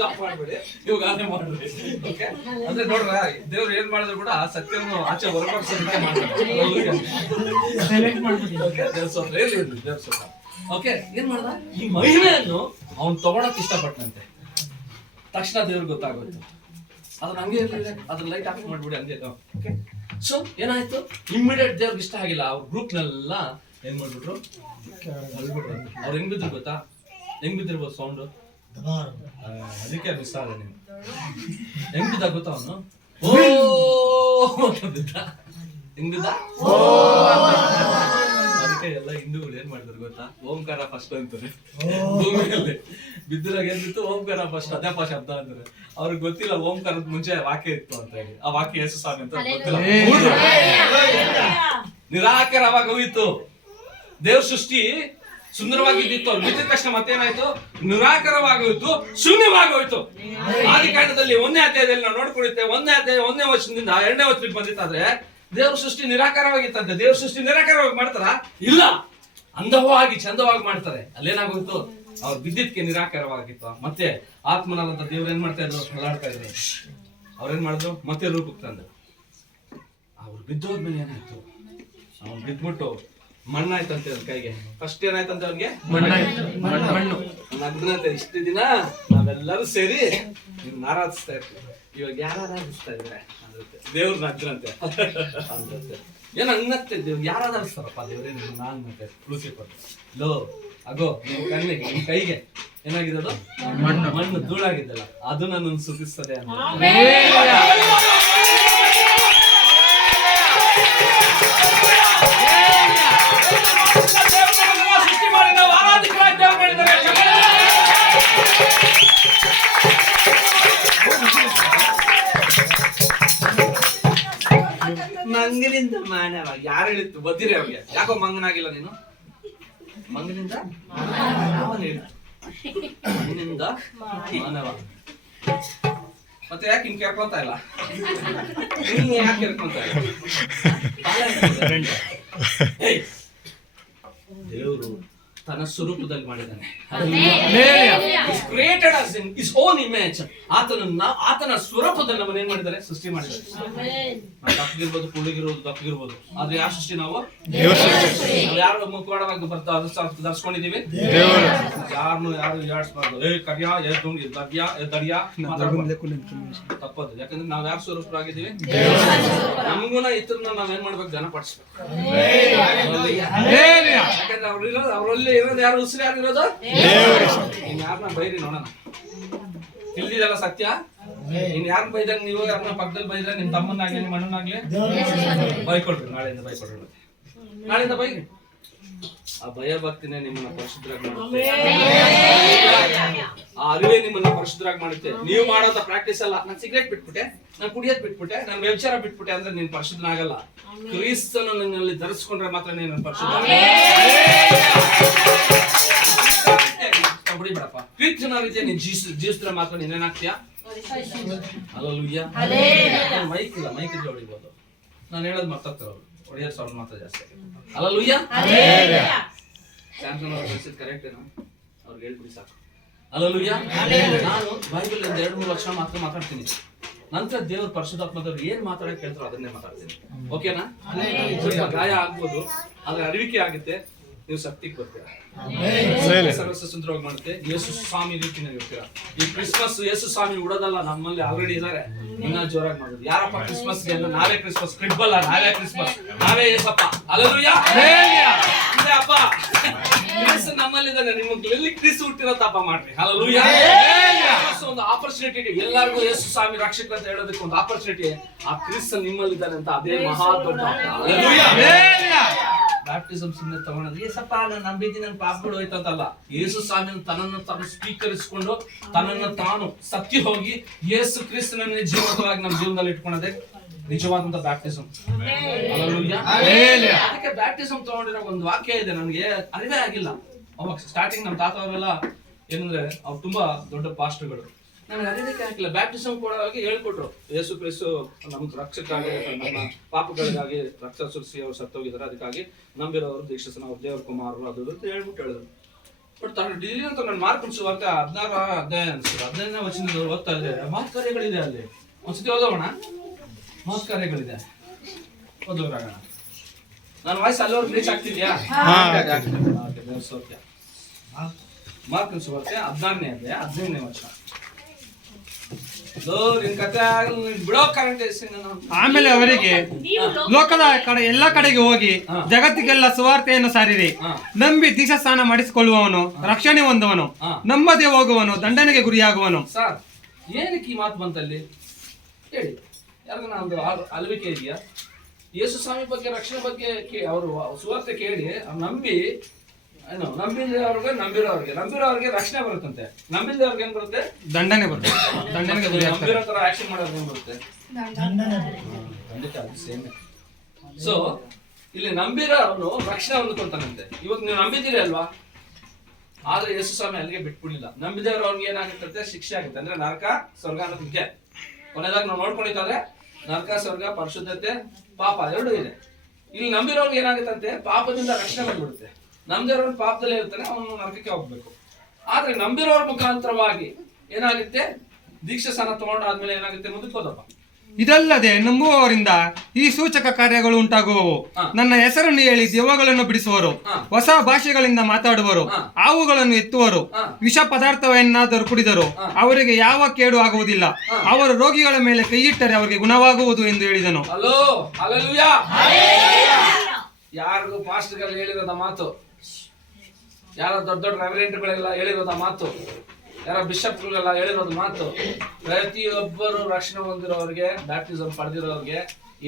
Job ಮಾಡ್ಬೇಡಿ, ಇವಾಗ ಅದೇ ಮಾಡ್ರಿ. ಓಕೆ, ಅಂದ್ರೆ ನೋಡ್ರ ದೇವ್ರು ಏನ್ ಮಾಡಿದ್ರು ಕೂಡ ಸತ್ಯವನ್ನು ಆಚೆ ಹೊರಬರ್ಸೋದಕ್ಕೆ ಮಾಡ್ತಾರೆ. ಓಕೆ, ಏನ್ ಮಾಡ್ದ ಈ ಮಹಿಮೆಯನ್ನು ಅವ್ನು ತಗೊಳಕ್ ಇಷ್ಟಪಟ್ಟಂತೆ. ತಕ್ಷಣ ದೇವ್ರಿಗೆ ಗೊತ್ತಾಗೋಯ್ತು. ಅದನ್ನ ಹಂಗೆ ಇರ್ಲಿಲ್ಲ, ಅದ್ರ ಲೈಟ್ ಆಫ್ ಮಾಡ್ಬಿಡಿ ಹಂಗೆ. ಓಕೆ, ಸೊ ಏನಾಯ್ತು, ಇಮ್ಮಿಡಿಯೇಟ್ ದೇವ್ರಿಗೆ ಇಷ್ಟ ಆಗಿಲ್ಲ. ಅವ್ರ ಗ್ರೂಪ್ನೆಲ್ಲ ಏನ್ ಮಾಡ್ಬಿಟ್ರು, ಅವ್ರು ಹೆಂಗ್ ಬಿದ್ರು ಗೊತ್ತಾ? ಹೆಂಗ್ ಬಿದ್ದಿರ್ಬೋದು ಸೌಂಡ್? ಅದಕ್ಕೆ ಮಿಸ್ ಆಗ ನೀವು. ಹೆಂಗ್ ಬಿದ್ದ ಗೊತ್ತಾ ಅವನು? ಓ ಬಿದ್ದ. ಹೆಂಗ್ ಬಿದ್ದ? ಅದಕ್ಕೆ ಎಲ್ಲ ಹಿಂದೂಗಳು ಏನ್ ಮಾಡಿದ್ರು ಗೊತ್ತಾ? ಓಂಕಾರ ಫಸ್ಟ್ ಅಂತಾರೆ. ಭೂಮಿಯಲ್ಲಿ ಬಿದ್ದಿರಾಗ ಏನ್ ಬಿತ್ತು? ಓಂಕಾರ ಫಸ್ಟ್, ಅದೇಪ ಶಬ್ದ ಅಂತಾರೆ. ಅವ್ರಿಗೆ ಗೊತ್ತಿಲ್ಲ ಓಂಕಾರದ ಮುಂಚೆ ವಾಕ್ಯ ಇತ್ತು ಅಂತ ಹೇಳಿ. ಆ ವಾಕ್ಯ ಯೇಸು ಸ್ವಾಮಿ ಅಂತ ಗೊತ್ತಿಲ್ಲ. ನಿರಾಕಾರವಾಗಿ ಹೋಗಿತ್ತು. ದೇವ್ರ ಸೃಷ್ಟಿ ಸುಂದರವಾಗಿದ್ದಿತ್ತು. ಅವ್ರು ಬಿದ್ದ ತಕ್ಷಣ ಮತ್ತೇನಾಯ್ತು? ನಿರಾಕಾರವಾಗೋಯ್ತು, ಶೂನ್ಯವಾಗೋಯ್ತು. ಆದಿಕಾಂಡದಲ್ಲಿ 1ನೇ ಅಧ್ಯಾಯದಲ್ಲಿ ನಾವು ನೋಡ್ಕೊಳುತ್ತೆ. 1ನೇ ಅಧ್ಯಾಯ 1ನೇ ವಚನದಿಂದ 2ನೇ ವಚನಕ್ಕೆ ಬಂದಿತ್ತಾದ್ರೆ ದೇವ್ರ ಸೃಷ್ಟಿ ನಿರಾಕಾರವಾಗಿತ್ತಂತೆ. ದೇವ್ರ ಸೃಷ್ಟಿ ನಿರಾಕಾರವಾಗಿ ಮಾಡ್ತಾರ? ಇಲ್ಲ, ಅಂದವಾಗಿ ಚಂದವಾಗಿ ಮಾಡ್ತಾರೆ. ಅಲ್ಲೇನಾಗೋಯ್ತು? ಅವ್ರು ಬಿದ್ದಿದ್ಕೆ ನಿರಾಕಾರವಾಗಿತ್ತು. ಮತ್ತೆ ಆತ್ಮನಾದಂತ ದೇವ್ರ ಏನ್ ಮಾಡ್ತಾ ಇದ್ರು? ಹೊಲಾಡ್ತಾ ಇದ್ರು. ಅವ್ರೇನ್ ಮಾಡಿದ್ರು? ಮತ್ತೆ ರೂಪಕ್ಕೆ ತಂದ್ರು. ಅವ್ರು ಬಿದ್ದೋದ್ಮೇಲೆ ಏನಾಯ್ತು? ಅವ್ನು ಬಿದ್ಬಿಟ್ಟು ಮಣ್ಣಾಯ್ತಂತೆ ಅವ್ನ ಕೈಗೆ. ಫಸ್ಟ್ ಏನಾಯ್ತಂತೆ ಅವ್ನಿಗೆ? ಮಣ್ಣು. ನಗ್ನಂತೆ ಇಷ್ಟು ದಿನ ನಾವೆಲ್ಲರೂ ಸೇರಿ ನಿಮ್ನ ಆರಾಧಿಸ್ತಾ ಇರ್ತೀವಿ, ಇವಾಗ ಯಾರು ಆರಾಧಿಸ್ತಾ ಇದ್ರೆ ದೇವ್ರ ನಗ್ನಂತೆ. ಏನ್ ಹಂಗತ್ತೆ? ದೇವ್ರು ಯಾರು ಆರಾಧಿಸ್ತಾರಪ್ಪ? ದೇವ್ರೇ ನಾನು ಮತ್ತೆ ಲೂಸಿಫರ್ ಲೋ ಅಗೋ ನಿಮ್ ಕಣ್ಣಿಗೆ, ನಿಮ್ ಕೈಗೆ ಏನಾಗಿದೆ? ಅದು ಮಣ್ಣು ಧೂಳಾಗಿದ್ದಲ್ಲ, ಅದು ನನ್ನನ್ನು ಸುಖಿಸ್ತದೆ ಅಂತ. ಮಂಗನಿಂದ ಮಾನವ ಯಾರು ಹೇಳಿತ್ತು? ಬದ್ದಿರಿ ಅವ್ರಿಗೆ. ಯಾಕೋ ಮಂಗನಾಗಿಲ್ಲ ನೀನು? ಮಂಗನಿಂದ ಮಂಗನಿಂದ ಮಾನವ. ಮತ್ತೆ ಯಾಕೆ ಹಿಂಗ್ ಕೇಳ್ಕೊಂತ ಇಲ್ಲ? ಯಾಕೆ ಕೇಳ್ಕೊಂತ ಇಲ್ಲ? ದೇವರು ತನ್ನ ಸ್ವರೂಪದಲ್ಲಿ ಮಾಡಿದ್ದಾನೆ. ಆತನ ಸ್ವರೂಪದಲ್ಲಿ ನಮ್ಮನ್ನ ಏನ್ ಮಾಡಿದ್ದಾರೆ? ಸೃಷ್ಟಿ ಮಾಡಿದ್ದಾರೆ. ದಪ್ಪಗಿರ್ಬೋದು, ಕುಳ್ಳಗಿರ್ಬೋದು, ದಪ್ಪಗಿರ್ಬೋದು, ಆದ್ರೆ ಯಾವ ಸೃಷ್ಟಿ? ನಾವು ಯಾರು ಮುಖವಾಡವಾಗಿ ಬರ್ತಾ ಧರಿಸ್ಕೊಂಡಿದೀವಿ. ಯಾರು ಯಾಡ್ಸ್ಬಾರ್ದು. ತಪ್ಪದು. ಯಾಕಂದ್ರೆ ನಾವ್ ಯಾರು ಸ್ವರೂಪರಾಗಿದ್ದೀವಿ? ನಮಗೂನ ಇತ್ರನ್ನ ನಾವೇನ್ ಮಾಡ್ಬೇಕು? ಜನಪಡಿಸ್ಬೇಕು. ಯಾಕಂದ್ರೆ ಅವ್ರಲ್ಲಿ ಇರೋದು ಯಾರು? ಉಸಿರು ಯಾರು ಇರೋದು? ಇನ್ ಯಾರನ್ನ ಬೈರಿ ನೋಡೋಣ. ಇಲ್ದಿದಲ್ಲ ಸತ್ಯ. ಇನ್ ಯಾರನ್ನ ಬೈದಾಗ ನೀವು ಯಾರನ್ನ ಪಕ್ಕದಲ್ಲಿ ಬೈದ್ರೆ ನಿಮ್ ತಮ್ಮನಾಗ್ಲಿ ನಿಮ್ಮ ಅಣ್ಣನಾಗ್ಲಿ ಬೈಕೊಳ್ರಿ. ನಾಳೆಯಿಂದ ಬೈಕೊಳ್ರಿ. ನಾಳೆಯಿಂದ ಬೈರಿ. ಆ ಭಯ ಭಕ್ತಿನೇ ನಿಮ್ಮನ್ನ ಪರಿಶುದ್ಧರಾಗಿ ಮಾಡುತ್ತೆ. ಆ ಅರಿವೇ ನಿಮ್ಮನ್ನ ಪರಿಶುದ್ಧರಾಗಿ ಮಾಡುತ್ತೆ. ನೀವು ಮಾಡೋಂತ ಪ್ರಾಕ್ಟೀಸ್ ಅಲ್ಲ. ನಾನು ಸಿಗರೇಟ್ ಬಿಟ್ಬಿಟ್ಟೆ, ನಾನು ಕುಡಿಯೋದ್ ಬಿಟ್ಬಿಟ್ಟೆ, ನಾನು ವ್ಯಭಿಚಾರ ಬಿಟ್ಬಿಟ್ಟೆ ಅಂದ್ರೆ ನೀನ್ ಪರಿಶುದ್ಧನಾಗಲ್ಲ. ಕ್ರಿಸ್ತನು ನಿನ್ನಲ್ಲಿ ಧರಿಸ್ಕೊಂಡ್ರೆ ಮಾತ್ರ ನೀನು ಪರಿಶುದ್ಧ. ಬಿಡಪ್ಪ, ಕ್ರಿಸ್ತನ ರೀತಿ ನೀನ್ ಜೀವಿಸಿದ್ರೆ ಮಾತ್ರ ನೀನೇನಾಗ್ತೀಯಾ? ಹಲ್ಲೆಲೂಯಾ. ಮೈಕ್ ಇಲ್ಲ, ಮೈಕ್ ಇದ್ರೆ ಹೊಡಿಬೋದು. ನಾನು ಹೇಳೋದು ಮರ್ತೋಗ್ತಾರೆ ಅವ್ರು. ಹೊಡಿಯೋದು ಸೌಂಡ್ ಮಾತ್ರ ಜಾಸ್ತಿ. ಹಲ್ಲೆಲೂಯಾ. ಸ್ಯಾಮ್ಸನ್ ಅವ್ರು ಕಳಿಸಿದ್ ಕರೆಕ್ಟ್ ಏನೋ? ಅವ್ರಿಗೆ ಹೇಳ್ಬಿಡಿ ಸಾಕು. ಹಲ್ಲೆಲೂಯಾ. ನಾನು ಬೈಬಲ್ 2-3 ವರ್ಷ ಮಾತ್ರ ಮಾತಾಡ್ತೀನಿ. ನಂತರ ದೇವ್ರ ಪರಿಶುದ್ಧಾತ್ಮದವ್ರು ಏನ್ ಮಾತಾಡಕ್ ಹೇಳ್ತಾರೋ ಅದನ್ನೇ ಮಾತಾಡ್ತೀನಿ. ಓಕೆನಾ? ಸ್ವಲ್ಪ ಗಾಯ ಆಗ್ಬೋದು, ಆದ್ರೆ ಅರಿವಿಕೆ ಆಗುತ್ತೆ. ನೀವು ಶಕ್ತಿಗೆ ಬರ್ತೀರಾ. ಸರ್ವಸ್ವ ಸುಂದರವಾಗಿ ಮಾಡುತ್ತೆ. ಯೇಸು ಸ್ವಾಮಿ ರೀತಿನಲ್ಲಿ ಇರ್ತೀರಾ. ಈ ಕ್ರಿಸ್ಮಸ್ ಯೇಸು ಸ್ವಾಮಿ ಉಡೋದಲ್ಲ, ನಮ್ಮಲ್ಲಿ ಆಲ್ರೆಡಿ ಇದಾರೆ. ಇನ್ನ ಜೋರಾಗಿ ಮಾಡೋದು. ಯಾರಪ್ಪ ಕ್ರಿಸ್ಮಸ್? ನಾವೇ ಕ್ರಿಸ್ಮಸ್. ಕ್ರಿಬ್ಬಲ್ಲ, ನಾವೇ ಕ್ರಿಸ್ಮಸ್, ನಾವೇ ಯೇಸಪ್ಪ. ಹಲ್ಲೆಲೂಯಾ. ಇದೇ ಹಬ್ಬ. ಕ್ರಿಸ್ ನಮ್ಮಲ್ಲಿದ್ದಾನೆ. ನಿಮ್ಗೆ ಎಲ್ಲಿ ಕ್ರಿಸ್ ಹುಟ್ಟಿರೋದು ಹಬ್ಬ ಮಾಡ್ರಿ. ಹಲ್ಲೆಲೂಯಾ. ಒಂದು ಆಪರ್ಚುನಿಟಿ ಎಲ್ಲರಿಗೂ ಯೇಸು ಸ್ವಾಮಿ ರಕ್ಷಕ ಅಂತ ಹೇಳೋದಕ್ಕೆ ಒಂದು ಆಪರ್ಚುನಿಟಿ. ಆ ಕ್ರಿಸ್ ನಿಮ್ಮಲ್ಲಿದ್ದಾನೆ ಅಂತ ಅದೇ ಮಹಾ ದೊಡ್ಡ. ಬ್ಯಾಪ್ಟಿಸಮ್ ಸುಮ್ಮನೆ ತಗೊಳೋದು, ಏಸಪ್ಪ ನಾನು ನಂಬಿದ್ದೀನಿ, ನನ್ನ ಪಾಪಗಳು ಹೋಯ್ತಂತಲ್ಲ. ಯೇಸು ಸ್ವಾಮಿ ತನ್ನನ್ನು ತಾನು ಸ್ವೀಕರಿಸಿಕೊಂಡು ತನ್ನನ್ನು ತಾನು ಸತ್ತಿ ಹೋಗಿ ಯೇಸು ಕ್ರಿಸ್ತನನ್ನೇ ಜೀವಂತವಾಗಿ ನಮ್ಮ ಜೀವನದಲ್ಲಿ ಇಟ್ಕೊಳ್ಳೋದೇ ನಿಜವಾದಂತ ಬ್ಯಾಪ್ಟಿಸಮ್. ಅದಕ್ಕೆ ಬ್ಯಾಪ್ಟಿಸಮ್ ತಗೊಂಡಿರೋ ಒಂದು ವಾಕ್ಯ ಇದೆ, ನನಗೆ ಅರಿವೇ ಆಗಿಲ್ಲ ಅವಾಗ. ಸ್ಟಾರ್ಟಿಂಗ್ ನಮ್ಮ ತಾತ ಅವರೆಲ್ಲ ಏನಂದ್ರೆ ಅವ್ರು ತುಂಬಾ ದೊಡ್ಡ ಪಾಸ್ಟರ್ಗಳು. ನನಗೆ ಅರಿವೇ ಆಗಿಲ್ಲ. ಬ್ಯಾಪ್ಟಿಸಮ್ ಕೊಡುವಾಗ ಹೇಳ್ಕೊಟ್ರು, ಯೇಸು ಕ್ರಿಸ್ತು ನಮ್ಗೆ ರಕ್ಷಕ್ಕಾಗಿ, ನಮ್ಮ ಪಾಪಗಳಿಗಾಗಿ ರಕ್ತ ಸುರಿಸಿ ಅವ್ರು ಸತ್ತೋಗಿದ್ದಾರೆ, ಅದಕ್ಕಾಗಿ ನಂಬಿರೋರು ದೀಕ್ಷಿಸನ ಅವ್ರ ದೇವರ ಕುಮಾರರು ಅದು ಅಂತ ಹೇಳ್ಬಿಟ್ಟು ಹೇಳಿದ್ರು. ಬಟ್ ಡೈಲಿ ಅಂತ ನಾನು ಮಾರ್ಕ್ ಸುವಾರ್ತೆ 16 ಅಧ್ಯಾಯ ಅನ್ಸುತ್ತೆ 15ನೇ ವಚನದಲ್ಲಿ ಓದ್ತಾ ಇದ್ದೆ ಮಹತ್ ಕಾರ್ಯಗಳಿದೆ ಅಲ್ಲಿ. ಒಂದ್ಸತಿ ಓದೋಣ. ಮಹತ್ ಕಾರ್ಯಗಳಿದೆ, ಓದೋರಾಗೋಣ. ನನ್ನ ವಾಯ್ಸ್ ಅಲ್ಲಿವರೆಗೆ ರೀಚ್ ಆಗ್ತಿದ್ಯಾ? ಮಾರ್ಕ್ ಸುವಾರ್ತೆ 16ನೇ ಅಧ್ಯಾಯ 15ನೇ ವಚನ. ಆಮೇಲೆ ಅವರಿಗೆ ಲೋಕದ ಎಲ್ಲ ಕಡೆಗೆ ಹೋಗಿ ಜಗತ್ತಿಗೆಲ್ಲ ಸುವಾರ್ತೆಯನ್ನು ಸಾರಿರಿ. ನಂಬಿ ದೀಕ್ಷಾಸ್ನಾನ ಮಾಡಿಸಿಕೊಳ್ಳುವವನು ರಕ್ಷಣೆ ಹೊಂದುವನು, ನಂಬದೆ ಹೋಗುವನು ದಂಡನೆಗೆ ಗುರಿಯಾಗುವನು. ಸರ್ ಏನಕ್ಕೆ ಈ ಮಾತು ಬಂತಲ್ಲಿ ಹೇಳಿ? ಯಾರಿಗಾನ ಒಂದು ಅಲ್ವಿಕೆ ಇದೆಯಾ? ಯೇಸು ಸ್ವಾಮಿ ಬಗ್ಗೆ, ರಕ್ಷಣೆ ಬಗ್ಗೆ ಅವರು ಸುವಾರ್ತೆ ಕೇಳಿ ನಂಬಿ ಏನು ನಂಬಿರೋರ್ಗೆ ರಕ್ಷಣೆ ಬರುತ್ತಂತೆ. ನಂಬಿದವ್ರಿಗೆ ಏನ್ ಬರುತ್ತೆ? ದಂಡನೆ ಬರುತ್ತೆ. ದಂಡನೆಗೆ ನಂಬಿರೋ ತರ ಆಕ್ಷನ್ ಮಾಡೋದು ಏನ್ ಬರುತ್ತೆ? ಖಂಡಿತ ಅದು ಸೇಮ್. ಸೊ ಇಲ್ಲಿ ನಂಬಿರೋ ಅವನು ರಕ್ಷಣೆ ಹೊಂದ್ಕೊಂತಾನಂತೆ. ಇವತ್ತು ನೀವು ನಂಬಿದ್ದೀರಿ ಅಲ್ವಾ? ಆದ್ರೆ ಯೇಸು ಸ್ವಾಮಿ ಅಲ್ಲಿಗೆ ಬಿಟ್ಬಿಡ್ಲಿಲ್ಲ. ನಂಬಿದವ್ರು ಅವ್ನಿಗೆ ಏನಾಗುತ್ತೆ? ಶಿಕ್ಷೆ ಆಗುತ್ತೆ. ಅಂದ್ರೆ ನರಕ ಸ್ವರ್ಗ ಅನ್ನೋದಕ್ಕೆ ಕೊನೆದಾಗ ನಾವು ನೋಡ್ಕೊಂಡಿದ್ದಾದ್ರೆ ನರಕ, ಸ್ವರ್ಗ, ಪರಿಶುದ್ಧತೆ, ಪಾಪ ಎರಡು ಇದೆ. ಇಲ್ಲಿ ನಂಬಿರೋರ್ಗೆ ಏನಾಗುತ್ತಂತೆ? ಪಾಪದಿಂದ ರಕ್ಷಣೆ ಬಂದ್ಬಿಡುತ್ತೆ. ನಂಬಿರೋರು ಪಾಪದಲ್ಲೇ ಇರ್ತಾನೆ, ಅವನು ನರಕಕ್ಕೆ ಹೋಗ್ಬೇಕು. ಆದ್ರೆ ನಂಬಿರೋರ ಮುಖಾಂತರವಾಗಿ ಏನಾಗುತ್ತೆ? ದೀಕ್ಷಾ ಸ್ನಾನ ತಗೊಂಡಾದ್ಮೇಲೆ ಏನಾಗುತ್ತೆ? ಮುಂದಕ್ಕೆ ಹೋದಪ್ಪ. ಇದಲ್ಲದೆ ನಂಬುವವರಿಂದ ಈ ಸೂಚಕ ಕಾರ್ಯಗಳು ಉಂಟಾಗುವವು. ನನ್ನ ಹೆಸರನ್ನು ಹೇಳಿ ದೆವ್ವಗಳನ್ನು ಬಿಡಿಸುವರು, ಹೊಸ ಭಾಷೆಗಳಿಂದ ಮಾತಾಡುವರು, ಹಾವುಗಳನ್ನು ಎತ್ತುವರು, ವಿಷ ಪದಾರ್ಥವನ್ನಾದರೂ ಕುಡಿದರು ಅವರಿಗೆ ಯಾವ ಕೇಡು ಆಗುವುದಿಲ್ಲ. ಅವರು ರೋಗಿಗಳ ಮೇಲೆ ಕೈಯಿಟ್ಟರೆ ಅವರಿಗೆ ಗುಣವಾಗುವುದು ಎಂದು ಹೇಳಿದನು. Hello, hallelujah. ಯಾರಿಗೂ ಪಾಸ್ಟರ್ಗಳು ಹೇಳಿರೋದ ಮಾತು, ಯಾರೋ ದೊಡ್ಡ ದೊಡ್ಡ ರೆವರೆಂಟ್ಗಳೆಲ್ಲ ಹೇಳಿರೋದ ಮಾತು, ಯಾರೋ ಬಿಷಪ್ಗಳೆಲ್ಲ ಹೇಳಿರೋದು ಮಾತು. ಪ್ರತಿಯೊಬ್ಬರು ರಕ್ಷಣೆ ಹೊಂದಿರೋರಿಗೆ, ಬ್ಯಾಪ್ಟಿಸಮ್ ಪಡೆದಿರೋರಿಗೆ,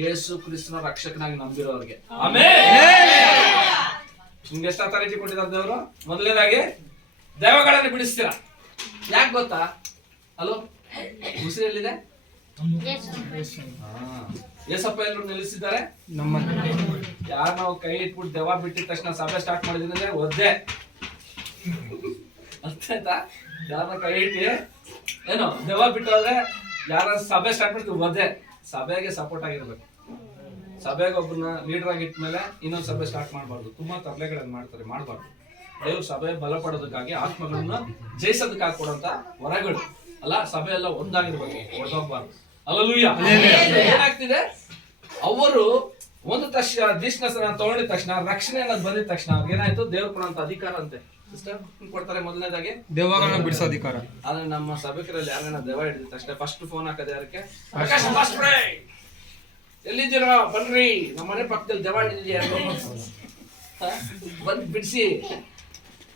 ಯೇಸು ಕ್ರಿಸ್ತನ ರಕ್ಷಕನಾಗಿ ನಂಬಿರೋರಿಗೆ. ನಿಮ್ಗೆ ಎಷ್ಟು ಅಥಾರಿಟಿ ಕೊಟ್ಟಿದ್ದಾರೆ ದೇವರು? ಮೊದಲನೇದಾಗಿ ದೆವ್ವಗಳನ್ನು ಬಿಡಿಸ್ತೀರಾ. ಯಾಕೆ ಗೊತ್ತಾ? ಹಲೋ, ಉಸಿರು ಎಲ್ಲಿದೆ? ಏಸಪ್ಪ ಎಲ್ಲರೂ ನಿಲ್ಲಿಸಿದ್ದಾರೆ. ಯಾರು ನಾವು ಕೈ ಇಟ್ಬಿಟ್ಟು ದೆವ್ವ ಬಿಟ್ಟಿದ ತಕ್ಷಣ ಸಭೆ ಸ್ಟಾರ್ಟ್ ಮಾಡಿದ್ರೆ ಅಂದ್ರೆ ಒದ್ದೆ ಅರ್ಥ ಆಯ್ತಾ? ಯಾರನ್ನ ಕೈ ಇಟ್ಟಿ ಏನೋ ದೆವ್ವ ಬಿಟ್ಟೋದ್ರೆ ಯಾರ ಸಭೆ ಸ್ಟಾರ್ಟ್ ಮಾಡ್ತೀವಿ ಒದ್ದೆ. ಸಭೆಗೆ ಸಪೋರ್ಟ್ ಆಗಿರ್ಬೇಕು. ಸಭೆಗೆ ಒಬ್ಬರನ್ನ ಲೀಡರ್ ಆಗಿ ಇಟ್ಮೇಲೆ ಇನ್ನೊಂದು ಸಭೆ ಸ್ಟಾರ್ಟ್ ಮಾಡಬಾರ್ದು. ತುಂಬಾ ತರಲೆಗಳನ್ನ ಮಾಡಬಾರ್ದು. ದೇವ್ರ ಸಭೆ ಬಲಪಡೋದಕ್ಕಾಗಿ, ಆತ್ಮಗಳನ್ನ ಜಯಿಸೋದಕ್ಕಾಗಿ ಕೊಡುವಂತ ವರಗಳು ಅಲ್ಲ. ಸಭೆ ಎಲ್ಲ ಒಂದಾಗಿರ್ಬೇಕು, ಹೊರಟೋಗ್ಬಾರ್ದು. ಹಲ್ಲೆಲೂಯಾ. ಏನಾಗ್ತಿದೆ? ಅವರು ಒಂದು ತಕ್ಷಣ ದೀಕ್ಷಾಸ್ನಾನ ತಗೊಂಡಿದ ತಕ್ಷಣ, ರಕ್ಷಣೆ ಅನ್ನೋದು ಬಂದಿದ ತಕ್ಷಣ ಅವ್ರಿಗೆ ಏನಾಯ್ತು? ದೇವ್ರು ಕೊಡುವಂತ ಅಧಿಕಾರ ಅಂತೆ. ಸಿಸ್ಟರ್ ಕೊಡ್ತಾರೆ ಮೊದಲನೇದಾಗಿ ದೆವ್ವಗಳನ್ನ ಬಿಡಿಸೋ ಅಧಿಕಾರ. ಆದ್ರೆ ನಮ್ಮ ಸಭೆಕರಲ್ಲಿ ಯಾರನ್ನ ದೆವ್ವ ಹಿಡಿದ ತಕ್ಷಣ ಫಸ್ಟ್ ಫೋನ್ ಹಾಕೋದು ಯಾರಕ್ಕೆ? ಎಲ್ಲಿದ್ದೀರಾ ಬನ್ರಿ, ನಮ್ಮ ಮನೆ ಪಕ್ಕದಲ್ಲಿ ದೆವ್ವ ಹಿಡಿದಿದ್ಯಾ ಬಂದ್ ಬಿಡಿಸಿ.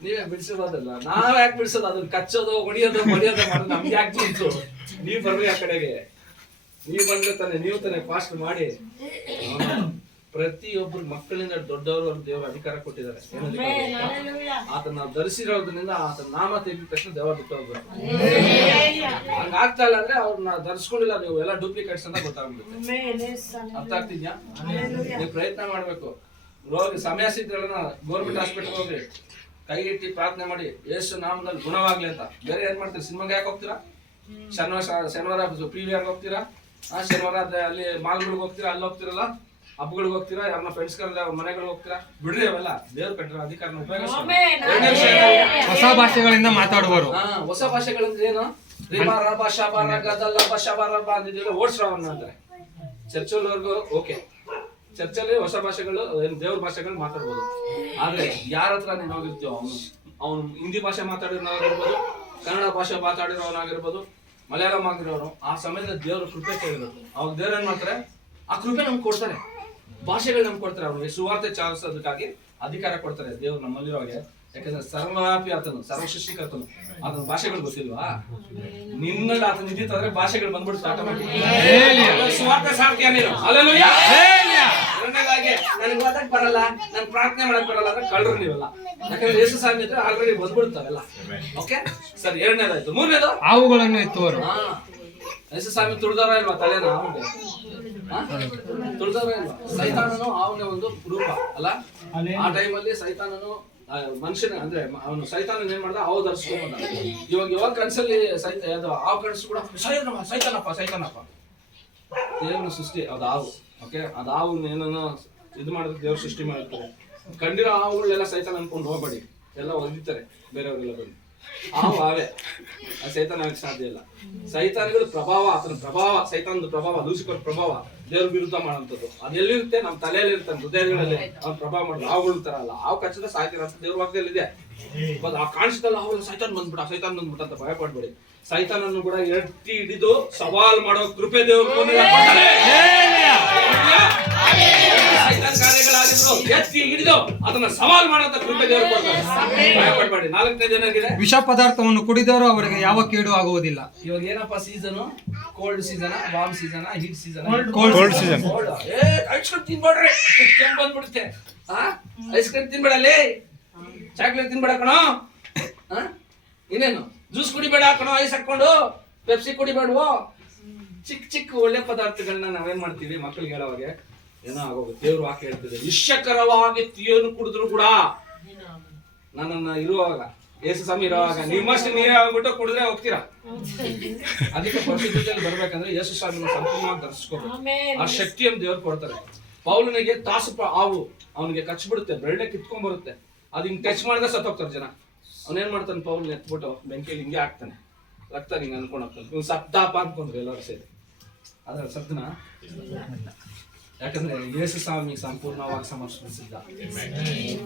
ನೀವೇ ಬಿಡಿಸೋದಲ್ಲ, ನಾವ್ ಯಾಕೆ ಬಿಡಿಸೋದು? ಅದನ್ನ ಕಚ್ಚೋದು, ಹೊಡಿಯೋದು, ಹೊಡಿಯೋದು ಮಾಡೋದು ನಮ್ಗೆ ಯಾಕೆ ಬಂತು? ನೀವ್ ಬರ್ರಿ ಆ ಕಡೆಗೆ. ನೀವು ಬಂದ್ರೆ ತಾನೆ, ನೀವು ತಾನೆ ಫಾಸ್ಟ್ ಮಾಡಿ. ಪ್ರತಿಯೊಬ್ಬರು ಮಕ್ಕಳಿಂದ ದೊಡ್ಡವರು ದೇವರ ಅಧಿಕಾರ ಕೊಟ್ಟಿದ್ದಾರೆ. ಆತನ ಧರಿಸಿರೋದ್ರಿಂದ ಆತನ ನಾಮ ತೆಗೆದ ತಕ್ಷಣ ದೇವ ಬಿಟ್ಟು ಹೋಗ್ಬೇಕು. ಹಂಗಾಗ್ತಾ ಇಲ್ಲ ಅಂದ್ರೆ ಅವ್ರನ್ನ ಧರಿಸ್ಕೊಂಡಿಲ್ಲ, ನೀವು ಎಲ್ಲ ಡೂಪ್ಲಿಕೇಟ್ಸ್ ಅಂತ ಗೊತ್ತಾಗ್ಬಿಡುತ್ತೆ. ಅರ್ಥ ಆಗ್ತಿದ್ಯಾ? ನೀವು ಪ್ರಯತ್ನ ಮಾಡ್ಬೇಕು. ರೋಗಿ ಸಮಯ ಸಿದ್ರಲ್ಲ ಗೌರ್ಮೆಂಟ್ ಹಾಸ್ಪಿಟಲ್ ಹೋಗ್ರಿ, ಕೈ ಇಟ್ಟಿ ಪ್ರಾರ್ಥನೆ ಮಾಡಿ ಯೇಸು ನಾಮದಲ್ಲಿ ಗುಣವಾಗ್ಲಿ ಅಂತ. ಬೇರೆ ಏನ್ ಮಾಡ್ತೀರಿ? ಸಿನಿಮಾಗೆ ಯಾಕೆ ಹೋಗ್ತೀರಾ? ಶನಿವಾರ PVR ಹೋಗ್ತೀರಾ? ಶನಿವಾರ ಅಲ್ಲಿ ಮಾಲ್ಗಳಿಗೆ ಹೋಗ್ತೀರಾ, ಅಲ್ಲಿ ಹೋಗ್ತಿರಲ್ಲ, ಹಬ್ಬಗಳಿಗೆ ಹೋಗ್ತೀರಾ, ಯಾರನ್ನ ಫ್ರೆಂಡ್ಸ್ ಕರೆದ ಮನೆಗಳಿಗೆ ಹೋಗ್ತೀರಾ. ಬಿಡ್ರಿ ಅವೆಲ್ಲ. ದೇವ್ರ ಕಟ್ಟಿರೋ ಅಧಿಕಾರನ ಉಪಯೋಗಿಸ್ತಾರೆ. ಹೊಸ ಭಾಷೆಗಳಿಂದ ಮಾತಾಡುವರು. ಹೊಸ ಭಾಷೆಗಳಂದ್ರೆ ಏನು? ಓಡಿಸ್ರವನ್ನ ಅಂದ್ರೆ ಚರ್ಚಲ್ವರೆಗೂ ಓಕೆ. ಚರ್ಚಲ್ಲಿ ಹೊಸ ಭಾಷೆಗಳು, ದೇವ್ರ ಭಾಷೆಗಳು ಮಾತಾಡ್ಬೋದು. ಆದ್ರೆ ಯಾರ ಹತ್ರ ನೀನು ಹೋಗಿರ್ತೀವ, ಅವನು ಹಿಂದಿ ಭಾಷೆ ಮಾತಾಡಿರೋನಾಗಿರ್ಬೋದು, ಕನ್ನಡ ಭಾಷೆ ಮಾತಾಡಿರೋನಾಗಿರ್ಬೋದು, ಮಲಯಾಳಂ ಆಗಿರೋರು, ಆ ಸಮಯದಲ್ಲಿ ದೇವ್ರ ಕೃಪೆ ಕೇಳಿರೋದು. ಅವಾಗ ದೇವ್ರ ಏನ್ ಮಾಡ್ತಾರೆ? ಆ ಕೃಪೆ ನಮ್ಗೆ ಕೊಡ್ತಾರೆ, ಭಾಷೆಗಳು ನಮ್ಗೆ ಕೊಡ್ತಾರೆ. ಅವ್ರಿಗೆ ಸುವಾರ್ತೆ ಚಾಲಿಸೋದಕ್ಕಾಗಿ ಅಧಿಕಾರ ಕೊಡ್ತಾರೆ ದೇವ್ರು ನಮ್ಮಲ್ಲಿರೋಗೆ. ಯಾಕಂದ್ರೆ ಸರ್ವವ್ಯಾಪಿ ಆತನು, ಸರ್ವಸೃಷ್ಟಿಕರ್ತನು. ಆತನ ಭಾಷೆಗಳು ಗೊತ್ತಿಲ್ವಾ? ನಿನ್ನಲ್ಲಿ ಆತನ ನಿಂತಿದ್ರೆ ಭಾಷೆಗಳು ಬಂದ್ಬಿಡ್ತು ಆಟೋಮೆಟಿಕ್. ಸುವಾರ್ತೆ ಸಾರ್ತೀಯ ನೀನು. ಹಲ್ಲೆಲೂಯಾ. ಎರಡನೇದಾಗಿ ನನಗೆ ಓದಕ್ ಬರಲ್ಲ, ನನ್ ಪ್ರಾರ್ಥನೆ ಮಾಡಕ್ ಬರಲ್ಲ ಅಂದ್ರೆ ಕಳ್ರು ನೀವೆಲ್ಲ. ಯಾಕಂದ್ರೆ ಯೇಸು ಸ್ವಾಮಿ ಇದ್ರೆ ಆಲ್ರೆಡಿ ಬಂದ್ಬಿಡ್ತಾವೆಲ್ಲ. ಓಕೆ ಸರ್, ಎರಡನೇದಾಯ್ತು. ಮೂರನೇದು ಹಾವುಗಳನ್ನು ಎತ್ತುವರು. ಯೇಸು ಸ್ವಾಮಿ ತುಳಿದವರ ಇಲ್ವಾ ತಲೆನ? ಅವನಿಗೆ ತುಳಿದವರ ಇಲ್ವಾ? ಸೈತಾನನು ಅವನ ಒಂದು ರೂಪ ಅಲ್ಲ. ಆ ಟೈಮಲ್ಲಿ ಸೈತಾನನು ಮನುಷ್ಯನ ಅಂದ್ರೆ ಅವನು ಸೈತಾನ ಏನ್ ಮಾಡ್ದ? ಹಾವು ಧರಿಸ್ಕೊಂಡ. ಇವಾಗ ಕನ್ಸಲ್ಲಿ ಹಾವು ಕನ್ಸು ಕೂಡ ಸೈತಾನಪ್ಪ ದೇವ್ರ ಸೃಷ್ಟಿ ಅದು ಹಾವು. ಓಕೆ, ಅದು ಹಾವು ಏನನ್ನ ಇದು ಮಾಡಿದ್ರೆ ದೇವ್ರ ಸೃಷ್ಟಿ ಮಾಡಿರ್ತಾರೆ. ಕಂಡಿರೋ ಹಾವುಗಳೆಲ್ಲ ಸೈತಾನ ಅನ್ಕೊಂಡು ಹೋಗ್ಬೇಡಿ. ಎಲ್ಲ ಒದಿತಾರೆ ಬೇರೆಯವರೆಲ್ಲ ಬಂದು. ಅವೇ ಆ ಸೈತಾನ ಆಗಕ್ಕೆ ಸಾಧ್ಯ ಇಲ್ಲ. ಸೈತಾನಗಳ ಪ್ರಭಾವ, ಆತನ ಪ್ರಭಾವ, ಸೈತಾನದ ಪ್ರಭಾವ, ಲೂಸಿಫರ್ ಪ್ರಭಾವ ದೇವ್ರ ವಿರುದ್ಧ ಮಾಡುವಂಥದ್ದು ಅದೆಲ್ಲಿರುತ್ತೆ? ನಮ್ಮ ತಲೆಯಲ್ಲಿ ಇರ್ತಾನೆ, ಹೃದಯಗಳಲ್ಲಿ ಅವ್ನ ಪ್ರಭಾವ ಮಾಡೋದು. ಹಾವುಗಳು ತರ ಅಲ್ಲ, ಹಾವು ಕಚ್ಚದ ಸಾಯ್ತೀರ ಅಂತ ದೇವ್ರ ವಾಕ್ಯದಲ್ಲಿ ಇದೆ. ಆ ಕಾಣಿಸ್ತಲ್ಲ ಹಾವು, ಸೈತಾನ್ ಬಂದ್ಬಿಟ್ಟ ಅಂತ ಭಯ ಪಡ್ಬೇಡಿ. ಸೈತಾನನ್ನು ಕೂಡ ಎತ್ತಿ ಹಿಡಿದು ಸವಾಲ್ ಮಾಡೋ ಕೃಪೆ ದೇವರು ಸೈತಾನ್ ಕಾರ್ಯಗಳಾಗಿದ್ರು ಎತ್ತಿ ಹಿಡಿದು ಅದನ್ನ ಸವಾಲ್ ಮಾಡೋಂತ ಕೃಪೆ ದೇವರು ಕೊಡ್ತಾರೆ. ಭಯ ಪಡ್ಬೇಡಿ. 4ನೇ ದಿನಗಿದೆ ವಿಷ ಪದಾರ್ಥವನ್ನು ಕುಡಿದವರು ಅವರಿಗೆ ಯಾವ ಕೇಡು ಆಗುವುದಿಲ್ಲ. ಇವಾಗ ಏನಪ್ಪ season? Cold season, warm season, heat season? Cold season. Ice cream ತಿನ್ಬೇಡ್ರಿ, ಕೆಮ್ಮು ಬಂದ್ಬಿಡುತ್ತೆ. ಐಸ್ ಕ್ರೀಮ್ ತಿನ್ಬೇಡಲ್ಲಿ, ಚಾಕ್ಲೇಟ್ ತಿನ್ಬೇಡ ಕಣೋ, ಇನ್ನೇನು ಜ್ಯೂಸ್ ಕುಡಿಬೇಡ ಕಣೋ, ಐಸ್ ಹಾಕೊಂಡು ಪೆಪ್ಸಿ ಕುಡಿಬೇಡವೋ. ಚಿಕ್ಕ ಒಳ್ಳೆ ಪದಾರ್ಥಗಳನ್ನ ನಾವೇನ್ ಮಾಡ್ತೀವಿ ಮಕ್ಕಳಿಗೆ ಹೇಳೋವಾಗ ಏನೋ ಆಗೋಗುತ್ತೆ. ದೇವ್ರು ವಾಕ್ಯ ಹೇಳ್ತಿದೆ, ವಿಷಕರವಾಗಿ ಏನು ಕುಡಿದ್ರು ಕೂಡ ನನ್ನನ್ನ ಇರುವಾಗ ಯೇಸು ಸ್ವಾಮಿ ಇರುವಾಗ ನಿಮ್ಮಷ್ಟು ನೀರೇ ಆಗ್ಬಿಟ್ಟು ಕುಡಿದ್ರೆ ಹೋಗ್ತೀರಾ. ಅದಕ್ಕೆ ಪರಿಶುದ್ಧತೆಯಲ್ಲಿ ಬರ್ಬೇಕಂದ್ರೆ ಯೇಸು ಸ್ವಾಮಿನ ಸಂಪೂರ್ಣವಾಗಿ ದರ್ಶಿಸ್ಕೋಬೇಕು. ಆ ಶಕ್ತಿಯನ್ನು ದೇವ್ರು ಕೊಡ್ತಾರೆ. ಪೌಲನಿಗೆ ತಾಸು ಹಾವು ಅವನಿಗೆ ಕಚ್ಬಿಡುತ್ತೆ, ಬೆಳ್ಳೆ ಕಿತ್ಕೊಂಡ್ ಬರುತ್ತೆ. ಅದು ಹಿಂಗ್ ಟಚ್ ಮಾಡಿದ್ರೆ ಸತ್ತೋಗ್ತಾರೆ ಜನ. ಅವನೇನ್ ಮಾಡ್ತಾನೆ? ಪೌಲ್ನ ಎತ್ಬಿಟ್ಟು ಬೆಂಕಿಯಲ್ಲಿ ಹಿಂಗೆ ಹಾಕ್ತಾನೆ, ರಕ್ತ ಹಿಂಗೆ ಅನ್ಕೊಂಡು ಹೋಗ್ತಾನೆ. ಇವ್ನು ಸತ್ತಾಪ ಅನ್ಕೊಂಡ್ರು ಎಲ್ಲರೂ ಸೇರಿ. ಅದ್ರ ಸತ್ನ, ಯಾಕಂದ್ರೆ ಯೇಸು ಸ್ವಾಮಿ ಸಂಪೂರ್ಣವಾಗಿ ಸಮರ್ಪಿಸಿದ್ದ.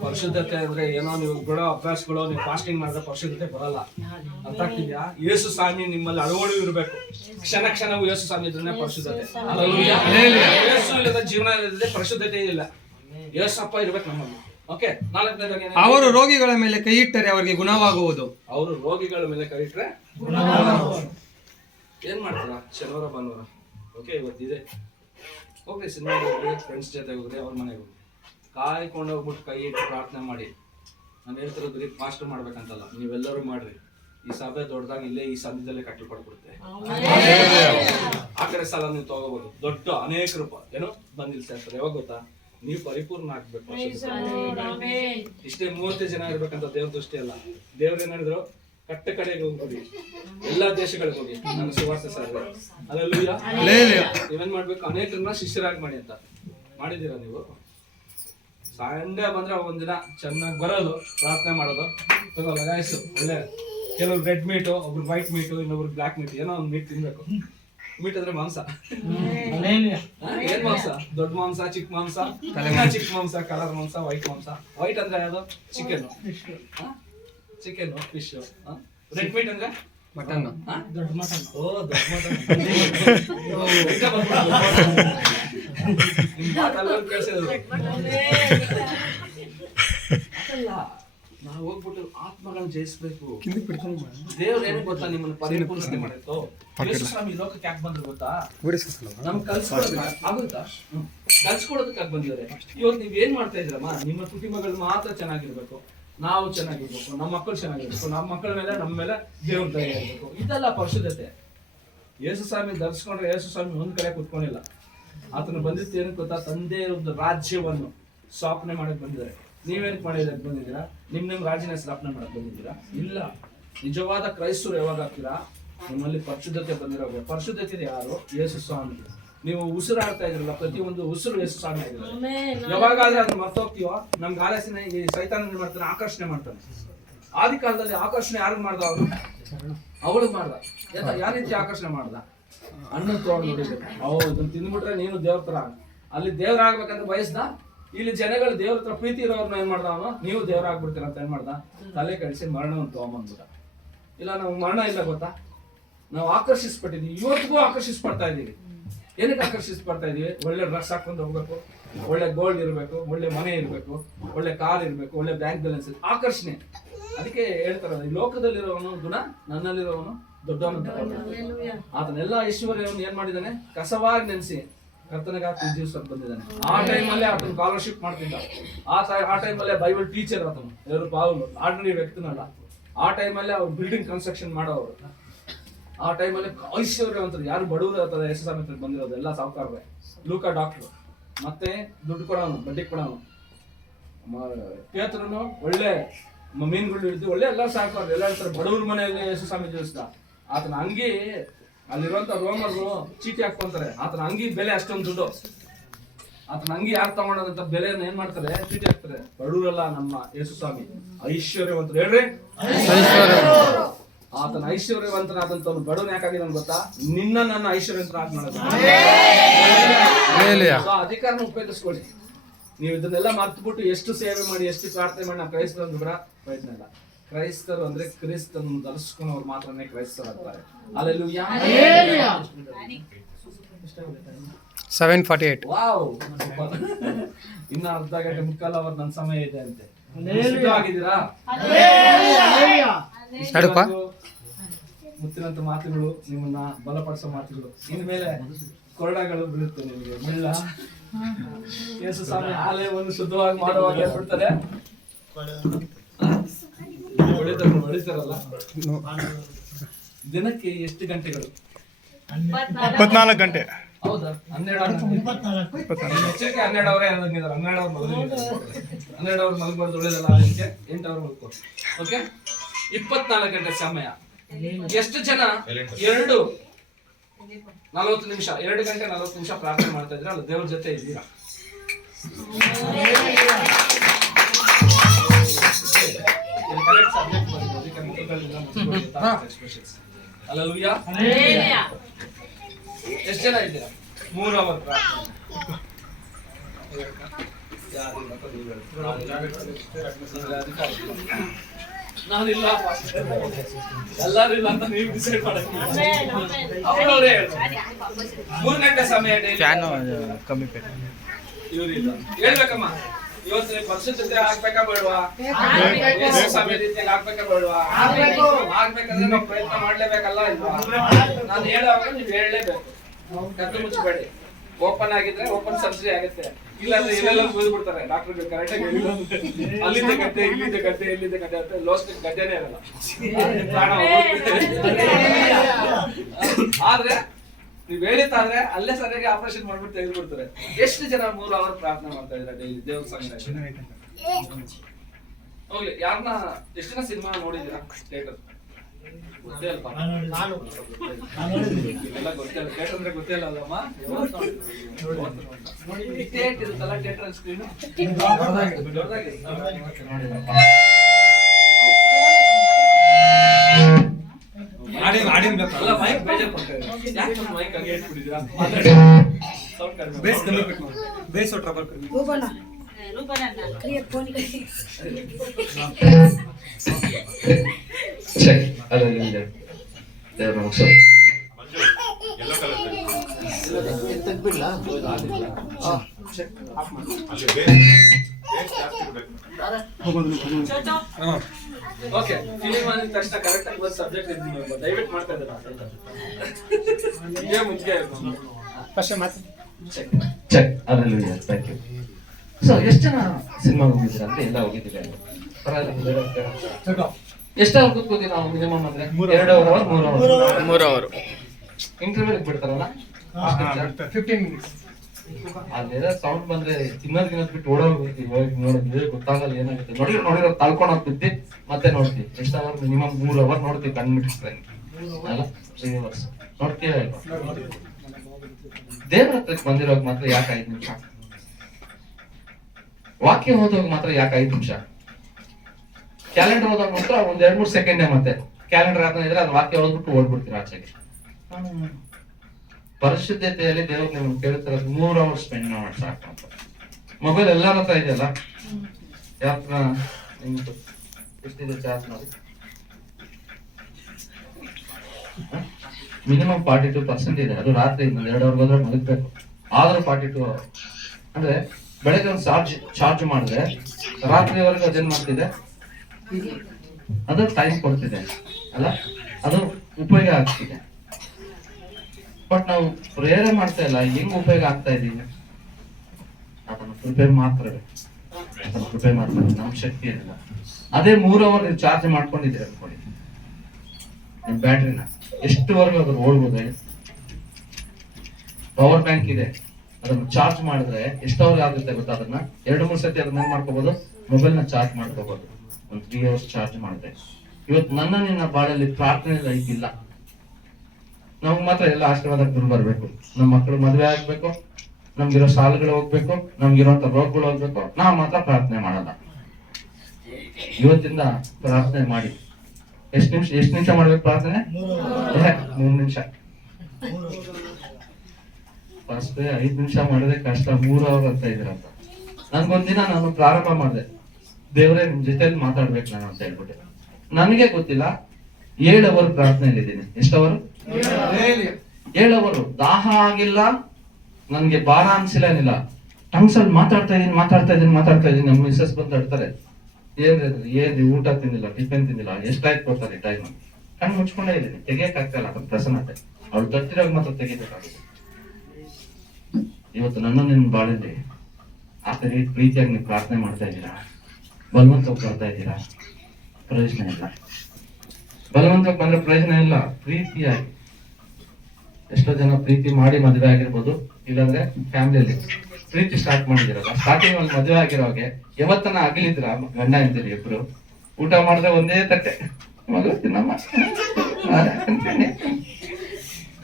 ಪರಿಶುದ್ಧತೆ ಅಂದ್ರೆ ಏನೋ ನೀವು ಬಿಡೋ ಅಭ್ಯಾಸಗಳು, ನೀವು ಫಾಸ್ಟಿಂಗ್ ಮಾಡಿದ್ರೆ ಪರಿಶುದ್ಧತೆ ಬರಲ್ಲ. ಅರ್ಥ ಆಗ್ತಿದ್ಯಾ? ಯೇಸು ಸ್ವಾಮಿ ನಿಮ್ಮಲ್ಲಿ ಅಳವಡಿ ಇರಬೇಕು. ಕ್ಷಣ ಕ್ಷಣವು ಯೇಸು ಸ್ವಾಮಿ ಇದ್ರೆ ಪರಿಶುದ್ಧತೆ. ಯೇಸು ಇಲ್ಲದ ಜೀವನ ಇಲ್ಲದೆ ಪರಿಶುದ್ಧತೆ ಇಲ್ಲ. ಯೇಸಪ್ಪ ಇರ್ಬೇಕು ನಮ್ಮಲ್ಲಿ. ಓಕೆ. 4ನೇದಾಗಿ ಅವರು ರೋಗಿಗಳ ಮೇಲೆ ಕೈ ಇಟ್ಟರೆ ಅವರಿಗೆ ಗುಣವಾಗುವುದು. ಅವರು ರೋಗಿಗಳ ಮೇಲೆ ಕೈ ಇಟ್ರೆ ಏನ್ ಮಾಡ್ತಾರ? ಶನಿವಾರ ಭಾನುವಾರ ಓಕೆ ಇವತ್ತಿದೆ, ಹೋಗ್ರಿ ಸಿನಿಮಾ ಹೋಗ್ರಿ, ಫ್ರೆಂಡ್ಸ್ ಜೊತೆ ಹೋಗ್ರಿ, ಅವ್ರ ಮನೆಗೆ ಹೋಗ್ರಿ, ಕಾಯ್ಕೊಂಡು ಹೋಗ್ಬಿಟ್ಟು ಕೈ ಇಟ್ಟು ಪ್ರಾರ್ಥನೆ ಮಾಡಿ. ನಾನು ಹೇಳ್ತಿರೋದ್ರಿ ಫಾಸ್ಟ್ ಮಾಡ್ಬೇಕಂತಲ್ಲ, ನೀವೆಲ್ಲರೂ ಮಾಡ್ರಿ. ಈ ಸಭೆ ದೊಡ್ಡದಾಗ ಇಲ್ಲೇ ಈ ಸದ್ಯದಲ್ಲೇ ಕಟ್ಟಲು ಕೊಡ್ಬಿಡುತ್ತೆ. ಆ ಕಡೆ ಸಾಲ ನೀವು ತಗೋಬಹುದು. ದೊಡ್ಡ ಅನೇಕ ರೂಪಾಯಿ ಏನೋ ಬಂದಿಲ್ಲ ಸೇರ್ತಾರೆ. ಯಾವಾಗ ಗೊತ್ತಾ? ನೀವು ಪರಿಪೂರ್ಣ ಆಗ್ಬೇಕು. ಇಷ್ಟೇ 30 ಜನ ಇರ್ಬೇಕಂತ ದೇವ್ರ ದೃಷ್ಟಿ ಅಲ್ಲ. ದೇವ್ರ ಏನ್ ಹೇಳಿದ್ರು? ಕಟ್ಟ ಕಡೆಗೆ ಹೋಗ್ಬಿಡಿ, ಎಲ್ಲಾ ದೇಶಗಳಿಗೆ ಹೋಗಿ ನನ್ನ ಸುವಾರ್ತೆ ಸಾರ್ರೆ. ಅಲ್ಲೆಲ್ಲೂಯಾ. ನೀವೇನ್ ಮಾಡ್ಬೇಕು? ಅನೇಕರನ್ನ ಶಿಷ್ಯರಾಗಿ ಮಾಡಿ ಅಂತ ಮಾಡಿದೀರಾ ನೀವು? ಸಂಡೇ ಬಂದ್ರೆ ಒಂದಿನ ಚೆನ್ನಾಗಿ ಬರೋದು, ಪ್ರಾರ್ಥನೆ ಮಾಡೋದು, ತಗೋ ಲಗಾಯಿಸು. ಒಳ್ಳೆ ಕೆಲವ್ರು ರೆಡ್ ಮೀಟು, ಒಬ್ರು ವೈಟ್ ಮೀಟು, ಇನ್ನೊಬ್ರು ಬ್ಲಾಕ್ ಮೀಟ್, ಏನೋ ಒಂದು ಮೀಟ್ ತಿನ್ಬೇಕು. ಮೀಟ್ ಅಂದ್ರೆ ಮಾಂಸ. ಏನ್ ಮಾಂಸ? ದೊಡ್ಡ ಮಾಂಸ, ಚಿಕ್ಕ ಮಾಂಸ, ಚಿಕ್ಕ ಮಾಂಸ, ಕಲರ್ ಮಾಂಸ, ವೈಟ್ ಮಾಂಸ. ವೈಟ್ ಅಂದ್ರೆ ಯಾವ್ದು? Chicken, fish. ರೆಡ್ ಮೀಟ್ ಅಂದ್ರೆ ಮಟನ್, ದೊಡ್ಡ ಮಟನ್. ಓ ದೊಡ್ಡ ಮಟನ್. ನಾವು ಹೋಗ್ಬಿಟ್ಟು ಆತ್ಮಗಳನ್ನ ಜಯಿಸ್ಬೇಕು. ದೇವ್ರ ಏನು ಗೊತ್ತಾ? ನಿಮ್ಮನ್ನ ಪರಿಪೂರ್ಣತೆ ಮಾಡಿತ್ತು. ಯೇಸು ಸ್ವಾಮಿ ಲೋಕಕ್ಕೆ ಯಾಕೆ ಬಂದ್ರು ಗೊತ್ತಾ? ನಮ್ ಆಗುತ್ತಾ? ಕಲ್ಸ್ಕೊಡೋದಕ್ಕೆ ಬಂದಿದ್ದಾರೆ. ಇವತ್ತು ನೀವ್ ಏನ್ ಮಾಡ್ತಾ ಇದ್ರಮ್ಮ? ನಿಮ್ಮ ಕುಟುಂಬಗಳು ಮಾತ್ರ ಚೆನ್ನಾಗಿರ್ಬೇಕು, ನಾವು ಚೆನ್ನಾಗಿರ್ಬೇಕು, ನಮ್ಮ ಮಕ್ಕಳು ಚೆನ್ನಾಗಿರ್ಬೇಕು, ನಮ್ಮ ಮಕ್ಕಳ ಮೇಲೆ ನಮ್ಮ ಮೇಲೆ ದೇವ್ರ ದಯ ಇರ್ಬೇಕು. ಇದೆಲ್ಲ ಪರಿಶುದ್ಧತೆ. ಯೇಸು ಸ್ವಾಮಿ ಧರಿಸ್ಕೊಂಡ್ರೆ ಯೇಸು ಸ್ವಾಮಿ ಒಂದ್ ಕಡೆ ಕುತ್ಕೊಂಡಿಲ್ಲ. ಆತನ ಬಂದಿತ್ತು ಏನಕ್ಕೆ ಗೊತ್ತಾ? ತಂದೆ ಒಂದು ರಾಜ್ಯವನ್ನು ಸ್ಥಾಪನೆ ಮಾಡಕ್ ಬಂದಿದ್ದಾರೆ. ನೀವೇನಕ್ಕೆ ಮಾಡಿದಕ್ಕೆ ಬಂದಿದ್ದೀರಾ? ನಿಮ್ ರಾಜ್ಯನ ಸ್ಥಾಪನೆ ಮಾಡಕ್ ಬಂದಿದ್ದೀರಾ? ಇಲ್ಲ. ನಿಜವಾದ ಕ್ರೈಸ್ತರು ಯಾವಾಗ ಆಗ್ತೀರಾ? ನಿಮ್ಮಲ್ಲಿ ಪರಿಶುದ್ಧತೆ ಬಂದಿರೋ. ಪರಿಶುದ್ಧತೆ ಯಾರು? ಯೇಸು ಸ್ವಾಮಿ. ನೀವು ಉಸಿರಾಡ್ತಾ ಇದ್ರಲ್ಲ, ಪ್ರತಿಯೊಂದು ಉಸಿರು ಯೇಸು ಸ್ವಾಮಿ ಆಗಿದ್ದಾರೆ. ಯಾವಾಗಾದ್ರೆ ಅದನ್ನ ಮರ್ತೋಗ್ತೀವೋ ನಮ್ಗೆ ಆಲೋಚನೆ ಈ ಸೈತಾನ ಮಾಡ್ತಾನೆ, ಆಕರ್ಷಣೆ ಮಾಡ್ತಾನೆ. ಆದಿ ಕಾಲದಲ್ಲಿ ಆಕರ್ಷಣೆ ಯಾರು ಮಾಡ್ದ? ಅವಳು ಮಾಡ್ದ. ಯಾವ ರೀತಿ ಆಕರ್ಷಣೆ ಮಾಡ್ದ? ಅನ್ನ ತಗೊಂಡು ನೋಡಿದ್ರು, ಇದನ್ನ ತಿಂದ್ಬಿಟ್ರೆ ನೀನು ದೇವ್ರ ತರ. ಅಲ್ಲಿ ದೇವ್ರ ಆಗ್ಬೇಕಂತ ಬಯಸ್ದ. ಇಲ್ಲಿ ಜನಗಳು ದೇವ್ರ ಹತ್ರ ಪ್ರೀತಿ ಇರೋರ್ನ ಏನ್ ಮಾಡ್ದ ಅವನು? ನೀವು ದೇವ್ರ ಆಗ್ಬಿಡ್ತೀರ ಅಂತ ಏನ್ ಮಾಡ್ದ? ತಲೆ ಕಡಿಸಿ ಮರಣವನ್ನು ತಗೊಂಬಂದ್ಬಿಟ್ಟ. ಇಲ್ಲ, ನಾವು ಮರಣ ಇಲ್ಲ ಗೊತ್ತಾ? ನಾವು ಆಕರ್ಷಿಸ್ಪಟ್ಟಿದೀವಿ, ಇವತ್ತಿಗೂ ಆಕರ್ಷಿಸ್ಪಡ್ತಾ ಇದೀವಿ. ಏನಕ್ಕೆ ಆಕರ್ಷಿಸ್ಪಡ್ತಾ ಇದೀವಿ? ಒಳ್ಳೆ ಡ್ರೆಸ್ ಹಾಕೊಂಡು ಹೋಗ್ಬೇಕು, ಒಳ್ಳೆ ಗೋಲ್ಡ್ ಇರಬೇಕು, ಒಳ್ಳೆ ಮನೆ ಇರಬೇಕು, ಒಳ್ಳೆ ಕಾರ್ ಇರಬೇಕು, ಒಳ್ಳೆ ಬ್ಯಾಂಕ್ ಬ್ಯಾಲೆನ್ಸ್. ಆಕರ್ಷಣೆ. ಅದಕ್ಕೆ ಹೇಳ್ತಾರ, ಈ ಲೋಕದಲ್ಲಿರೋವನು ಗುಣ, ನನ್ನಲ್ಲಿರೋವನು ದೊಡ್ಡವನು. ಆತನೆಲ್ಲ ಐಶ್ವರ್ಯವನ್ನು ಏನ್ ಮಾಡಿದಾನೆ? ಕಸವಾಗಿ ನೆನೆಸಿ ಕರ್ತನಿಗಾಗಿ ಜೀವಿಸಕ್ ಬಂದಿದ್ದಾನೆ. ಆ ಟೈಮಲ್ಲೇ ಆತನ ಸ್ಕಾಲರ್ಶಿಪ್ ಮಾಡ್ತಿದ್ದ. ಆ ಟೈಮಲ್ಲೇ ಬೈಬಲ್ ಟೀಚರ್ ಆತನು. ಇವರು ಪಾವುಲು ಆರ್ಡಿನರಿ ವ್ಯಕ್ತಿನಲ್ಲ. ಆ ಟೈಮಲ್ಲೇ ಅವ್ರು ಬಿಲ್ಡಿಂಗ್ ಕನ್ಸ್ಟ್ರಕ್ಷನ್ ಮಾಡೋರು. ಆ ಟೈಮಲ್ಲಿ ಐಶ್ವರ್ಯವಂತರು ಯಾರು ಬಡವರು ಆತದ ಯೇಸು ಸ್ವಾಮಿ ಹತ್ರ ಬಂದಿರೋದು ಎಲ್ಲ ಸಾವುಕಾರರೇ. ಲೂಕಾ ಡಾಕ್ಟರ್, ಮತ್ತೆ ದುಡ್ಡು ಕೊಡೋನು, ಬಡ್ಡಿ ಕೊಡೋನು. ಪೇತ್ರನು ಒಳ್ಳೆ ಮೀನುಗಳು ಹಿಡಿದು ಒಳ್ಳೆ ಎಲ್ಲ ಸಾವುಕಾರ. ಎಲ್ಲ ಹೇಳ್ತಾರೆ ಬಡವ್ರ ಮನೆಯಲ್ಲಿ ಯೇಸು ಸ್ವಾಮಿ ಜೀವಿಸ್ದ. ಆತನ ಅಂಗಿ ಅಲ್ಲಿರುವಂತ ರೋಮರು ಚೀಟಿ ಹಾಕೊಂತಾರೆ. ಆತನ ಅಂಗಿ ಬೆಲೆ ಅಷ್ಟೊಂದು ದುಡ್ಡು. ಆತನ ಅಂಗಿ ಯಾರು ತಗೊಂಡಂತ ಬೆಲೆಯನ್ನು ಏನ್ ಮಾಡ್ತಾರೆ, ಚೀಟಿ ಹಾಕ್ತಾರೆ. ಬಡವರಲ್ಲ ನಮ್ಮ ಯೇಸು ಸ್ವಾಮಿ, ಐಶ್ವರ್ಯವಂತರು. ಹೇಳ್ರಿ, ಆತನ ಐಶ್ವರ್ಯವಂತನಾದಂತವನು ಬಡವನ್ ಯಾಕಾಗಿದೆ ಗೊತ್ತಾ? ನಿನ್ನ ನನ್ನ ಐಶ್ವರ್ಯವಂತನಾಗಿ ಮಾಡೋದು. ಅಧಿಕಾರನ ಉಪಯೋಗಿಸ್ಕೊಳ್ಳಿ. ನೀವು ಇದನ್ನೆಲ್ಲ ಮರ್ತ್ಬಿಟ್ಟು ಎಷ್ಟು ಸೇವೆ ಮಾಡಿ, ಎಷ್ಟು ಪ್ರಾರ್ಥನೆ ಮಾಡಿ ನಾವು ಕ್ರೈಸ್ತರು ಅಂದ್ರ ಪ್ರಯತ್ನ ಇಲ್ಲ. ಕ್ರೈಸ್ತರು ಅಂದ್ರೆ ಕ್ರಿಸ್ತನನ್ನು ಧರಿಸ್ಕೊಂಡವ್ರು ಮಾತ್ರನೇ ಕ್ರೈಸ್ತರಾಗ್ತಾರೆ. ಅಲ್ಲೆಲ್ಲೂಯಾ. 7:48. ವಾವ್, ಇನ್ನ ಅರ್ಧ ಗಂಟೆ ಮುಕ್ಕಾಲ್ ಅವರ್ ನನ್ನ ಸಮಯ ಇದೆ ಅಂತೆ. ಆಗಿದ್ದೀರಾ? ಮುತ್ತಿನಂತ ಮಾತುಗಳು ನಿಮ್ಮನ್ನ ಬಲಪಡಿಸೋ ಮಾತುಗಳು. ಇನ್ಮೇಲೆ ಕೊರಡಗಳು ಬೀಳುತ್ತೆ ನಿಮಗೆ. ಮುಳ್ಳ ಯೇಸು ಸ್ವಾಮಿ ಆಲಯವನ್ನು ಶುದ್ಧವಾಗಿ ಮಾಡುವಾಗ ಹೇಳ್ಬಿಡ್ತಾರೆ, ಹೊಡಿತಾರಲ್ಲ. ದಿನಕ್ಕೆ ಎಷ್ಟು ಗಂಟೆಗಳು? 24 ಗಂಟೆ. ಹೌದಾ? 12 ಎಚ್ಚರಿಕೆ 12 ಅವರೇ ಅನ್ನೋದಿದ್ದಾರೆ. 12 ಅವರ್ ಮಲಗಬಾರ್ದು, 12 ಅವರ್ ಮಲಗಬಾರ್ದು, ಒಳ್ಳೇದಲ್ಲ. ಅದಕ್ಕೆ 8 ಅವರ್ ಮಲ್ಕೊ. ಓಕೆ, 24 ಗಂಟೆ ಸಮಯ. ಎಷ್ಟು ಜನ 2:40 ನಿಮಿಷ 2 ಗಂಟೆ 40 ನಿಮಿಷ ಪ್ರಾರ್ಥನೆ ಮಾಡ್ತಾ ಇದ್ರೆ ಅಲ್ಲ ದೇವ್ರ ಜೊತೆ ಇದ್ದೀರಾ? ಅಲ್ಲೂಯ್ಯ. ಎಷ್ಟು ಜನ ಇದ್ದೀರಾ? 3 ಅವರ್ ಪ್ರಾರ್ಥನೆ. ನಾನಿಲ್ಲ, ಎಲ್ಲರೂ ಇಲ್ಲ ಅಂತ ನೀವು ಡಿಸೈಡ್ ಮಾಡಕ್ಕೆ 3 ಗಂಟೆ ಸಮಯ ಕಮ್ಮಿ ಇವ್ರಿಲ್ಲ. ಹೇಳ್ಬೇಕಮ್ಮ, ಇವತ್ತು ಪರಿಶುದ್ಧತೆ ಆಗ್ಬೇಕಾ ಬೇಡವಾ? ಸಮಯ ರೀತಿಯಾಗಿ ಆಗ್ಬೇಕಾ ಬೇಡವಾ? ಆಗ್ಬೇಕಂದ್ರೆ ನಾವು ಪ್ರಯತ್ನ ಮಾಡ್ಲೇಬೇಕಲ್ಲ ಇಲ್ವಾ? ನಾನು ಹೇಳುವಾಗ ನೀವು ಹೇಳಲೇಬೇಕು. ಕತ್ತು ಮುಚ್ಚಬೇಡಿ. ಓಪನ್ ಆಗಿದ್ರೆ ಓಪನ್ ಸರ್ಜರಿ ಆಗುತ್ತೆ. ಇಲ್ಲಾಂದ್ರೆ ಇಲ್ಲೆಲ್ಲ ಬಿಡ್ತಾರೆ ಡಾಕ್ಟರ್. ಕರೆಕ್ಟ್ ಆಗಿ ಅಲ್ಲಿಂದ ಗಡ್ಡೆ, ಇಲ್ಲಿಂದ ಗಡ್ಡೆ, ಇಲ್ಲಿಂದ ಗಡ್ಡೆ ಅಂತ ಲೋಸ್ಟ್ ಗಡ್ಡೆನೇ ಇರಲ್ಲ. ಆದ್ರೆ ನೀವ್ ಹೇಳಿತಾದ್ರೆ ಅಲ್ಲೇ ಸರಿಯಾಗಿ ಆಪರೇಷನ್ ಮಾಡ್ಬಿಟ್ಟು ತೆಗೆದ್ಬಿಡ್ತಾರೆ. ಎಷ್ಟು ಜನ 3 ಅವರ್ ಪ್ರಾರ್ಥನೆ ಮಾಡ್ತಾ ಇದ್ದಾರೆ ಡೈಲಿ ದೇವ್ರ ಸಂಘ? ಹೋಗ್ಲಿ, ಯಾರನ್ನ ಎಷ್ಟು ಜನ ಸಿನಿಮಾ ನೋಡಿದೀರಾ ಥಿಯೇಟರ್? ಗೊತ್ತೇ ಅಲ್ಪ ಎಲ್ಲ ಗೊತ್ತೇ ಇಲ್ಲ. ಥಿಯೇಟರ್ ಅಂದ್ರೆ ಗೊತ್ತೇ ಇಲ್ಲ ಅಲ್ಲಮ್ಮ. ಥಿಯೇಟರ್ ಇರುತ್ತಲ್ಲ, ಥಿಯೇಟರ್ ಸ್ಕ್ರೀನ್ ಮೈಕ್ ಬೇಜಾರ್ ಕೊಡ್ತಾರೆ. ಯಾಕೆ ಮೈಕ್ ಹಂಗೆ ಇಟ್ಬಿಟ್ಟಿದ್ದೀರಾ? ಸೌಂಡ್ ಕಡಿಮೆ, ಬೇಸ್ ಕಮ್ಮಿ ಬೇಕು, ಬೇಸ್ ಟ್ರಬಲ್ ಕಡಿಮೆ. ಚೆಕ್. ಅಲ್ಲ ದೇವ್ರ ನಮಸ್ಕಾರ. ಓಕೆ, ಫಿಲಿಮ್ ಅಂದ ತಕ್ಷಣ ಕರೆಕ್ಟ್ ಆಗಿ ಒಂದು ಸಬ್ಜೆಕ್ಟ್ ಇದ್ದೀನಿ. ದಯವಿಟ್ಟು ಮಾಡ್ತಾ ಇದ್ದಾರೆ ಮುಂಚೆ ಚೆಕ್. ಅದರಲ್ಲಿ ಥ್ಯಾಂಕ್ ಯು. ಸೊ ಎಷ್ಟು ಜನ ಸಿನಿಮಾ ಹೋಗಿದ್ದೀರ ಅಂತ? ಎಲ್ಲ ಹೋಗಿದ್ದೀವಿ. ಎಷ್ಟು ಅವರ್ ಕೂತ್ಕೋತೀವಿ ನಾವು ಮಿನಿಮಮ್ ಅಂದ್ರೆ? 2 ಅವರ್ 3 ಅವರ್ ಇಂಟರ್ವ್ಯೂ ಬಿಡ್ತಾರಲ್ಲ, 15 minutes. ಅಲ್ಲೆಲ್ಲ ಸೌಂಡ್ ಬಂದ್ರೆ ತಿನ್ನೋದ್ ಬಿಟ್ಟು ಓಡೋಗ್ಬಿಡ್ತೀವಿ. ಹೋಗಿ ನೋಡಿದ್ವಿ ಗೊತ್ತಾಗಲ್ಲ ಏನಾಗುತ್ತೆ. ನೋಡಿರೋ ತಳ್ಕೊಂಡು ಹೋಗ್ಬಿಡ್ತಿ, ಮತ್ತೆ ನೋಡ್ತೀವಿ. ಎಷ್ಟು ಅವರ್? ಮಿನಿಮಮ್ 3 ಅವರ್ ನೋಡ್ತೀವಿ. ಕಣ್ಮಿಟ್ರೆ ಅಲ್ಲ 3 ಅವರ್ಸ್ ನೋಡ್ತೀವಿ ಅಲ್ವಾ? ದೇವ್ರ ಹತ್ರಕ್ಕೆ ಬಂದಿರೋವಾಗ ಮಾತ್ರ ಯಾಕೆ 5 ನಿಮಿಷ? ವಾಕ್ಯ ಓದೋವಾಗ ಮಾತ್ರ ಯಾಕೆ 5 ನಿಮಿಷ? ಕ್ಯಾಲೆಂಡರ್ ಓದೋವಾಗ ಮಾತ್ರ 1-2-3 ಸೆಕೆಂಡೇ. ಮತ್ತೆ ಕ್ಯಾಲೆಂಡರ್ ಹಾಕಿದ್ರೆ ಅದು ವಾಕ್ಯ ಓದ್ಬಿಟ್ಟು ಓಡ್ಬಿಡ್ತೀರ ಆಚೆಗೆ. ಪರಿಶುದ್ಧತೆಯಲ್ಲಿ ದೇವ್ರು ನಿಮ್ಗೆ ಕೇಳ್ತಿರೋದು 3 ಅವರ್ ಸ್ಪೆಂಡ್ ಮಾಡಿ ಸಾಕು ಅಂತ. ಮೊಬೈಲ್ ಎಲ್ಲರ ಹತ್ರ ಇದೆಯಲ್ಲ, ಯಾತ್ರ ಎಷ್ಟಿದೆ ಚಾರ್ಜ್ ಮಾಡಿ? ಮಿನಿಮಮ್ 42% ಇದೆ. ಅದು ರಾತ್ರಿ 2 ಅವರ್ ಹೋದ್ರೆ ಮಲಗಬೇಕು. ಆದ್ರೂ 42 ಅಂದ್ರೆ ಬೆಳಗ್ಗೆ ಒಂದು ಚಾರ್ಜ್ ಮಾಡಿದ್ರೆ ರಾತ್ರಿವರೆಗೂ ಅದೇನ್ ಮಾಡ್ತಿದೆ? ಅದು ಟೈಮ್ ಕೊಡ್ತಿದೆ ಅಲ್ಲ, ಅದು ಉಪಯೋಗ ಆಗ್ತಿದೆ. ಬಟ್ ನಾವು ಪ್ರೇರಣೆ ಮಾಡ್ತಾ ಇಲ್ಲ. ಹೆಂಗ್ ಉಪಯೋಗ ಆಗ್ತಾ ಇದೀವಿ? ಅದನ್ನು ಪ್ರಿಪೇರ್ ಮಾಡ್ತಾರೆ, ನಮ್ ಶಕ್ತಿ ಇರಲಿಲ್ಲ. ಅದೇ 3 ಅವರ್ ನೀವು ಚಾರ್ಜ್ ಮಾಡ್ಕೊಂಡಿದ್ದೀರಿ ಅನ್ಕೊಳ್ಳಿ, ನಿಮ್ ಬ್ಯಾಟ್ರಿನ ಎಷ್ಟುವರೆಗೂ ಅದ್ರ ಓಡ್ಬೋದು? ಪವರ್ ಬ್ಯಾಂಕ್ ಇದೆ, ಅದನ್ನ ಚಾರ್ಜ್ ಮಾಡಿದ್ರೆ ಎಷ್ಟು ಅವರ್ ಆಗುತ್ತೆ ಗೊತ್ತಾ? ಅದನ್ನ 2-3 ಸತಿ ಅದನ್ನ ಏನ್ ಮಾಡ್ಕೋಬಹುದು? ಮೊಬೈಲ್ ನ ಚಾರ್ಜ್ ಮಾಡ್ಕೋಬಹುದು. ಒಂದು 3 ಅವರ್ಸ್ ಚಾರ್ಜ್ ಮಾಡಿದ್ರೆ. ಇವತ್ತು ನಿನ್ನ ಬಾಳಲ್ಲಿ ಪ್ರಾರ್ಥನೆ ಲೈಫ್ ಇಲ್ಲ. ನಮ್ಗೆ ಮಾತ್ರ ಎಲ್ಲ ಆಶೀರ್ವಾದ ಬರ್ಬೇಕು. ನಮ್ಮ ಮಕ್ಕಳು ಮದುವೆ ಆಗ್ಬೇಕು, ನಮ್ಗಿರೋ ಸಾಲಗಳು ಹೋಗ್ಬೇಕು, ನಮ್ಗಿರೋಂಥ ರೋಗಗಳು ಹೋಗ್ಬೇಕು, ನಾವು ಮಾತ್ರ ಪ್ರಾರ್ಥನೆ ಮಾಡಲ್ಲ. ಇವತ್ತಿಂದ ಪ್ರಾರ್ಥನೆ ಮಾಡಿ. ಎಷ್ಟು ನಿಮಿಷ ಮಾಡ್ಬೇಕು ಪ್ರಾರ್ಥನೆ? 3 ನಿಮಿಷ. ಫಸ್ಟ್ 5 ನಿಮಿಷ ಮಾಡಿದ್ರೆ ಕಷ್ಟ, 3 ಅವರ್ ಅಂತ ಇದ್ರಂತ. ನನ್ಗೊಂದಿನ ನಾನು ಪ್ರಾರಂಭ ಮಾಡಿದೆ, ದೇವರೇ ನಿಮ್ ಜೊತೆಲಿ ಮಾತಾಡ್ಬೇಕು ನಾನು ಅಂತ ಹೇಳ್ಬಿಟ್ಟೆ. ನನಗೆ ಗೊತ್ತಿಲ್ಲ 7 ಅವರ್ ಪ್ರಾರ್ಥನೆಯಲ್ಲಿದ್ದೀನಿ. ಎಷ್ಟು ಅವರು? 7 ಅವರು. ದಾಹ ಆಗಿಲ್ಲ, ನನ್ಗೆ ಭಾರ ಅನ್ಸಿಲ್ಲ, ಏನಿಲ್ಲ. ಟಂಗ್ಸಲ್ಲಿ ಮಾತಾಡ್ತಾ ಇದೀನಿ. ನಮ್ಮ ಮಿಸ್ಸಸ್ ಬಂದು ಹೇಳ್ತಾರೆ, ಏನ್ರಿ ಊಟ ತಿಂದಿಲ್ಲ, ಟಿಫಿನ್ ತಿಂದಿಲ್ಲ, ಎಷ್ಟಾಯ್ತು ಗೊತ್ತಾರೆ ಟೈಮ್. ಕಣ್ಣು ಮುಚ್ಕೊಂಡೇ ಇದ್ದೀನಿ, ತೆಗಿಯಕ್ ಆಗ್ತಾಯಿಲ್ಲ. ಅದ್ರ ಪ್ರಸನ್ನತೆ ಅವ್ಳು ತಟ್ಟಿರಾಗ ಮಾತ್ರ ತೆಗಿಬೇಕಾಗುತ್ತೆ. ಇವತ್ತು ನಿನ್ನ ಬಾಳಲ್ಲಿ ಆ ಕಡೆ ಪ್ರೀತಿಯಾಗಿ ನೀವು ಪ್ರಾರ್ಥನೆ ಮಾಡ್ತಾ ಇದ್ದೀರಾ, ಬಲವಂತವಾಗಿ ಬರ್ತಾ ಇದ್ದೀರಾ, ಪ್ರಯೋಜನ ಇಲ್ಲ. ಬಲವಂತವಾಗಿ ಬಂದ್ರೆ ಪ್ರಯೋಜನ ಇಲ್ಲ. ಪ್ರೀತಿಯಾಗಿ, ಎಷ್ಟೋ ಜನ ಪ್ರೀತಿ ಮಾಡಿ ಮದುವೆ ಆಗಿರ್ಬೋದು, ಇಲ್ಲಾಂದ್ರೆ ಫ್ಯಾಮಿಲಿಯಲ್ಲಿ ಪ್ರೀತಿ ಸ್ಟಾರ್ಟ್ ಮಾಡಿದಿರಲ್ಲ, ಸ್ಟಾರ್ಟಿಂಗ್ ಒಂದು ಮದುವೆ ಆಗಿರೋಗೆ ಯಾವತ್ತನ ಅಗಲಿದ್ರ ಗಂಡ ಹೆಂಡತಿ ಇಬ್ರು, ಊಟ ಮಾಡಿದ್ರೆ ಒಂದೇ ತಟ್ಟೆ, ಮಗಳು ತಿನ್ನಮ್ಮ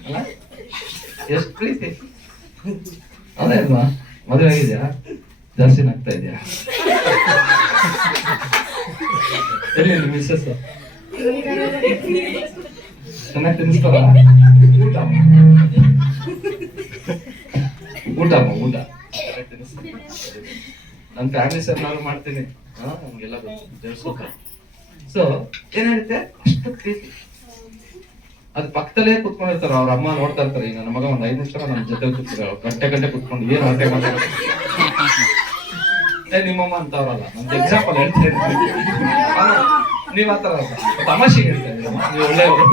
ಅಲ್ಲ, ಎಷ್ಟು ಪ್ರೀತಿ. ಅದೇ ಅಲ್ವಾ? ಮದುವೆ ಆಗಿದ್ಯಾ? ಜಾಸ್ತಿ ನಗ್ತಾ ಇದೆಯಾ? ಎಲ್ಲಿ ಮಿಸ್ಸಸ್ ಚೆನ್ನಾಗಿ ತಿನ್ನಿಸ್ತಾರ? ಊಟ ನನ್ನ ಫ್ಯಾಮಿಲಿ ಸರ್ ನಾನು ಮಾಡ್ತೀನಿ, ನಮ್ಗೆಲ್ಲ ದೇವಸ್ಥಾನ. ಸೊ ಏನಾಗುತ್ತೆ, ಅಷ್ಟು ಪ್ರೀತಿ. ಅದ್ ಪಕ್ಕದಲ್ಲೇ ಕುತ್ಕೊಂಡಿರ್ತಾರ, ಅವ್ರ ಅಮ್ಮ ನೋಡ್ತಾ ಇರ್ತಾರೆ. ಈಗ ನನ್ನ ಮಗ ಒಂದ್ 5 ನಿಮಿಷ ನನ್ನ ಜೊತೆ ಕೂತ್ತಾರೆ, ಗಂಟೆ ಕುತ್ಕೊಂಡು ಏನ್ ಹೊಟ್ಟೆ ಮಾತಾಡ ನಿಮ್ಮಮ್ಮ ಅಂತ ಅವ್ರಲ್ಲ. ನಮ್ದು ಎಕ್ಸಾಂಪಲ್ ಹೇಳ್ತಾ ಇರ್ತೀನಿ, ನೀವ್ ಆತರ ತಮಾಷೆಗೆ ಹೇಳ್ತಾ ಇದ್ದೀರಮ್ಮ, ನೀವು ಒಳ್ಳೆಯವರು,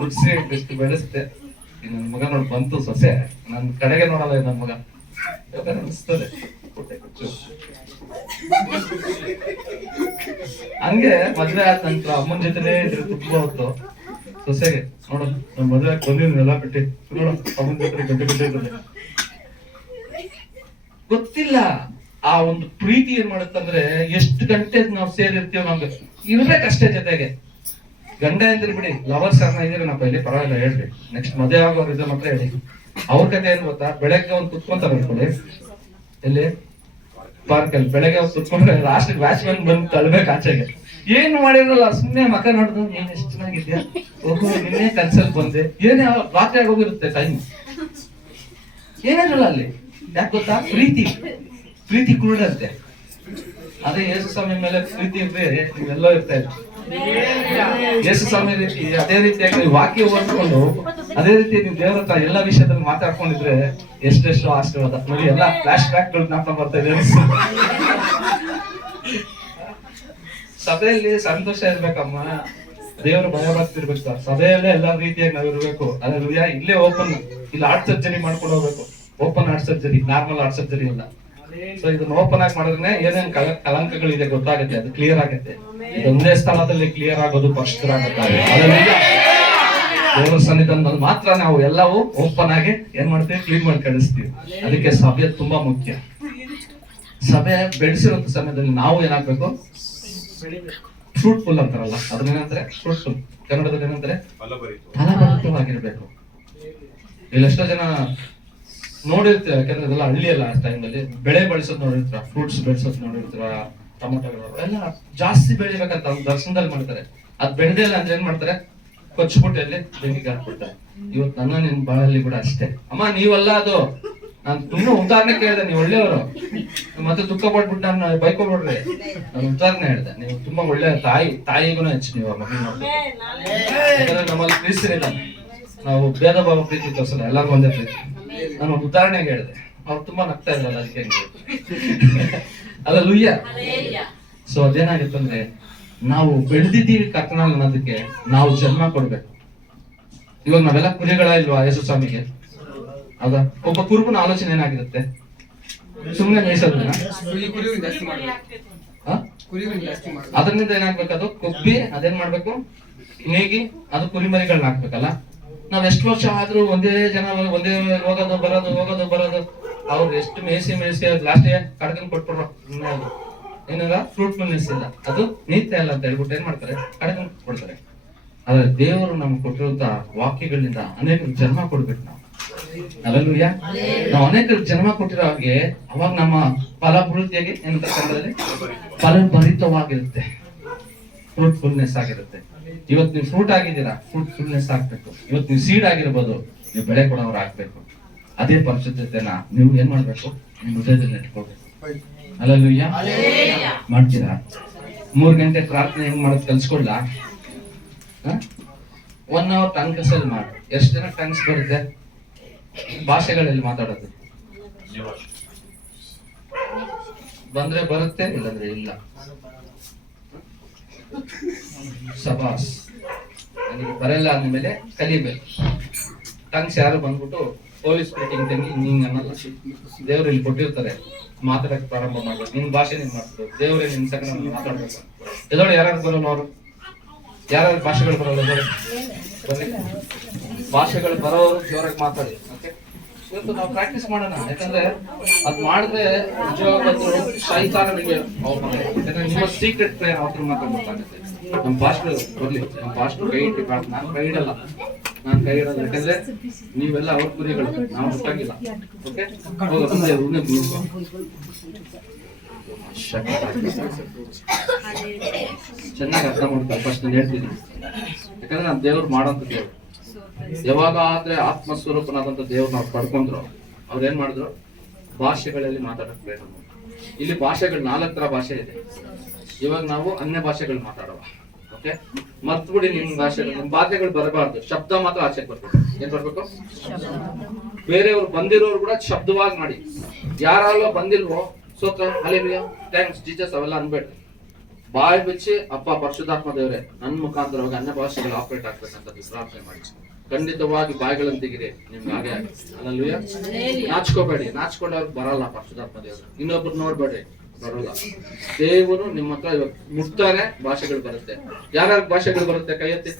ಬುಡ್ಸಿ ಎಷ್ಟು ಬೆಳೆಸುತ್ತೆ. ನನ್ನ ಮಗ ನೋಡಿ ಬಂತು ಸೊಸೆ, ನನ್ ಕಡೆಗೆ ನೋಡಲ್ಲ ನನ್ನ ಮಗ, ಅನಿಸ್ತದೆ. ಹಂಗೆ ಮದ್ವೆ ಆದ ನಂತರ ಅಮ್ಮನ ಜೊತೆನೇ ಇದ್ರೆ ತುಂಬಾ ಹೊತ್ತು ಸೊಸೆಗೆ ನೋಡ ನಮ್ ಮದ್ವೆ ಬಂದಿಲ್ಲ ಬಿಟ್ಟಿ ನೋಡ ಅಮ್ಮನ ಜೊತೆ ಗಂಟೆ ಇರ್ತದೆ. ಗೊತ್ತಿಲ್ಲ ಆ ಒಂದು ಪ್ರೀತಿ ಏನ್ ಮಾಡುತ್ತಂದ್ರೆ, ಎಷ್ಟು ಗಂಟೆ ನಾವು ಸೇರಿರ್ತೀವಿ ನಮ್ಗೆ ಇರ್ಬೇಕಷ್ಟೇ ಜೊತೆಗೆ. ಗಂಡ ಎಂದ್ರೆ ಬಿಡಿ, ಲವರ್ಸ್ ಯಾರನ್ನ ಇದೀರನಪ್ಪ ಇಲ್ಲಿ ಪರವಾಗಿಲ್ಲ ಹೇಳ್ರಿ, ನೆಕ್ಸ್ಟ್ ಮದುವೆ ಆಗೋರು ಇದ್ರೆ ಮಾತ್ರ ಹೇಳಿ. ಅವ್ರ ಕತೆ ಏನ್ ಗೊತ್ತಾ, ಬೆಳಗ್ಗೆ ಒಂದು ಕುತ್ಕೊಂತಾರೆ ಅನ್ಕೊಳ್ಳಿ, ಎಲ್ಲಿ ಪಾರ್ಕಲ್ಲಿ ಬೆಳಗ್ಗೆ ಅವ್ರು ಕುತ್ಕೊಂಡ್ರೆ ಲಾಸ್ಟ್ ವ್ಯಾಚ್ಮನ್ ಬಂದು ತಳ್ಬೇಕು ಆಚೆಗೆ. ಏನು ಮಾಡಿರಲ್ಲ, ಸುಮ್ಮನೆ ಮಕ ನೋಡಿದ್ರು ನೀನ್ ಎಷ್ಟು ಚೆನ್ನಾಗಿದ್ಯಾ, ಹೋಗೋ ನಿನ್ನೆ ಕನ್ಸಲ್ ಬಂದೆ, ಏನೇ ರಾತ್ರಿ ಆಗೋಗಿರುತ್ತೆ ಟೈಮ್, ಏನಿರಲ್ಲ ಅಲ್ಲಿ. ಯಾಕೆ ಗೊತ್ತಾ, ಪ್ರೀತಿ ಕುರುಡಂತೆ. ಅದೇ ಯೇಸು ಸ್ವಾಮಿ ಮೇಲೆ ಪ್ರೀತಿ ಇದ್ರೆ ನೀವೆಲ್ಲೋ ಇರ್ತಾ ಇತ್ತು. ಯೇಸು ಸ್ವಾಮಿ ರೀತಿ ಅದೇ ರೀತಿಯಾಗಿ ನೀವು ವಾಕ್ಯ ಓದ್ಕೊಂಡು ಅದೇ ರೀತಿ ನೀವು ದೇವರ ಹತ್ರ ಎಲ್ಲ ವಿಷಯದಲ್ಲಿ ಮಾತಾಡ್ಕೊಂಡಿದ್ರೆ ಎಷ್ಟೆಷ್ಟು ಆಶೀರ್ವಾದ ನೋಡಿ. ಎಲ್ಲ ಫ್ಲಾಶ್ ಬ್ಯಾಕ್ ಗಳು ಜ್ಞಾಪಕ ಬರ್ತಾ ಇದೆ. ಸಭೆಯಲ್ಲಿ ಸಂತೋಷ ಇರ್ಬೇಕಮ್ಮ, ದೇವರು ಭಯಭಕ್ತಿ ಇರ್ಬೇಕು. ಸಭೆಯಲ್ಲೇ ಎಲ್ಲಾ ರೀತಿಯಾಗಿ ನಾವ್ ಇರ್ಬೇಕು. ಅಲ್ಲ ಇಲ್ಲೇ ಓಪನ್, ಇಲ್ಲಿ ಆರ್ಟ್ ಸರ್ಜರಿ ಮಾಡ್ಕೊಂಡು ಹೋಗ್ಬೇಕು. Open art surgery, normal art surgery ಇಲ್ಲ. ಸೊ ಇದನ್ನ ಓಪನ್ ಆಗಿ ಮಾಡಿದ್ರೆ ಏನೇನ್ ಕಲಂಕಗಳಿದೆ ಗೊತ್ತಾಗುತ್ತೆ, ಅದು ಕ್ಲಿಯರ್ ಆಗುತ್ತೆ. ಒಂದೇ ಸ್ಥಳದಲ್ಲಿ ಕ್ಲಿಯರ್ ಆಗೋದು ಪವಿತ್ರರಾಗುತ್ತಾರೆ. ದೇವರ ಸನ್ನಿಧಾನದಲ್ಲಿ ಮಾತ್ರ ನಾವು ಎಲ್ಲವೂ ಓಪನ್ ಆಗಿ ಏನ್ ಮಾಡ್ತೀವಿ, ಕ್ಲೀನ್ ಮಾಡಿ ಕಳಿಸ್ತೀವಿ. ಅದಕ್ಕೆ ಸಭೆ ತುಂಬಾ ಮುಖ್ಯ. ಸಭೆ ಬೆಳೆಸಿರುವಂತ ಸಮಯದಲ್ಲಿ ನಾವು ಏನಾಗ್ಬೇಕು, ಫ್ರೂಟ್ಫುಲ್ ಅಂತಾರಲ್ಲ, ಅದನ್ನೇನಂತಾರೆ ಫ್ರೂಟ್ಫುಲ್, ಕನ್ನಡದಲ್ಲಿ ಏನಂತಾರೆ ಫಲಭರಿತವಾಗಿರ್ಬೇಕು. ಇಲ್ಲೆಷ್ಟೋ ಜನ ನೋಡಿರ್ತೀರ, ಯಾಕಂದ್ರೆ ಇದೆಲ್ಲ ಹಳ್ಳಿ ಅಲ್ಲ, ಆ ಟೈಮಲ್ಲಿ ಬೆಳೆ ಬೆಳೆಸೋದ್ ನೋಡಿರ್ತೀರ, ಫ್ರೂಟ್ಸ್ ಬೆಳೆಸೋದ್ ನೋಡಿರ್ತೀರ, ಟೊಮೊಟೊಗಳು ಎಲ್ಲ ಜಾಸ್ತಿ ಬೆಳಿಬೇಕಂತ ದರ್ಶನದಲ್ಲಿ ಮಾಡ್ತಾರೆ. ಅದ್ ಬೆಳೆದಿಲ್ಲ ಅಂದ್ರೆ ಏನ್ ಮಾಡ್ತಾರೆ, ಕೊಚ್ಚಿಬಿಟ್ಟಲ್ಲಿ ಬೆಂಕಿಗೆ ಹಾಕ್ಬಿಡ್ತಾರೆ. ಇವತ್ತು ನಿನ್ ಬಾಳಲ್ಲಿ ಕೂಡ ಅಷ್ಟೇ ಅಮ್ಮ. ನೀವಲ್ಲ ಅದು, ನಾನು ತುಂಬಾ ಉದಾಹರಣೆ ಕೇಳಿದೆ, ನೀವು ಒಳ್ಳೆಯವರು, ಮತ್ತೆ ದುಃಖ ಪಡ್ಬಿಟ್ಟು ನಾನು ಬೈಕೊಬಿಡ್ರಿ. ನಾನು ಉದಾಹರಣೆ ಹೇಳಿದೆ, ನೀವು ತುಂಬಾ ಒಳ್ಳೆ ತಾಯಿಗೂ ಹೆಚ್ಚು ನೀವು ಮಗನ ಯಾಕಂದ್ರೆ ನಮ್ಮಲ್ಲಿ ಪ್ರೀತಿಸಿಲ್ಲ, ನಾವು ಭೇದ ಭಾವ ಪ್ರೀತಿ ತೋರಿಸಲ್ಲ, ಎಲ್ಲರಿಗೂ ಒಂದೇ ಪ್ರೀತಿ. ನಾನು ಒಂದು ಉದಾಹರಣೆಗೆ ಹೇಳಿದೆ, ಅವ್ರು ತುಂಬಾ ನಗ್ತಾ ಇದ್ರಲ್ಲ, ಅದಕ್ಕೆ ಅಲ್ಲ ಲುಯ್ಯ. ಸೊ ಅದೇನಾಗಿತ್ತಂದ್ರೆ, ನಾವು ಬೆಳೆದಿದ್ದೀವಿ ಕರ್ತನಲ್ಲಿ ಅನ್ನೋದಕ್ಕೆ ನಾವು ಜನ್ಮ ಕೊಡ್ಬೇಕು. ಇವಾಗ ನಾವೆಲ್ಲ ಕುರಿಗಳ ಇಲ್ವಾ ಯೇಸು ಸ್ವಾಮಿಗೆ? ಹೌದಾ? ಒಬ್ಬ ಕುರುಬನ ಆಲೋಚನೆ ಏನಾಗಿರುತ್ತೆ, ಸುಮ್ಮನೆ ಮೇಯಿಸೋದನ್ನ ಅದರಿಂದ ಏನಾಗ್ಬೇಕು, ಅದು ಕೊಬ್ಬಿ ಅದೇನ್ ಮಾಡ್ಬೇಕು, ನೇಗಿ ಅದು ಕುರಿಮರಿಗಳನ್ನ ಹಾಕ್ಬೇಕಲ್ಲ. ನಾವ್ ಎಷ್ಟು ವರ್ಷ ಆದ್ರೂ ಒಂದೇ ಜನ ಒಂದೇ ಹೋಗೋದು ಬರೋದು ಅವ್ರು ಎಷ್ಟು ಮೇಯಿಸಿ ಲಾಸ್ಟ್ ಕಡ್ಕೊಂಡ್ ಕೊಟ್ಬಿಡ್ರು. ಏನಾರ ಫ್ರೂಟ್ಫುಲ್ನೆಸ್ ಇಲ್ಲ, ಅದು ನೀತಿ ಅಲ್ಲ ಅಂತ ಹೇಳ್ಬಿಟ್ಟು ಏನ್ ಮಾಡ್ತಾರೆ, ಕಡ್ಕೊಂಡ್ ಕೊಡ್ತಾರೆ. ಆದ್ರೆ ದೇವರು ನಮ್ಗೆ ಕೊಟ್ಟಿರುವಂತ ವಾಕ್ಯಗಳಿಂದ ಅನೇಕ ಜನ್ಮ ಕೊಡ್ಬೇಕು ನಾವು. ಅಲ್ಲೂಯ್ಯ. ನಾವು ಅನೇಕ ಜನ್ಮ ಕೊಟ್ಟಿರೋ ಹಾಗೆ ಅವಾಗ ನಮ್ಮ ಫಲಪೂರ್ತಿಯಾಗಿ ಏನಂತ ಕನ್ನಡದಲ್ಲಿ ಫಲಭರಿತವಾಗಿರುತ್ತೆ, ಫ್ರೂಟ್ಫುಲ್ನೆಸ್ ಆಗಿರುತ್ತೆ. ಇವತ್ತು ನೀವು ಫ್ರೂಟ್ ಆಗಿದ್ದೀರಾ, ಫ್ರೂಟ್ಫುಲ್ನೆಸ್ ಆಗ್ಬೇಕು. ಇವತ್ತು ನೀವು ಸೀಡ್ ಆಗಿರ್ಬೋದು, ನೀವು ಬೆಳೆ ಕೊಡೋರು ಆಗ್ಬೇಕು. ಅದೇ ಪರಿಶುದ್ಧತೆನ ನೀವು ಏನ್ ಮಾಡ್ಬೇಕು, ನಿಮ್ ಹೃದಯದಲ್ಲಿ ಇಟ್ಕೊಳ್ಬೇಕು. ಅಲ್ಲೂಯ್ಯ. ಮಾಡ್ತೀರಾ? 3 ಗಂಟೆ ಪ್ರಾರ್ಥನೆ ಹೆಂಗ್ ಮಾಡೋದು ಕಲ್ಸ್ಕೊಡ್ಲಾ? 1 hour ಟಂಗ್ಸ್ ಅಲ್ಲಿ ಮಾಡಿ. ಎಷ್ಟು ಜನ ಟಂಗ್ಸ್ ಬರುತ್ತೆ? ಭಾಷೆಗಳಲ್ಲಿ ಮಾತಾಡೋದು ಬಂದ್ರೆ ಬರುತ್ತೆ, ಇಲ್ಲಂದ್ರೆ ಇಲ್ಲ. ಸಬಾಸ್. ನನಗೆ ಬರಲ್ಲ ಅಂದ್ಮೇಲೆ ಕಲಿಬೇಕು. ಟಂಗ್ಸ್ ಯಾರು ಬಂದ್ಬಿಟ್ಟು ಪೊಲೀಸ್ ಮೀಟಿಂಗ್ ತಂಗಿ ಹಿಂಗ್ ಅನ್ನಲ್ಲ. ದೇವ್ರು ಇಲ್ಲಿ ಕೊಟ್ಟಿರ್ತಾರೆ, ಮಾತಾಡಕ್ ಪ್ರಾರಂಭ ಮಾಡ್ಬೇಕು. ನಿನ್ ಭಾಷೆ ನೀನ್ ಮಾಡ್ಬೇಕು, ದೇವ್ರೇ ನಿನ್ ಸಕ ಮಾತಾಡ್ಬೇಕು. ಇದೊಳ್ಳೆ ಯಾರು ಬರೋಲ್ಲ ಅವರು? ಯಾರು ಭಾಷೆಗಳು ಬರೋಲ್ಲ? ಬನ್ನಿ, ಭಾಷೆಗಳು ಬರೋರು ಜೋರಾಗಿ ಮಾತಾಡಿ. ಓಕೆ, ಇವತ್ತು ನಾವು ಪ್ರಾಕ್ಟೀಸ್ ಮಾಡೋಣ. ಯಾಕಂದ್ರೆ ಅದ್ ಮಾಡಿದ್ರೆ ಶೈತಾನನಿಗೆ ಅವಮಾನ. ಯಾಕಂದ್ರೆ ನಿಮ್ಮ ಸೀಕ್ರೆಟ್ ಪ್ರೇಯರ್ ಅವ್ರ ಮಾತ್ರ ಗೊತ್ತಾಗುತ್ತೆ. ನಮ್ಮ ಭಾಷೆಗಳು ಬರ್ಲಿ, ನಮ್ಮ ಭಾಷೆ ಕೈ ಇಟ್ಟು ಪ್ರಾರ್ಥನೆ. ನಾನು ಕೈ ಇಡಲ್ಲ, ಯಾಕಂದ್ರೆ ನೀವೆಲ್ಲ ಅವ್ರ ಗುರಿಗಳು, ನಾವು ಗೊತ್ತಾಗಿಲ್ಲ. ಓಕೆ, ಚೆನ್ನಾಗಿ ಅರ್ಥ ಮಾಡ್ತಾರೆ. ಫಸ್ಟ್ ನಾನು ಹೇಳ್ತೀನಿ, ಯಾಕಂದ್ರೆ ನಾನು ದೇವ್ರು ಮಾಡೋಂಥ ದೇವ್ರು. ಯಾವಾಗ ಆದ್ರೆ ಆತ್ಮಸ್ವರೂಪನಾದಂತ ದೇವ್ರು ನಾವು ಪಡ್ಕೊಂಡ್ರು, ಅವ್ರು ಏನ್ ಮಾಡಿದ್ರು? ಭಾಷೆಗಳಲ್ಲಿ ಮಾತಾಡಕ್ ಪ್ರಯತ್ನ. ಇಲ್ಲಿ ಭಾಷೆಗಳು 4 ತರ ಭಾಷೆ ಇದೆ. ಇವಾಗ ನಾವು ಅನ್ಯ ಭಾಷೆಗಳು ಮಾತಾಡುವ. ಓಕೆ, ಮರ್ತ್ಬಿಡಿ ನಿಮ್ ಭಾಷೆಗಳು. ನಿಮ್ ಭಾಷೆಗಳು ಬರಬಾರ್ದು, ಶಬ್ದ ಮಾತ್ರ ಆಚೆಗೆ ಬರ್ಬೇಕು. ಏನ್ ಬರ್ಬೇಕು? ಬೇರೆಯವ್ರು ಬಂದಿರೋರು ಕೂಡ ಶಬ್ದವಾಗಿ ಮಾಡಿ. ಯಾರಲ್ಲೋ ಬಂದಿಲ್ವೋ ಸ್ತೋತ್ರ, ಹಲ್ಲೆಲೂಯಾ, ಥ್ಯಾಂಕ್ಸ್ ಜೀಸಸ್ ಅವೆಲ್ಲ ಅನ್ಬೇಡ್ರಿ. ಬಾಯಿ ಬಿಚ್ಚಿ ಅಪ್ಪ ಪರಿಶುದ್ಧಾತ್ಮ ದೇವರೇ ನನ್ನ ಮುಖಾಂತರವಾಗಿ ಅನ್ಯ ಭಾಷೆಗಳು ಆಪರೇಟ್ ಆಗ್ಬೇಕಂತ ಪ್ರಾರ್ಥನೆ ಮಾಡಿ. ಖಂಡಿತವಾಗಿ ಬಾಯಿಗಳನ್ನು ತೆಗಿರಿ, ನಿಮ್ಗೆ ಹಾಗೆ ಆಗಿ. ಹಲ್ಲೆಲೂಯಾ. ನಾಚ್ಕೋಬೇಡಿ, ನಾಚ್ಕೊಂಡವ್ರಿಗೆ ಬರಲ್ಲ ಪರಿಶುದ್ಧಾತ್ಮ ದೇವರು. ಇನ್ನೊಬ್ರು ನೋಡ್ಬೇಡಿ, ಬರಲ್ಲ. ದೇವರು ನಿಮ್ಮ ಹತ್ರ ಇವತ್ತು ಮುಟ್ತಾರೆ, ಭಾಷೆಗಳು ಬರುತ್ತೆ. ಯಾರ್ಯಾರ ಭಾಷೆಗಳು ಬರುತ್ತೆ ಕೈ ಎತ್ತಿ.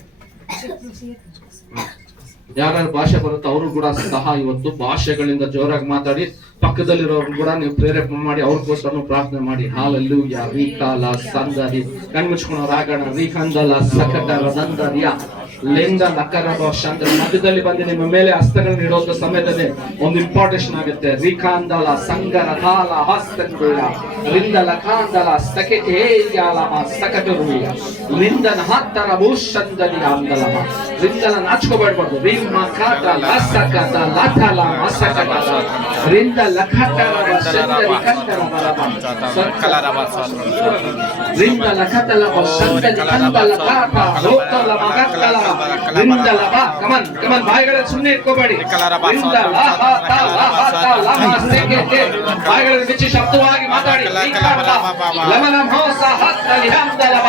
ಯಾರ್ಯಾರ ಭಾಷೆ ಬರುತ್ತೆ ಅವರು ಕೂಡ ಸಹ ಇವತ್ತು ಭಾಷೆಗಳಿಂದ ಜೋರಾಗಿ ಮಾತಾಡಿ ಪಕ್ಕದಲ್ಲಿರೋರು ಕೂಡ ನೀವು ಪ್ರೇರೇಪಣೆ ಮಾಡಿ ಅವ್ರಿಗೋಸ್ಕರ ಪ್ರಾರ್ಥನೆ ಮಾಡಿ. ಹಾಲೆಲೂಯಾ. ರೀಕಾಲ ಸಂದರಿ ಕಣ್ಮುಚ್ಕೊಂಡವ್ರಾಗೋಣ. ರೀಕಂದಲ ಸಕಟರ ನಂದರಿಯ ಲಿಂಗ ಲಕರಬ ಶಂದ್ರ ಮಧ್ಯದಲ್ಲಿ ಬಂದು ನಿಮ್ಮ ಮೇಲೆ ಹಸ್ತಗಳನ್ನ ಇಡೋದ್ರ ಸಮಯದಲ್ಲಿ ಒಂದು ಇಂಪಾರ್ಟೇಷನ್ ಆಗುತ್ತೆ. ರೀಕಾಂದಲ ಸಂಗರ ಕಾಲ ಹಸ್ತಗಳ ಲಿಂದ ಲಕಾಂದಲ ಸಕೆಟೇಯಾಲಮ ಸಕಟರುಯ ಲಿಂದನ ಹತ್ತರ ಭೂಷಂದಲಿ ಅಂದಲಮ ಲಿಂದಲ ನಾಚ್ಕೋಬೇಡ್ಬಾರ್ದು. ರೀಮ ಕಾಟ ಲಸಕಟ ಲಥಲ ಮಸಕಟ ರಿಂದ ಲಖಟರ ಶಂದರಿ ಕಂದರ ಬರಬ ರಿಂದ ಲಖಟಲ ಶಂದರಿ ಕಂದಲ ಕಾಟ ಲೋಕಲ ಮಗಕಲ ರಿಂದಲಬ. ಕಮನ್ ಕಮನ್, ಬಾಯಿಗಳಲ್ಲಿ ಸುಮ್ಮನೆ ಇಟ್ಕೋಬೇಡಿ. ಬಾಯಿಗಳಲ್ಲಿ ಬಿಚ್ಚಿ ಶಬ್ದವಾಗಿ ಮಾತಾಡಿ. ಲಮನ ಮೋಸ ಹತ್ತಲಿ ಹಂದಲಬ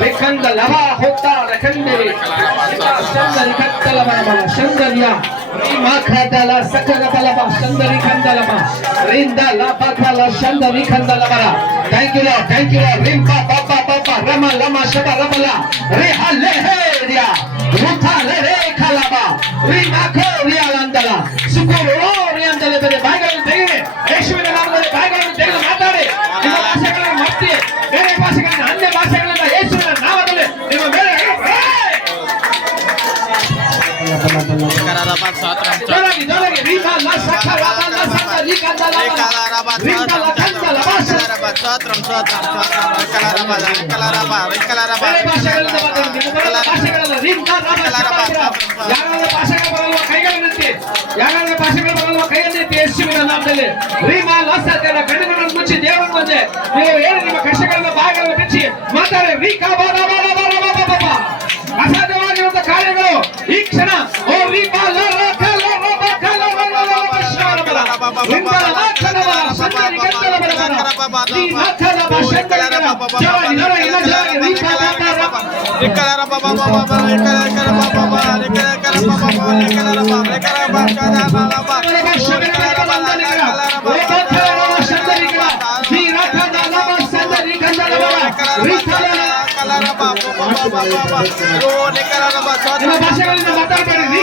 ಬೇಕಂದಲಬ ಹೋಗ್ತಾ ರಕಂದಲಿ ಶಂದರಿ ಕತ್ತಲಬ ಶಂದರಿಯ ಮಾಖದಲ ಸಕಲ ಬಲಬ ಶಂದರಿ ಕಂದಲಬ ರಿಂದಲಬ ಕಲ ಶಂದರಿ ಕಂದಲಬ. Thank you lord, thank you lord. ರಿಂಪ ಪಾಪ ಪಾಪ ರಮ ಲಮ ಶಬ ರಮಲ ರೇ ಹಲ್ಲೆ ಹೇರಿಯಾ ಮುಥಾಲೆ ರೇ ಕಲಬ ರಿಮಾ ಕೋರಿಯಾಲಂದಲ ಸುಕೋರಿಯಂದಲೆ ಬೇರೆ ಬಾಯಿಗಳನ್ನು ತೆಗೆಯಿರಿ. ಯೇಸುವಿನ ನಾಮದಲ್ಲಿ ಬಾಯಿಗಳನ್ನು ತೆಗೆದು ಮಾತಾಡಿ. ನಿಮ್ಮ ಭಾಷೆಗಳನ್ನು ಮರ್ತಿ ಬೇರೆ ಭಾಷೆಗಳನ್ನು ಅನ್ಯ ಭಾಷೆಗಳಿಂದ ಯೇಸುವಿನ ನಾಮದಲ್ಲಿ ನಿಮ್ಮ ಮೇಲೆ ಯಾರಾದ್ರೂ ಭಾಷೆಗಳು ಬರಲ್ವ ಕೈಯನ್ನೆತ್ತಿ ಯೇಸುವಿನ ನಾಮದಲ್ಲಿ ರೀಮಾ ಲಾಸತೆಯ ಕಣ್ಣುಗಳನ್ನು ಮುಚ್ಚಿ ದೇವರ ಮುಂದೆ ನೀವು ಏನು ನಿಮ್ಮ ಕಷ್ಟಗಳನ್ನು ಬಾಯಿಗಳನ್ನು ಬಿಚ್ಚಿ ಮಾತಾಡಿ. ರೀಕಾ ಬಾಬಾ ಬಾಬಾ ಬಾಬಾ ಬಾಬಾ ಅಸಾಧ್ಯವಾಗಿರುವಂತ ಕಾರ್ಯಗಳು ಈ ಕ್ಷಣ ಓ ರೀಪಾ ಲಾರಾ ಕಲಾ ಬಾಬಾ ಕಲಾ ಬಾಬಾ ಬಾಬಾ ಶಾರಬಲ ರಿಂಬಲ ಲಾಖನವ ಸಂದರಿ ಕತ್ತಲ ಬರಬರ ಈ ಲಾಖನ ಭಾಷೆಗಳ ಜವಾನಿ ನರ ಇಲ್ಲ ಜವಾನಿ ರೀಪಾ ಬಾಬಾ ರಿಕಲರ ಬಾಬಾ ಬಾಬಾ ರಿಕಲರ ಬಾಬಾ ಬಾಬಾ ರಿಕಲರ ಬಾಬಾ ಬಾಬಾ ರಿಕಲರ ಬಾಬಾ ರಿಕಲರ ಬಾಬಾ ಬಾಬಾ ಭಾಷೆಗಳಿಂದ ಮಾತಾಡಬೇಡಿ.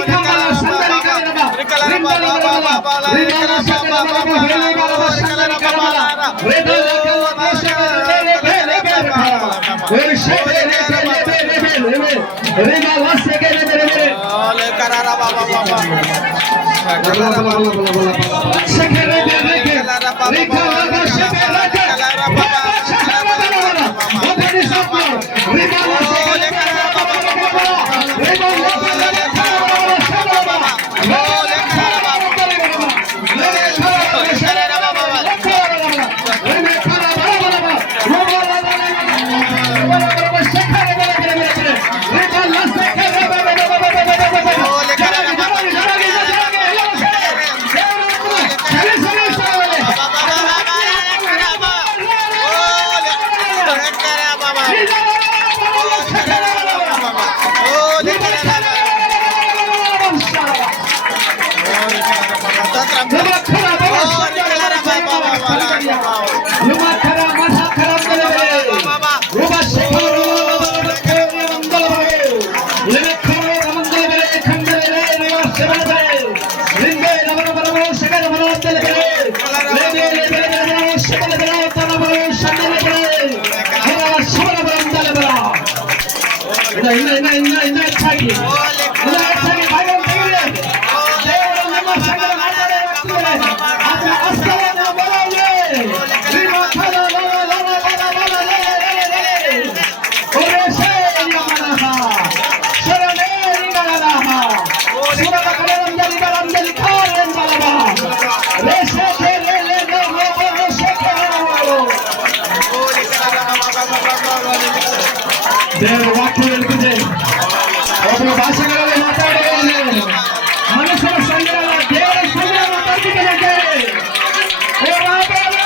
ಇನ್ನ ಹೆಚ್ಚಾಗಿ ದೇವರ ವಾಕ್ಯ ಹೇಳ್ತಿದೆ. ಒಬ್ಬರು ಭಾಷೆಗಳಲ್ಲಿ ಮಾತಾಡುವವನು ಮನುಷ್ಯರ ಸಂಗ್ರಹ ದೇವರ ಸಂಗ್ರಹ ಮಾತಾಡ್ತಿದ್ದಾನೆ. ದೇವರ ಆತ್ಮನು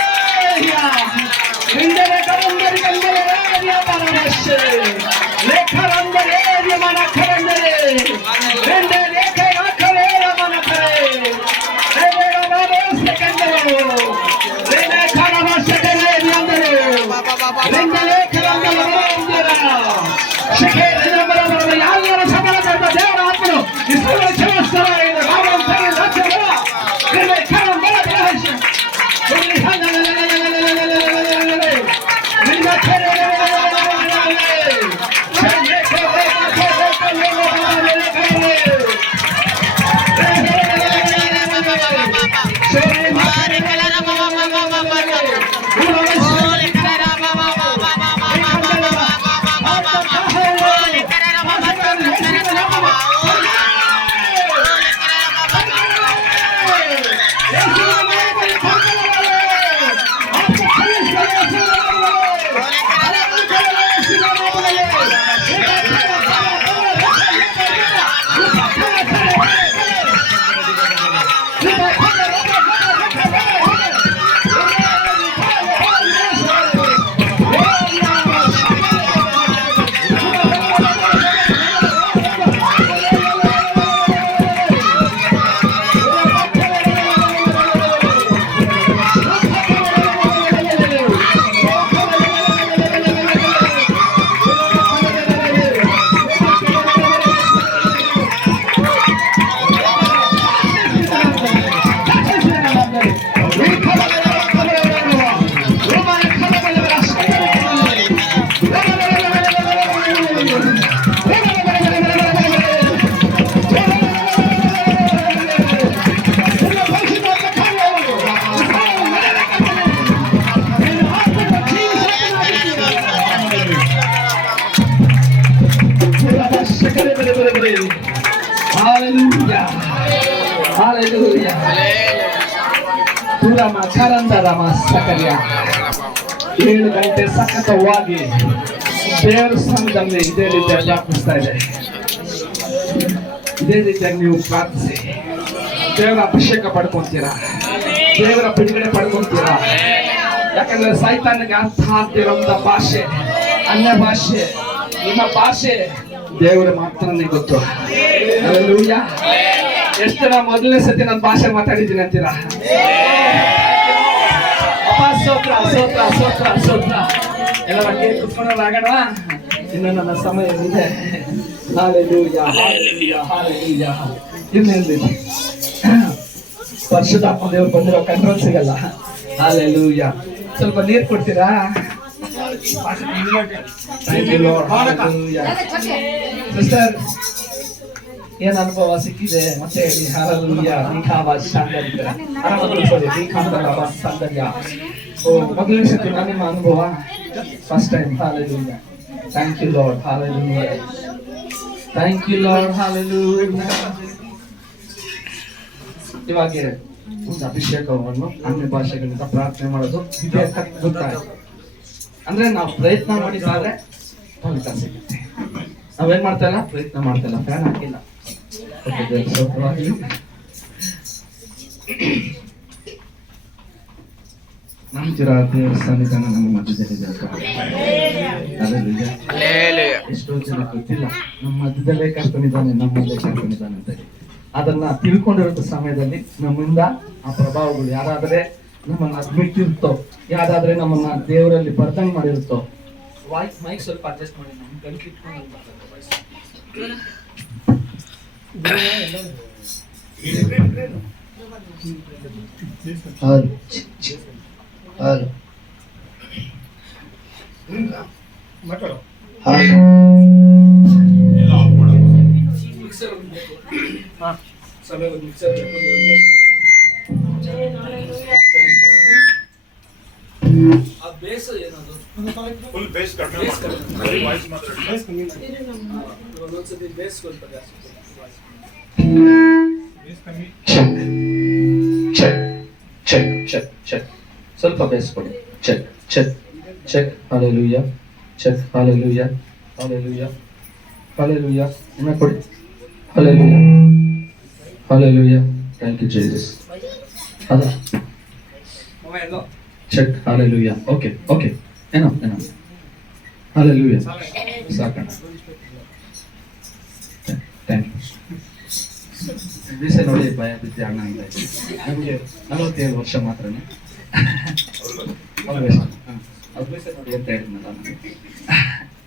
ಸಕರ್ಯ 7 ಗಂಟೆ ಸಖತವಾಗಿ ದೇವರ ಸ್ಥಾನದಲ್ಲಿ ಇದೇ ರೀತಿಯಾಗಿ ಪ್ರಾರ್ಥಿಸ್ತಾ ಇದೆ. ಇದೇ ರೀತಿಯಾಗಿ ನೀವು ಪ್ರಾರ್ಥಿಸಿ ದೇವರ ಅಭಿಷೇಕ ಪಡ್ಕೊಂತೀರಾ, ದೇವರ ಬಿಡುಗಡೆ ಪಡ್ಕೊಂತೀರಾ. ಯಾಕಂದ್ರೆ ಸೈತಾನಿಗೆ ಅರ್ಥ ಆಗ್ತಿರೋಂಥ ಭಾಷೆ ಅನ್ಯ ಭಾಷೆ, ನಿಮ್ಮ ಭಾಷೆ ದೇವರ ಮಾತ್ರನೇ ಗೊತ್ತು. ಹಲ್ಲೆಲೂಯಾ. ಎಷ್ಟು ಜನ ಮೊದಲನೇ ಸತಿ ನನ್ನ ಭಾಷೆ ಮಾತಾಡಿದ್ದೀನಿ ಅಂತೀರಾ? ಸ್ತೋತ್ರ ಸ್ತೋತ್ರ ಸ್ತೋತ್ರ ಸ್ತೋತ್ರ. ಎಲ್ಲರ ಕೇಳಿ ಕುತ್ಕೊಂಡಾಗಣವಾ? ಇನ್ನು ನನ್ನ ಸಮಯ ಇದೆ. Hallelujah hallelujah hallelujah. ಇನ್ನೇನಿದೆ, ಪರಿಶುದ್ಧಾತ್ಮ ದೇವರು ಬಂದಿರೋ ಕಂಟ್ರೋಲ್ ಸಿಗಲ್ಲ. ಹಲ್ಲೆಲೂಯಾ. ಸ್ವಲ್ಪ ನೀರು ಕೊಡ್ತೀರಾ? ಸಿಸ್ಟರ್ ಏನ್ ಅನುಭವ ಸಿಕ್ಕಿದೆ ಮತ್ತೆ ಹೇಳಿ. ಹಲ್ಲೆಲೂಯಾ. ನಿಖಾವ ಶಾಂತರಿಕರ ಆರಾಮಾಗಿ ನಿಖಾವ ಸೌಂದರ್ಯ. ಓ ಮೊದಲನೇ ಸತಿ ನಿಮ್ಮ ಅನುಭವ first time. Hallelujah. Thank you Lord. Hallelujah. Thank you Lord. Hallelujah. ಇವಾಗ ಒಂದು ಅಭಿಷೇಕವನ್ನು ಅನ್ಯ ಭಾಷೆಗಳಿಂದ ಪ್ರಾರ್ಥನೆ ಮಾಡೋದು ಇದೆ ಅಂತ ಗೊತ್ತಾಯ್ತು. ಅಂದ್ರೆ ನಾವು ಪ್ರಯತ್ನ ಮಾಡಿದ್ರೆ ಫಲಿತ ಸಿಗುತ್ತೆ. ನಾವೇನ್ ಮಾಡ್ತಾ ಇಲ್ಲ, ಪ್ರಯತ್ನ ಮಾಡ್ತಾ ಇಲ್ಲ, ಫ್ಯಾನ್ ಹಾಕಿಲ್ಲ. ನಂತರ ದೇವರ ಸನ್ನಿಧಾನ ನಮ್ಮ ಮಧ್ಯದಲ್ಲಿದೆ. ಎಷ್ಟೋ ಜನ ಗೊತ್ತಿಲ್ಲ ನಮ್ಮ ಮಧ್ಯದಲ್ಲೇ ಕರ್ತನಿದ್ದಾನೆ, ನಮ್ಮಲ್ಲೇ ಕರ್ತನಿದ್ದಾನೆ ಅಂತ. ಅದನ್ನ ತಿಳ್ಕೊಂಡಿರೋ ಸಮಯದಲ್ಲಿ ನಮ್ಮಿಂದ ಆ ಪ್ರಭಾವಗಳು ಯಾರಾದ್ರೆ ನಮ್ಮನ್ನ ಅದ್ಬಿಟ್ಟಿರುತ್ತೋ, ಯಾರಾದ್ರೆ ನಮ್ಮನ್ನ ದೇವರಲ್ಲಿ ಬರ್ದಂಗ್ ಮಾಡಿರುತ್ತೋ. ಮೈಕ್ ಸ್ವಲ್ಪ ಅಡ್ಜಸ್ಟ್ ಮಾಡಿ. ನಮ್ಮ ಬೇಸ್ ಏನದು ಫುಲ್ ಬೇಸ್ ಕಡಿಮೆ ಮಾಡಿ ವಾಯ್ಸ್ ಮಾತ್ರ ಒಂದೊಂದ್ಸತಿ ಬೇಸ್ ಸ್ವಲ್ಪ ಜಾಸ್ತಿ. ಚೆಕ್ ಚೆಕ್ ಚೆಕ್ ಚೆಕ್ ಸ್ವಲ್ಪ ಬೇಸ್ ಕೊಡಿ. Check check check. Hallelujah. Check. Hallelujah. Hallelujah. Hallelujah. ಇನ್ನ ಕೊಡಿ. Hallelujah. Hallelujah. Thank you Jesus. ಅದ ಚೆಕ್. ಹಲ್ಲೆಲೂಯಾ. Okay okay. ಏನೋ ಏನೋ. ಹಲ್ಲೆಲೂಯಾ. ಸಾಕಣ್ಣ. Thank you. ದಿವಸ ನೋಡಿ ಭಯ ಬಿದ್ದೆ ಅಣ್ಣ ಅಂತ. ನಮಗೆ 47 ವರ್ಷ ಮಾತ್ರನೇ. ನೋಡಿ ಅಂತ ಹೇಳಿದ್ನಲ್ಲ.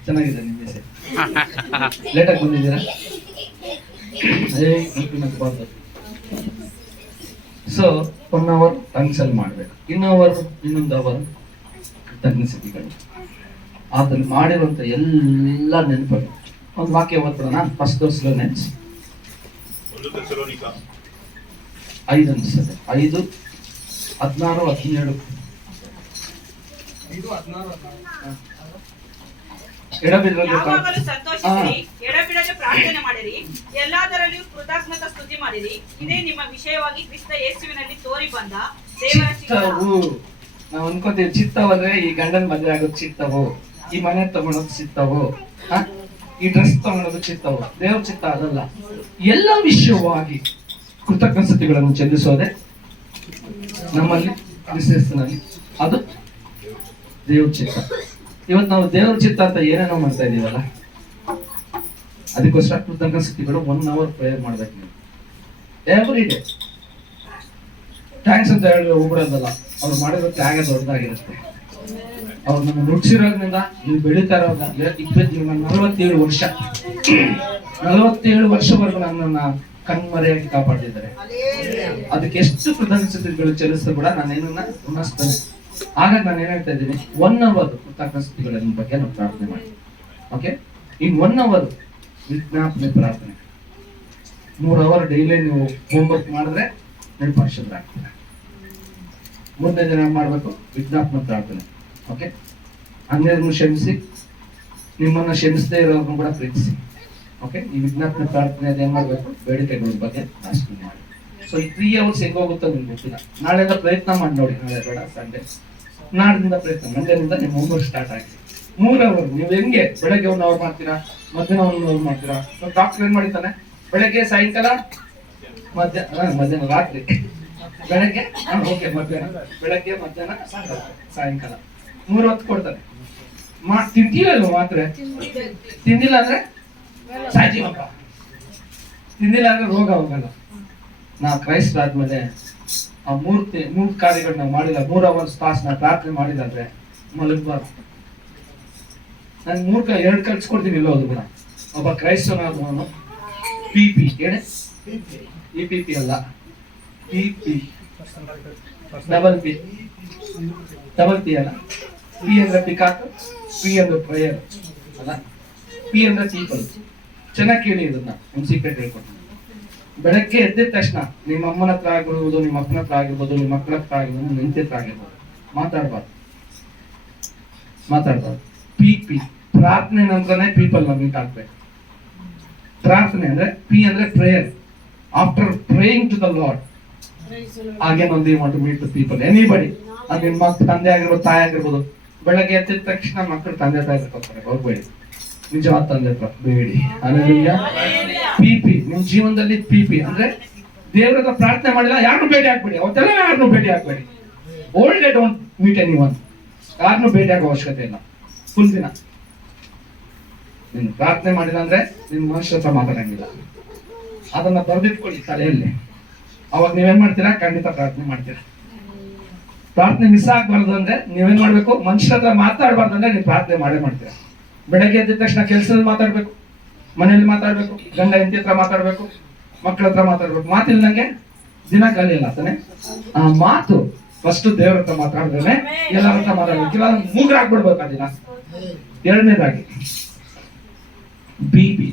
ಚೆನ್ನಾಗಿದೆ ನಿಮ್ಮ ದಿವಸ. ಲೇಟಾಗಿ ಬಂದಿದ್ದೀರಾ? ಸೊ 1 ಅವರ್ ಟಂಗ್ಸಲ್ಲಿ ಮಾಡ್ಬೇಕು, ಇನ್ನೊಂದು ಅವರ್ ತಗ್ನಿಸಿಗಳು. ಅದ್ರಲ್ಲಿ ಮಾಡಿರುವಂತ ಎಲ್ಲ ನೆನಪು. ಒಂದು ವಾಕ್ಯ ಓದ್ಬಿಡೋಣ. ಫಸ್ಟ್ ದೋಸ್ಲ ನೆನ್ಸ್ 1 ಥೆಸಲೋನಿಕ 5 ಅನ್ಸುತ್ತೆ. 5, 16, 17. ಯಾವಾಗಲೂ ಸಂತೋಷಿಸಿರಿ, ಎಡಬಿಡದೆ ಪ್ರಾರ್ಥನೆ ಮಾಡಿರಿ, ಎಲ್ಲದರಲ್ಲಿಯೂ ಕೃತಜ್ಞತಾ ಸ್ತುತಿ ಮಾಡಿರಿ. ಇದೇ ನಿಮ್ಮ ವಿಷಯವಾಗಿ ಕ್ರಿಸ್ತ ಯೇಸುವಿನಲ್ಲಿ ತೋರಿ ಬಂದ ದೇವರ ಚಿತ್ತವು. ನಾವು ಅನ್ಕೋತೀವಿ ಚಿತ್ತವಂದ್ರೆ ಈ ಗಂಡನ ಮದುವೆ ಆಗೋದು ಚಿತ್ತವು, ಈ ಮನೆ ತಗೊಳೋದು ಚಿತ್ತವು, ಈ ಡ್ರೆಸ್ ತಗೊಳೋದು ಚಿತ್ತವು. ದೇವ್ರ ಚಿತ್ತ ಅದಲ್ಲ. ಎಲ್ಲ ವಿಷಯವಾಗಿ ಕೃತಜ್ಞತೆಗಳನ್ನು ಚೆಲ್ಲಿಸೋದೆ ನಮ್ಮಲ್ಲಿ ಕ್ರಿಸ್ತನಲ್ಲಿ. ಅದು ದೇವ್ರ ಚಿತ್ತ. ಇವತ್ತು ನಾವು ದೇವ್ರ ಚಿತ್ತ ಅಂತ ಏನೇನೋ ಮಾಡ್ತಾ ಇದೀವಲ್ಲ, ಅದಕ್ಕೋಸ್ಕರ ಕೃತಜ್ಞತೆಗಳು 1 ಅವರ್ ಪ್ರೇಯರ್ ಮಾಡ್ಬೇಕು ನೀವು ಎವ್ರಿ ಡೇ. ಥ್ಯಾಂಕ್ಸ್ ಅಂತ ಹೇಳಿ ಹೋಗ್ಬಿಡೋದಲ್ಲ. ಅವ್ರು ಮಾಡಿರೋ ತ್ಯಾಗ ದೊಡ್ಡದಾಗಿರುತ್ತೆ. ಅವ್ರು ನಮ್ಮ ನುಡ್ಸಿರೋದ್ರಿಂದ ನೀವು ಬೆಳೀತಾ ಇರೋದಾಗ್ಲಿ 47 ವರ್ಷ 47 ವರ್ಷವರೆಗೂ ನನ್ನನ್ನ ಕಣ್ಮರೆಯಾಗಿ ಕಾಪಾಡಿದ್ದಾರೆ. ಅದಕ್ಕೆ ಎಷ್ಟು ಕೃತಜ್ಞತೆಗಳು ಚೆಲ್ಲಿಸಿದ್ರು ಕೂಡ ನಾನು ಏನನ್ನ ಉಣಿಸ್ತೇನೆ. ಹಾಗಾಗಿ ನಾನು ಏನ್ ಹೇಳ್ತಾ ಇದ್ದೀನಿ, 1 ಅವರ್ ಕೃತಜ್ಞತೆಗಳ ಬಗ್ಗೆ ನಾವು ಪ್ರಾರ್ಥನೆ ಮಾಡಿ. ಓಕೆ, ಇನ್ 1 ಅವರ್ ವಿಜ್ಞಾಪನೆ ಪ್ರಾರ್ಥನೆ. 3 ಅವರ್ ಡೈಲಿ ನೀವು ಹೋಮ್ವರ್ಕ್ ಮಾಡಿದ್ರೆ ನೆನಪಾಗ್ತದೆ. 3ನೇ ದಿನ ಮಾಡ್ಬೇಕು ವಿಜ್ಞಾಪನೆ ಪ್ರಾರ್ಥನೆ. ಓಕೆ, ಅನ್ಯರನ್ನು ಕ್ಷಮಿಸಿ, ನಿಮ್ಮನ್ನ ಕ್ಷಮಿಸದೇ ಇರೋರ್ನು ಕೂಡ ಪ್ರೀತಿಸಿ. ಓಕೆ, ಈ ವಿಜ್ಞಾಪನೆ ಪ್ರಾರ್ಥನೆ ಅದೇನ್ ಮಾಡ್ಬೇಕು, ಬೇಡಿಕೆಗಳ ಬಗ್ಗೆ ಆಸ್ತಿ ಮಾಡಿ. ಸೊ ಈ 3 ಅವರ್ಸ್ ಹೆಂಗ್ ಹೋಗುತ್ತೋ ನಿಮ್ಗೆ ಗೊತ್ತಿಲ್ಲ. ನಾಳೆಯಿಂದ ಪ್ರಯತ್ನ ಮಾಡಿ ನೋಡಿ. ನಾಳೆ ಬೇಡ, ಸಂಡೇ, ನಾಡಿನಿಂದ ಪ್ರಯತ್ನ, ಮಂಡ್ಯದಿಂದ ನಿಮ್ಮ ಹೋಮ್ವರ್ಕ್ ಸ್ಟಾರ್ಟ್ ಆಗಿ 3 ಅವರ್ ನೀವು ಹೆಂಗೆ ಬೆಳಗ್ಗೆ 1 ಅವರ್ ಮಾಡ್ತೀರಾ, ಮಧ್ಯಾಹ್ನ 1 ಅವರ್ ಮಾಡ್ತೀರಾ. ಡಾಕ್ಟರ್ ಏನ್ ಮಾಡಿತಾನೆ, ಬೆಳಗ್ಗೆ, ಸಾಯಂಕಾಲ, ಮಧ್ಯಾಹ್ನ, ರಾತ್ರಿ, ಬೆಳಗ್ಗೆ, ಓಕೆ, ಮಧ್ಯಾಹ್ನ, ಬೆಳಗ್ಗೆ, ಮಧ್ಯಾಹ್ನ, ಸಾಯಂಕಾಲ 3 ಹೊತ್ತು ಕೊಡ್ತಾನೆ. ತಿಂತೀವಲ್ವ ಮಾತ್ರ, ತಿಂದಿಲ್ಲ ಅಂದ್ರೆ ಸಾಯ್ತೀವಪ್ಪ, ತಿಂದಿಲ್ಲ ಅಂದ್ರೆ ರೋಗ ಹೋಗಲ್ಲ. ನಾವು ಕ್ರೈಸ್ತರಾದ್ಮೇಲೆ ಆ 3 ಕಾರ್ಯಗಳು ನಾವು ಮಾಡಿಲ್ಲ, 3 ಅವರ್ಸ್ ತಾಸು ನಾವು ಪ್ರಾರ್ಥನೆ ಮಾಡಿದ್ರೆ ಮಲಗಬಾರ್ದು. ನಾನು 2 ಕಲ್ಸ್ಕೊಡ್ತೀನಿ. ಇಲ್ಲ ಹೋದ್ರು ಕೂಡ ಒಬ್ಬ ಕ್ರೈಸ್ತನಾದವನು PP ಹೇಳಿ, EPP ಅಲ್ಲ, PP, ಡಬಲ್ P ಅಲ್ಲ. P ಅಂದ್ರೆ ಪಿಕಾಕ್, P ಅಂದ್ರೆ ಪ್ರೇಯರ್ ಅಲ್ಲ, P ಅಂದ್ರೆ ಪೀಪಲ್. ಚೆನ್ನಾಗಿ ಕೇಳಿ ಇದನ್ನ, ಒಂದು ಸೀಕ್ರೆಟ್ ಹೇಳ್ಕೊಡ್ತೀನಿ. ಬೆಳಗ್ಗೆ ಎದ್ದಿದ ತಕ್ಷಣ ನಿಮ್ಮ ಅಮ್ಮನ ಹತ್ರ ಆಗಿರ್ಬೋದು, ನಿಮ್ಮ ಅಪ್ಪನ ಹತ್ರ ಆಗಿರ್ಬೋದು, ನಿಮ್ಮ ಮಕ್ಕಳ ಹತ್ರ ಆಗಿರ್ಬೋದು, ನಿಮ್ಮ ಹೆಂಡತಿ ಹತ್ರ ಆಗಿರ್ಬೋದು, ಮಾತಾಡ್ಬಾರ್ದು. ಪಿ ಪ್ರಾರ್ಥನೆ ನಂತರನೇ ಪೀಪಲ್ ನ ಮೀಟ್ ಆಗ್ಬೇಕು. ಪ್ರಾರ್ಥನೆ ಅಂದ್ರೆ ಪಿ ಅಂದ್ರೆ prayer. After praying to the Lord again only you want to meet the people, anybody. ಅದು ನಿಮ್ಮ ತಂದೆ ಆಗಿರ್ಬೋದು, ತಾಯಿ ಆಗಿರ್ಬೋದು. ಬೆಳಗ್ಗೆ ಎದ್ದಿದ ತಕ್ಷಣ ಮಕ್ಕಳು ತಂದೆ ತಾಯಿ ಬರ್ತಾರೆ, ಹೋಗ್ಬೇಡಿ. ನಿಜವಾದ ತಂದೆ ಹತ್ರ ಬೇಡಿ. ಹಲ್ಲೆಲೂಯಾ. ಪಿ ನಿಮ್ ಜೀವನದಲ್ಲಿ ಪಿ ಅಂದ್ರೆ ದೇವರ ಹತ್ರ ಪ್ರಾರ್ಥನೆ ಮಾಡಿಲ್ಲ, ಯಾರನ್ನು ಭೇಟಿ ಆಗ್ಬೇಡಿ. ಅವತ್ತೆಲ್ಲ ಯಾರನ್ನು ಭೇಟಿ ಆಗ್ಬೇಡಿ. Old day don't meet anyone. ಯಾರನ್ನು ಭೇಟಿ ಆಗೋ ಅವಶ್ಯಕತೆ ಇಲ್ಲ. ಫುಲ್ ದಿನ ನೀನು ಪ್ರಾರ್ಥನೆ ಮಾಡಿಲ್ಲ ಅಂದ್ರೆ ನಿನ್ ಮನುಷ್ಯ ಹತ್ರ ಮಾತಾಡಂಗಿಲ್ಲ. ಅದನ್ನ ಬರೆದಿಟ್ಕೊಳ್ಳಿ ತಲೆಯಲ್ಲಿ. ಅವಾಗ ನೀವೇನ್ ಮಾಡ್ತೀರಾ? ಖಂಡಿತ ಪ್ರಾರ್ಥನೆ ಮಾಡ್ತೀರಾ. ಪ್ರಾರ್ಥನೆ ಮಿಸ್ ಆಗ್ಬಾರ್ದು ಅಂದ್ರೆ ನೀವೇನ್ ಮಾಡ್ಬೇಕು? ಮನುಷ್ಯರ ಹತ್ರ ಮಾತಾಡ್ಬಾರ್ದು ಅಂದ್ರೆ ನೀವು ಪ್ರಾರ್ಥನೆ ಮಾಡೇ ಮಾಡ್ತೀರಾ. ಬೆಳಗ್ಗೆ ಎದ್ದ ತಕ್ಷಣ ಕೆಲಸದಲ್ಲಿ ಮಾತಾಡ್ಬೇಕು, ಮನೆಯಲ್ಲಿ ಮಾತಾಡ್ಬೇಕು, ಗಂಡ ಹೆಂಡತಿ ಹತ್ರ ಮಾತಾಡ್ಬೇಕು, ಮಕ್ಕಳ ಹತ್ರ ಮಾತಾಡ್ಬೇಕು. ಮಾತಿಲ್ದಂಗೆ ದಿನ ಖಾಲಿ ಇಲ್ಲ ತಾನೆ. ಆ ಮಾತು ಫಸ್ಟ್ ದೇವ್ರ ಹತ್ರ ಮಾತಾಡಿದ್ರೆ ಎಲ್ಲರ ಹತ್ರ ಮಾತಾಡ್ಬೇಕು. ಇಲ್ಲ ಮೂಗ್ರಾಗ್ಬಿಡ್ಬೇಕು ಆ ದಿನ. ಎರಡನೇದಾಗಿ ಬಿಬಿ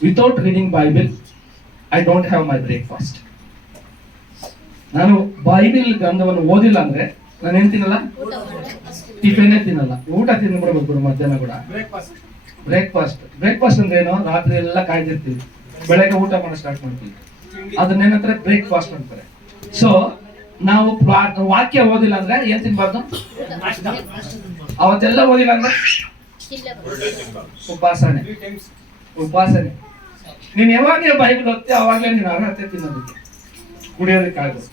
without reading Bible I don't have my breakfast. ನಾನು ಬೈಬಲ್ ಗ್ರಂಥವನ್ನು ಓದಿಲ್ಲ ಅಂದ್ರೆ ನಾನೇನ್ ತಿನ್ನಲ್ಲ, ಟಿಫಿನೇ ತಿನ್ನಲ್ಲ. ಊಟ ತಿಂದ್ಬಿಡ್ಬೇಕು ಮಧ್ಯಾಹ್ನ ಕೂಡ. ಬ್ರೇಕ್ಫಾಸ್ಟ್ ಅಂದ್ರೆ ಏನು? ರಾತ್ರಿ ಎಲ್ಲ ಕಾಯ್ದಿರ್ತೀವಿ, ಬೆಳಗ್ಗೆ ಊಟ ಮಾಡೋ ಸ್ಟಾರ್ಟ್ ಮಾಡ್ತೀವಿ. ಅದನ್ನೇನಂತಾರೆ? ಬ್ರೇಕ್ಫಾಸ್ಟ್ ಅಂತಾರೆ. ಸೊ ನಾವು ವಾಕ್ಯ ಓದಿಲ್ಲ ಅಂದ್ರೆ ಏನ್ ತಿನ್ಬಾರ್ದು? ಅವತ್ತೆಲ್ಲ ಓದಿಲ್ಲ ಅಂದ್ರೆ ಉಪಾಸನೆ. ನೀನ್ ಯಾವಾಗ ಬೈಬಲ್ ಓದ್ತೀಯ ಅವಾಗ್ಲೇ ನೀನ್ ಅರ್ಹತೆ ತಿನ್ನೋದಕ್ಕೆ, ಕುಡಿಯೋದಕ್ಕೆ ಆಗೋದು.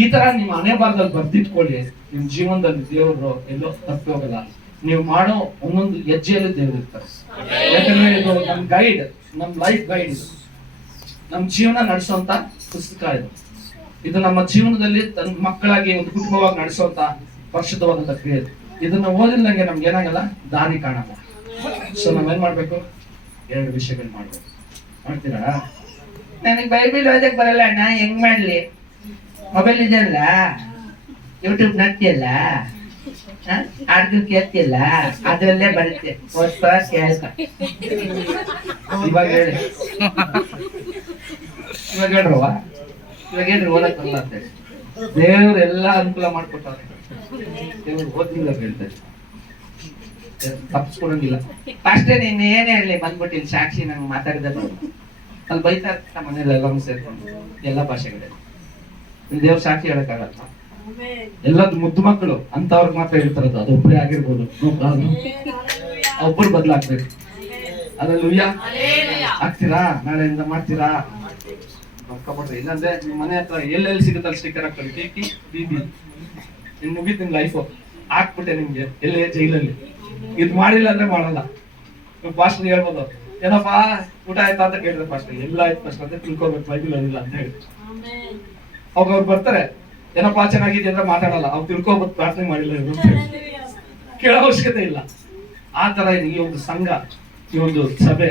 ಈ ತರ ನಿಮ್ ಹಣೆ ಬಾರದಲ್ಲಿ ಬರ್ದಿಟ್ಕೊಳ್ಳಿ. ನಿಮ್ ಜೀವನದಲ್ಲಿ ದೇವರು ಎಲ್ಲೋ ತಪ್ಪಿ ಹೋಗಲ್ಲ. ನೀವು ಮಾಡೋ ಒಂದೊಂದು ಹೆಜ್ಜೆಯಲ್ಲಿ ದೇವ್ರು ಇರ್ತಾರೆ. ಯಾಕಂದ್ರೆ ಇದು ನಮ್ ಗೈಡ್, ನಮ್ ಲೈಫ್ ಗೈಡ್. ಇದು ನಮ್ ಜೀವನ ನಡೆಸುವಂತ ಪುಸ್ತಕ. ಇದು ನಮ್ಮ ಜೀವನದಲ್ಲಿ ತನ್ನ ಮಕ್ಕಳಾಗಿ ಒಂದು ಕುಟುಂಬವಾಗಿ ನಡೆಸುವಂತ ಪರಿಶುದ್ಧವಾದಂತ ಕ್ರಿಯೆ. ಇದನ್ನ ಓದಿಲ್ಲಂಗೆ ನಮ್ಗೆ ಏನಾಗಲ್ಲ, ದಾರಿ ಕಾಣಲ್ಲ. ಸೊ ನಾವೇನ್ ಮಾಡ್ಬೇಕು? ಎರಡು ವಿಷಯಗಳು ಮಾಡ್ಬೇಕು. ಮಾಡ್ತೀರಾ? ನನಗೆ ಬೈಬಲ್ ಓದಕ್ ಬರಲ್ಲ ಅಣ್ಣ, ಹೆಂಗ್ ಮಾಡ್ಲಿ? ಮೊಬೈಲ್ ಇದೆಯಲ್ಲ, ಯೂಟ್ಯೂಬ್ ನೋಡ್ತಿಯಲ್ಲ, ಹಾಡ್ಗಳು ಕೇಳ್ತಿಯಲ್ಲ, ಅದ್ರಲ್ಲೇ ಬರುತ್ತೆ, ಓದ್ತಾ ಕೇಳ್ಕ. ಇವಾಗ ಹೇಳಿ, ಇವಾಗ ಹೇಳ್ರಿ ಓದಕ್ ಬರಲ್ಲ ಅಂತ ಹೇಳಿ. ದೇವ್ರು ಎಲ್ಲಾ ಅನುಕೂಲ ಮಾಡ್ಕೊಟ್ಟವ್ರೆ. ದೇವ್ರು ಓದ್ಲಿಲ್ಲ ಹೇಳ್ತಾರೆ, ತಪ್ಪಿಸ್ಕೊಳಂಗಿಲ್ಲ. ಅಷ್ಟೇ. ನೀನ್ ಏನ್ ಹೇಳಿ ಬಂದ್ಬಿಟ್ಟಿಲ್ಲ ಸಾಕ್ಷಿ ನಂಗೆ ಮಾತಾಡಿದ ಅಲ್ಲಿ ಬೈತಾ ಇರ್ತ ಮನೇಲಿ ಎಲ್ಲರೂ ಸೇರ್ಕೊಂಡು ಎಲ್ಲ ಭಾಷೆಗಳಲ್ಲಿ. ದೇವ್ರ ಸಾಕ್ಷಿ ಹೇಳಕ್ಕಾಗಲ್ಲ. ಎಲ್ಲದ್ ಮುದ್ದು ಮಕ್ಕಳು ಅಂತವ್ರಿಗೆ ಮಾತ್ರ ಹೇಳ್ತಾರದು. ಅದು ಒಬ್ಬರೇ ಆಗಿರ್ಬೋದು, ಒಬ್ಬರು ಬದಲಾಗ್ಬೇಕು. ಹಲ್ಲೆಲೂಯಾ. ಆಗ್ತೀರಾ? ನಾಳೆಯಿಂದ ಮಾಡ್ತೀರಾ? ಕಬಡ್ಡಿ ಇಲ್ಲಾಂದ್ರೆ ನಿಮ್ ಮನೆ ಹತ್ರ ಎಲ್ಲೆಲ್ಲಿ ಸಿಗುತ್ತಲ್ಲ ಸ್ಟಿಕ್ಕರ್ ಹಾಕ್ತಾರೆ, ಟಿಕಿ ಬಿಬಿ. ಇನ್ ಮುಗಿತ್ ನಿಮ್ ಲೈಫ್. ಹಾಕ್ಬಿಟ್ಟೆ ನಿಮ್ಗೆ ಎಲ್ಲೇ ಜೈಲಲ್ಲಿ. ಇದ್ ಮಾಡಿಲ್ಲ ಅಂದ್ರೆ ಮಾಡಲ್ಲ. ಪಾಸ್ಟರ್ ಹೇಳ್ಬೋದು, ಏನಪ್ಪಾ ಊಟ ಆಯ್ತಾ ಅಂತ ಕೇಳಿದ್ರೆ ಪಾಸ್ಟರ್ ಎಲ್ಲ ಆಯ್ತು ಫಸ್ಟ್ ಅಂತ ತಿಳ್ಕೊಬೇಕು, ಬೈಬಲ್ ಓದಿಲ್ಲ ಅಂತ ಹೇಳಿ. ಅವಾಗ ಅವ್ರು ಬರ್ತಾರೆ, ಏನಪ್ಪಾ ಚೆನ್ನಾಗಿದೆ ಅಂದ್ರೆ ಮಾತಾಡಲ್ಲ. ಅವ್ರು ತಿಳ್ಕೊಬೋದು ಪ್ರಾರ್ಥನೆ ಮಾಡಿಲ್ಲ ಇವ್ರು ಅಂತ ಹೇಳಿ. ಕೇಳೋ ಅವಶ್ಯಕತೆ ಇಲ್ಲ. ಆ ತರ ಈ ಒಂದು ಸಂಘ, ಈ ಒಂದು ಸಭೆ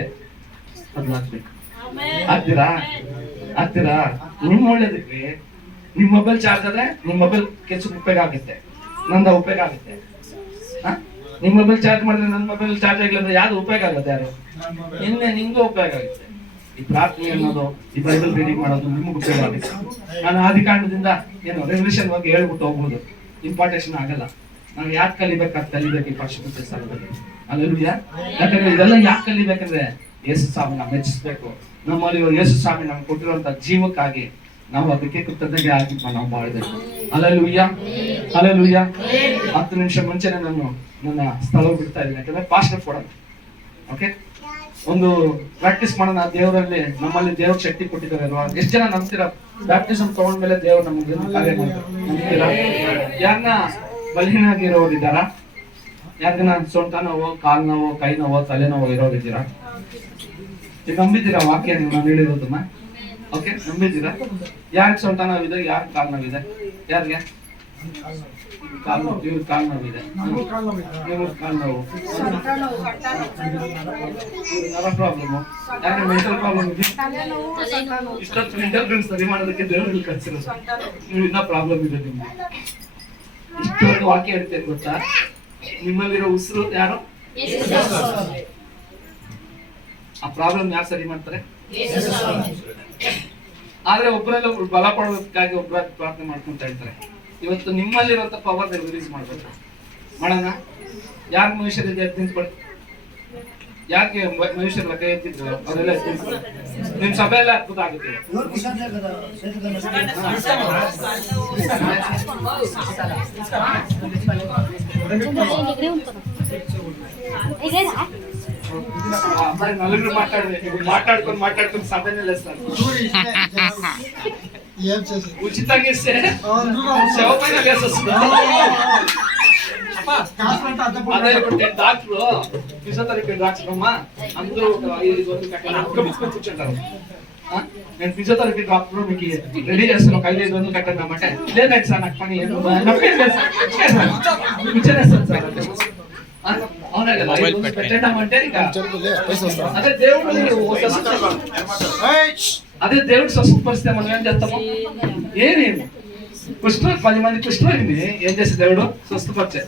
ಬದಲಾಗ್ಬೇಕು. ಆಗ್ತೀರಾ? ನಿಮ್ ಒಳ್ಳೇದಕ್ಕೆ ನಿಮ್ ಮೊಬೈಲ್ ಚಾರ್ಜ್ ಆದ್ರೆ ನಿಮ್ ಮೊಬೈಲ್ ಕೆಲ್ಸಕ್ಕೆ ಉಪಯೋಗ ಆಗುತ್ತೆ, ನಂದ ಉಪಯೋಗ ಆಗುತ್ತೆ. ನಿಮ್ ಮೊಬೈಲ್ ಚಾರ್ಜ್ ಮಾಡಿದ್ರೆ ನನ್ನ ಮೊಬೈಲ್ ಚಾರ್ಜ್ ಆಗಿಲ್ಲ ಅಂದ್ರೆ ಯಾವ್ದು ಉಪಯೋಗ ಆಗುತ್ತೆ? ಯಾರು ಇನ್ನೇ ನಿಮ್ಗೂ ಉಪಯೋಗ ಆಗುತ್ತೆ. ಈ ಪ್ರಾರ್ಥನೆ ಅನ್ನೋದು, ಈ ಬೈಬಲ್ ರೀಡಿಂಗ್ ಮಾಡೋದು ನಿಮ್ಗೆ ಉಪಯೋಗ ಆಗುತ್ತೆ. ನಾನು ಆದಿಕಾಂಡದಿಂದ ಏನು ರೆವಲ್ಯೂಷನ್ ಬಗ್ಗೆ ಹೇಳ್ಬಿಟ್ಟು ಹೋಗ್ಬೋದು, ಇಂಪಾರ್ಟೇಷನ್ ಆಗಲ್ಲ. ನಾವು ಯಾಕೆ ಕಲಿಬೇಕು ಈ ಪರಿಶುದ್ಧ ಸ್ಥಳದಲ್ಲಿ. ಹಲ್ಲೆಲೂಯಾ. ಯಾಕಂದ್ರೆ ಇದೆಲ್ಲ ಯಾಕೆ ಕಲಿಬೇಕಂದ್ರೆ ಯೇಸು ಸ್ವಾಮಿನ ಮೆಚ್ಚಿಸ್ಬೇಕು. ನಮ್ಮಲ್ಲಿ ಯೇಸು ಸ್ವಾಮಿ ನಮ್ಗೆ ಕೊಟ್ಟಿರುವಂತ ಜೀವಕ್ಕಾಗಿ ನಾವು ಅದಕ್ಕೆ ಕೃತಜ್ಞತೆ ಆಗಿ ನಾವು ಬಾಳ್ಬೇಕು. ಹಲ್ಲೆಲೂಯಾ. 10 ನಿಮಿಷ ಮುಂಚೆನೆ ನಾನು ನನ್ನ ಸ್ಥಳ ಬಿಡ್ತಾ ಇದ್ದೀನಿ, ಯಾಕಂದ್ರೆ ಪಾಸ್ಟರ್ ಕೊಡೋಣ. ಓಕೆ, ಒಂದು ಪ್ರಾಕ್ಟೀಸ್ ಮಾಡೋಣ. ದೇವರಲ್ಲಿ ನಮ್ಮಲ್ಲಿ ದೇವ್ರ ಶಕ್ತಿ ಕೊಟ್ಟಿದ್ದಾರೆ ಅಲ್ವಾ? ಎಷ್ಟು ಜನ ನಂಬ್ತೀರಾ ಬ್ಯಾಪ್ಟಿಸಮ್ ತಗೊಂಡ್ಮೇಲೆ ದೇವ್ರು ನಮ್ಗೆ ಕಾರ್ಯ ಮಾಡ್ತಾರೆ? ನಂಬ್ತೀರಾ? ಯಾರನ್ನ ಬಲಹೀನಾಗಿರೋರಿದ್ದಾರಾ? ಯಾರಿಗನ ಸೊಂಟ ನೋವು, ಕಾಲ್ ನೋವು, ಕೈ ನೋವು, ತಲೆ ನೋವು ಇರೋರಿದ್ದೀರಾ? ನಂಬಿದ್ದೀರಾ ವಾಕ್ಯ ನಾನು ಹೇಳಿರೋದನ್ನ? ಓಕೆ, ನಂಬಿದ್ದೀರಾ? ಯಾರಿಗೆ ಸೊಂಟ ನೋವಿದೆ, ಯಾರಿಗೆ ಕಾಲ್ ನೋವಿದೆ? ಯಾರಿಗೆ ಕಾಲ್ ನೋವು? ಇವ್ರ ಕಾಲ್ ನೋವಿದೆ, ಇವ್ರ ಕಾಲ್ ನೋವು, ನರ ಪ್ರಾಬ್ಲಮ್, ಯಾಕೆ ಮೆಂಟಲ್ ಪ್ರಾಬ್ಲಮ್ ಇದೆ. ಇಷ್ಟೊತ್ತು ಮೆಂಟಲ್ ಫ್ರೆಂಡ್ಸ್ ಸರಿ ಮಾಡೋದಕ್ಕೆ ದೇವರಲ್ಲಿ ಕಳ್ಸಿರೋದು. ನೀವು ಇನ್ನ ಪ್ರಾಬ್ಲಮ್ ಇದೆ ನಿಮ್ಗೆ. ಇಷ್ಟೊಂದು ವಾಕ್ಯ ಹೇಳ್ತೇನೆ ಗೊತ್ತಾ? ನಿಮ್ಮಲ್ಲಿರೋ ಉಸಿರು ಯಾರು? ಆ ಪ್ರಾಬ್ಲಮ್ ಯಾರು ಸರಿ ಮಾಡ್ತಾರೆ? ಆದ್ರೆ ಒಬ್ಬರೆಲ್ಲ ಬಲ ಪಡೋದಕ್ಕಾಗಿ ಒಬ್ಬರ ಪ್ರಾರ್ಥನೆ ಮಾಡ್ಕೊಂತ ಇರ್ತಾರೆ. ಇವತ್ತು ನಿಮ್ಮಲ್ಲಿರುವಂತ ಪವರ್ ರಿಲೀಸ್ ಮಾಡ್ಬೇಕು. ಮಾಡೋಣ. ಯಾರು ಮನುಷ್ಯರಿಗೆ ಎದ್ದು ನಿಂತ್ಕೊಳ್ಳಿ. ಯಾಕೆ ಮನುಷ್ಯರ ಕೈ ಎತ್ತಿದ್ರು ಅವರೆಲ್ಲ ಎದ್ದು ನಿಂತ್ಕೊಳ್ಳಿ. ನಿಮ್ ಸಭೆ ಎಲ್ಲ ಅದ್ಭುತ ಆಗುತ್ತೆ. ನలుగురు మాట్లాడుకొని సభనే లేస్తారు. ఉచితంగా ఇస్తే శవ పైన లేస్తుంది. అదే ఇప్పుడు నేను డాక్టర్ ఫిజియోథెరపీ డాక్టర్ అమ్మా, అందరూ 5,000 కట్టాలి అక్కడికి కూర్చుంటారు. నేను ఫిజియోథెరపీ డాక్టర్ మీకు రెడీ చేస్తాను, ఒక 5,000 కట్టండి అమ్మంటే లేదండి సార్ నాకు పని కూర్చొనేస్తాను సార్. అవునా కదా, పెట్టామంటే అదే దేవుడు స్వస్థపరిస్తే మనం ఏం చేస్తాము? ఏమేమి కుష్ఠ 10 మంది కుష్ఠరోగిని ఏం చేసే దేవుడు స్వస్థపరిచే.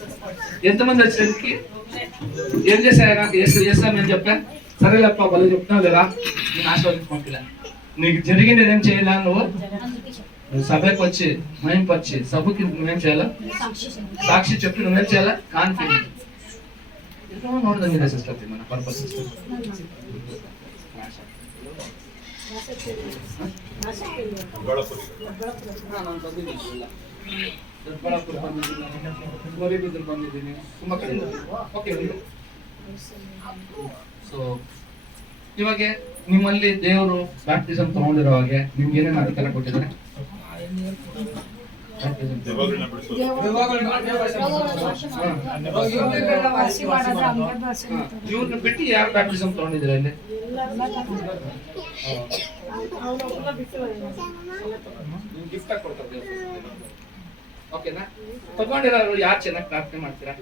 ఎంతమంది వచ్చేసరికి ఏం చేశారు? నాకు చేస్తామని చెప్పా. సరేలేప్ప బలు చెప్తున్నావు లేదా, నేను ఆశీర్వదించుకుంటున్నా. నీకు జరిగింది ఏం చేయాలా? నువ్వు సభకు వచ్చి మహింపచ్చి సభకి నువ్వేం చేయాలా? సాక్షి చెప్పి నువ్వేం చేయాలా? కాన్ఫిడెంట్ ನೋಡಿದಂಗಿದೆ ಸಿಸ್ಟರ್ మన పర్పస్ సిస్టర్ ನಾನು ಬಂದಿದ್ದೀನಿ. ದೊಡ್ಡಬಳ್ಳಾಪುರ ಬಂದಿದ್ದೀನಿ, ಗೋರಿಬಿದೂರು ಬಂದಿದ್ದೀನಿ, ತುಂಬಾ ಕಡೆ. ಓಕೆ. ಸೊ ಇವಾಗ ನಿಮ್ಮಲ್ಲಿ ದೇವರು ಬ್ಯಾಪ್ಟಿಸಮ್ ತಗೊಂಡಿರೋ ಹಾಗೆ ನಿಮ್ಗೆ ಏನೇನು ಅಧಿಕಾರ ಕೊಟ್ಟಿದ್ದಾರೆ? ಇವ್ರನ್ನ ಬಿಟ್ಟು ಯಾರು ಬ್ಯಾಪ್ಟಿಸಮ್ ತಗೊಂಡಿದ್ದೀರಾ ಇಲ್ಲಿ? ಗಿಫ್ಟ್ ಆಗಿ ಕೊಡ್ತಾರೆ. ಓಕೆನಾ? ತಗೊಂಡಿರೋರು ಯಾರು ಚೆನ್ನಾಗಿ ಪ್ರಾರ್ಥನೆ ಮಾಡ್ತೀರಾ?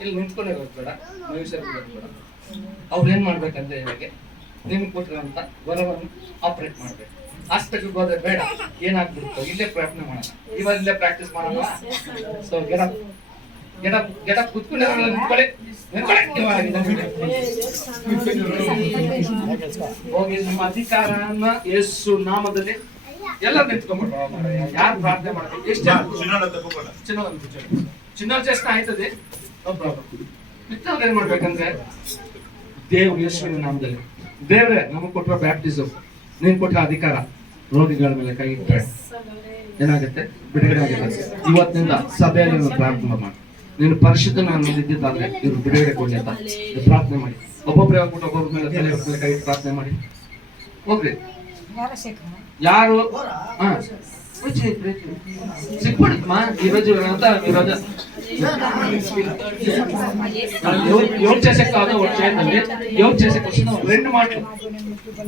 ಇಲ್ಲಿ ನಿಂತ್ಕೊಂಡಿರೋದು ಬೇಡ, ಮನುಷ್ಯರು ಬೇಡ. ಅವ್ರು ಏನ್ ಮಾಡ್ಬೇಕಂದ್ರೆ ಇವಾಗ ನಿಮ್ಗೆ ಕೊಟ್ಟಿರೋಂತ ವರವನ್ನು ಆಪರೇಟ್ ಮಾಡ್ಬೇಕು. ಹಾಸ್ಪಿಟಲ್ಗೆ ಹೋದ್ರೆ ಬೇಡ, ಏನಾಗ್ಬಿಡುತ್ತೋ ಇಲ್ಲೇ ಪ್ರಾರ್ಥನೆ ಮಾಡೋಣ. ಇವಾಗ ಇಲ್ಲೇ ಪ್ರಾಕ್ಟೀಸ್ ಮಾಡೋಣ. ಸೊ ಗೆಟಪ್ ಕುತ್ಕೊಂಡಿರೋ ನಿಂತ್ಕೊಳ್ಳಿ, ಹೋಗಿ ನಿಮ್ಮ ಅಧಿಕಾರನ ಯೇಸು ನಾಮದಲ್ಲಿ ಎಲ್ಲ ನಿಂತ್ಕೊಂಡ್ಬಿಟ್ಟು ಯಾರು ಪ್ರಾರ್ಥನೆ ಮಾಡ್ಬೇಕು? ಎಷ್ಟು ಚಿನ್ನ చేసిన ಆಯ್ತದೆ, ನೋ ಪ್ರಾಬ್ಲಮ್. ಮಿತ್ತವ್ರು ಏನ್ ಮಾಡ್ಬೇಕಂದ್ರೆ ದೇವ್ರು ಯೇಸುವಿನ ನಾಮದಲ್ಲಿ, ದೇವ್ರೆ ನಮಗೆ ಕೊಟ್ಟಿರೋ ಬ್ಯಾಪ್ಟಿಸಮ್, ನೀನ್ ಕೊಟ್ಟಿರೋ ಅಧಿಕಾರ, ರೋಗಿಗಳ ಮೇಲೆ ಕೈ ಇಟ್ಟರೆ ಏನಾಗುತ್ತೆ? ಬಿಡುಗಡೆ ಆಗುತ್ತೆ. ಇವತ್ತಿನಿಂದ ಸಭೆಯಲ್ಲಿ ಪ್ರಾರ್ಥನೆ ಮಾಡಿ, ನೀನು ಪರಿಶುದ್ಧ ನಾನು ಇದ್ದಿದ್ದಾದ್ರೆ ಇವ್ರು ಬಿಡುಗಡೆ ಕೊಡ್ಲಿ ಅಂತ ಪ್ರಾರ್ಥನೆ ಮಾಡಿ. ಒಬ್ಬೊಬ್ಬರೇ ಹೋಗ್ಬಿಟ್ಟು ಒಬ್ಬೊಬ್ಬರ ಮೇಲೆ ತಲೆ ಕೈ ಇಟ್ಟು ಪ್ರಾರ್ಥನೆ ಮಾಡಿ ಹೋಗ್ರಿ. ಯಾರು సిగ్గుపడుతుమా ఈరోజు ఈరోజు ఎవరు చేసే కాదు ఒకటి చేయండి. ఎవరు చేసే క్వశ్చన్ 2 మాటలు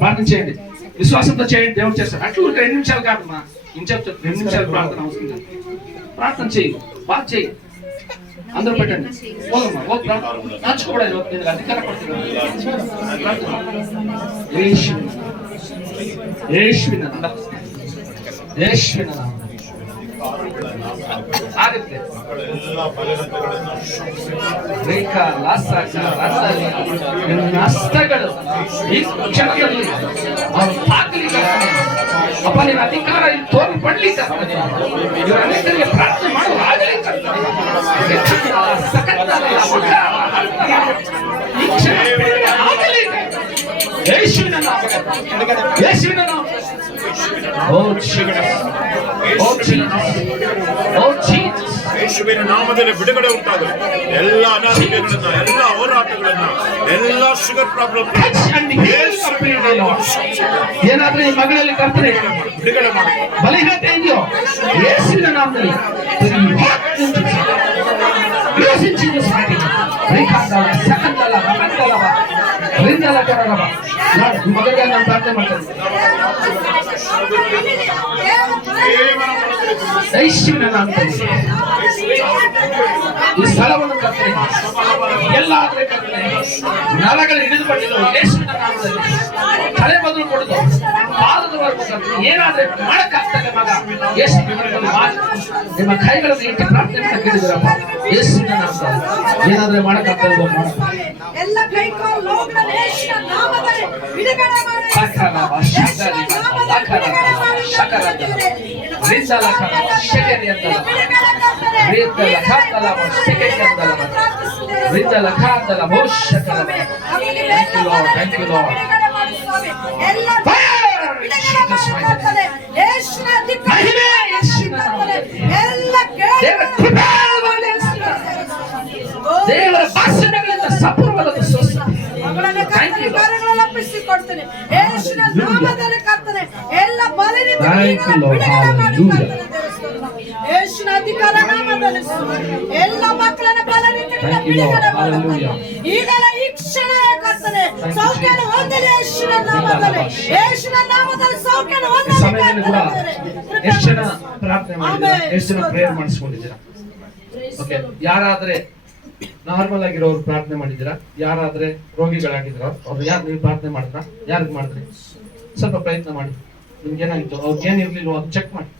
ప్రార్థన చేయండి, విశ్వాసంతో చేయండి, దేవుడు చేస్తాడు. అట్లు 2 నిమిషాలు కాదమ్మా, ఇంచెప్తా 2 నిమిషాలు ప్రార్థన అవసరం లేదు. ప్రార్థన చేయి, బాగా చేయి, అందరూ పెట్టండి. పోదమ్మా, ఓ నడుచుకోవడం అధికారం పడుతున్నాను. ಆಗುತ್ತೆ. ನಷ್ಟಗಳು ಈ ಕ್ಷಣದಲ್ಲಿ ಅಪ್ಪ ನಿನ್ನ ಅಧಿಕಾರ ತೋರ್ಪಡ್ಲಿಕ್ಕೆ ಅನೇಕರಿಗೆ ಪ್ರಾರ್ಥನೆ ಮಾಡು ಆಗಲಿಕ್ಕೆ ಯೇಸುವಿನ ನಾಮ, ಯೇಸುವಿನ ನಾಮ. ಯೇಸುವಿನ ನಾಮದಲ್ಲಿ ಬಿಡುಗಡೆ ಉಂಟಾಗಲಿ. ಎಲ್ಲ ಅನಾರೋಗ್ಯಗಳನ್ನ, ಎಲ್ಲ ಹೋರಾಟಗಳನ್ನ, ಎಲ್ಲ ಶುಗರ್ ಪ್ರಾಬ್ಲಮ್ ಏನಾದ್ರೂ ಈ ಮಗಳಲ್ಲಿ ಕರ್ತನೆ ಬಿಡುಗಡೆ ಮಾಡಿ ಬಲಿಹೀನತೆ ಇದೆಯೋ ಯೇಸುವಿನ ನಾಮದಲ್ಲಿ ಮಗಳಿಗೆ ನಾನು ಪ್ರಾರ್ಥನೆ ಮಾಡ್ತೇನೆ. ಯೇಸುವಿನ ನಾಮದಲ್ಲಿ ಈ ಸ್ಥಳವನ್ನು ಕರ್ತನೆ ಎಲ್ಲಾದ್ರೆ ಕರ್ತನೆ ನರಗಳು ಹಿಡಿದುಕೊಂಡಿದ್ದು ಯೇಸುವಿನ ನಾಮದಲ್ಲಿ ತಲೆ ಬದಲು ಕೊಡುದು ಪಾದದವರೆಗೂ ಕರ್ತನೆ ಏನಾದ್ರೆ ಮಾಡಕ್ಕಾಗ್ತದೆ ಮಗ ಯೇಸು ನಿಮ್ಮ ಕೈಗಳನ್ನು ಇಟ್ಟು ಪ್ರಾರ್ಥನೆ ಕೇಳಿದ್ರಪ್ಪ ಯೇಸುವಿನ ನಾಮದಲ್ಲಿ ಏನಾದ್ರೆ ಮಾಡಕ್ಕಾಗ್ತದೆ ಎಲ್ಲ ಕೈಕಾಲು ನೋವುಗಳನ್ನು ಯೇಸುವಿನ ನಾಮದಲ್ಲಿ ಬಿಡುಗಡೆ ಮಾಡಿ ದೇವರ ಭಾಷಣಗಳಿಂದ ಸಂಪೂರ್ಣವಾದ ಕೊಡ್ತೇನೆ ಯೇಸುವಿನ ನಾಮದಲ್ಲಿ ಕರ್ತನೆ ಎಲ್ಲ ಬಲದಿಂದ ಬಿಡುಗಡೆ ಮಾಡಿ ಯೇಸುವಿನ ಅಧಿಕಾರ ನಾಮದಲ್ಲಿ ಎಲ್ಲ ಮಕ್ಕಳನ್ನ ಬಲದಿಂದ ಬಿಡುಗಡೆ ಮಾಡಿ ಈಗಲ ಈ ಕ್ಷಣ ಕರ್ತನೆ ಸೌಖ್ಯನ ಹೊಂದಲಿ ಯೇಸುವಿನ ನಾಮದಲ್ಲಿ ಯೇಸುವಿನ ನಾಮದಲ್ಲಿ ಸೌಖ್ಯನ ಹೊಂದಲಿ ಸಮಯದಲ್ಲಿ ಕೂಡ ಎಷ್ಟು ಜನ ಪ್ರಾರ್ಥನೆ ಮಾಡಿದ್ದೀರಾ ಎಷ್ಟು ಜನ ಪ್ರೇಯರ್ ಮಾಡಿಸ್ಕೊಂಡಿದ್ದೀರಾ ಓಕೆ ಯಾರಾದ್ರೆ ನಾರ್ಮಲ್ ಆಗಿರೋರು ಪ್ರಾರ್ಥನೆ ಮಾಡಿದ್ದೀರಾ ಯಾರಾದ್ರೆ ರೋಗಿಗಳಾಗಿದ್ರ ಅವ್ರು ಯಾರು ನೀವು ಪ್ರಾರ್ಥನೆ ಮಾಡಿದ್ರ ಯಾರಿಗೆ ಮಾಡಿದ್ರಿ ಸ್ವಲ್ಪ ಪ್ರಯತ್ನ ಮಾಡಿ ನಿಮ್ಗೆ ಏನಾಗಿತ್ತು ಅವ್ರಿಗೆ ಏನಿರ್ಲಿಲ್ವೋ ಅದು ಚೆಕ್ ಮಾಡಿ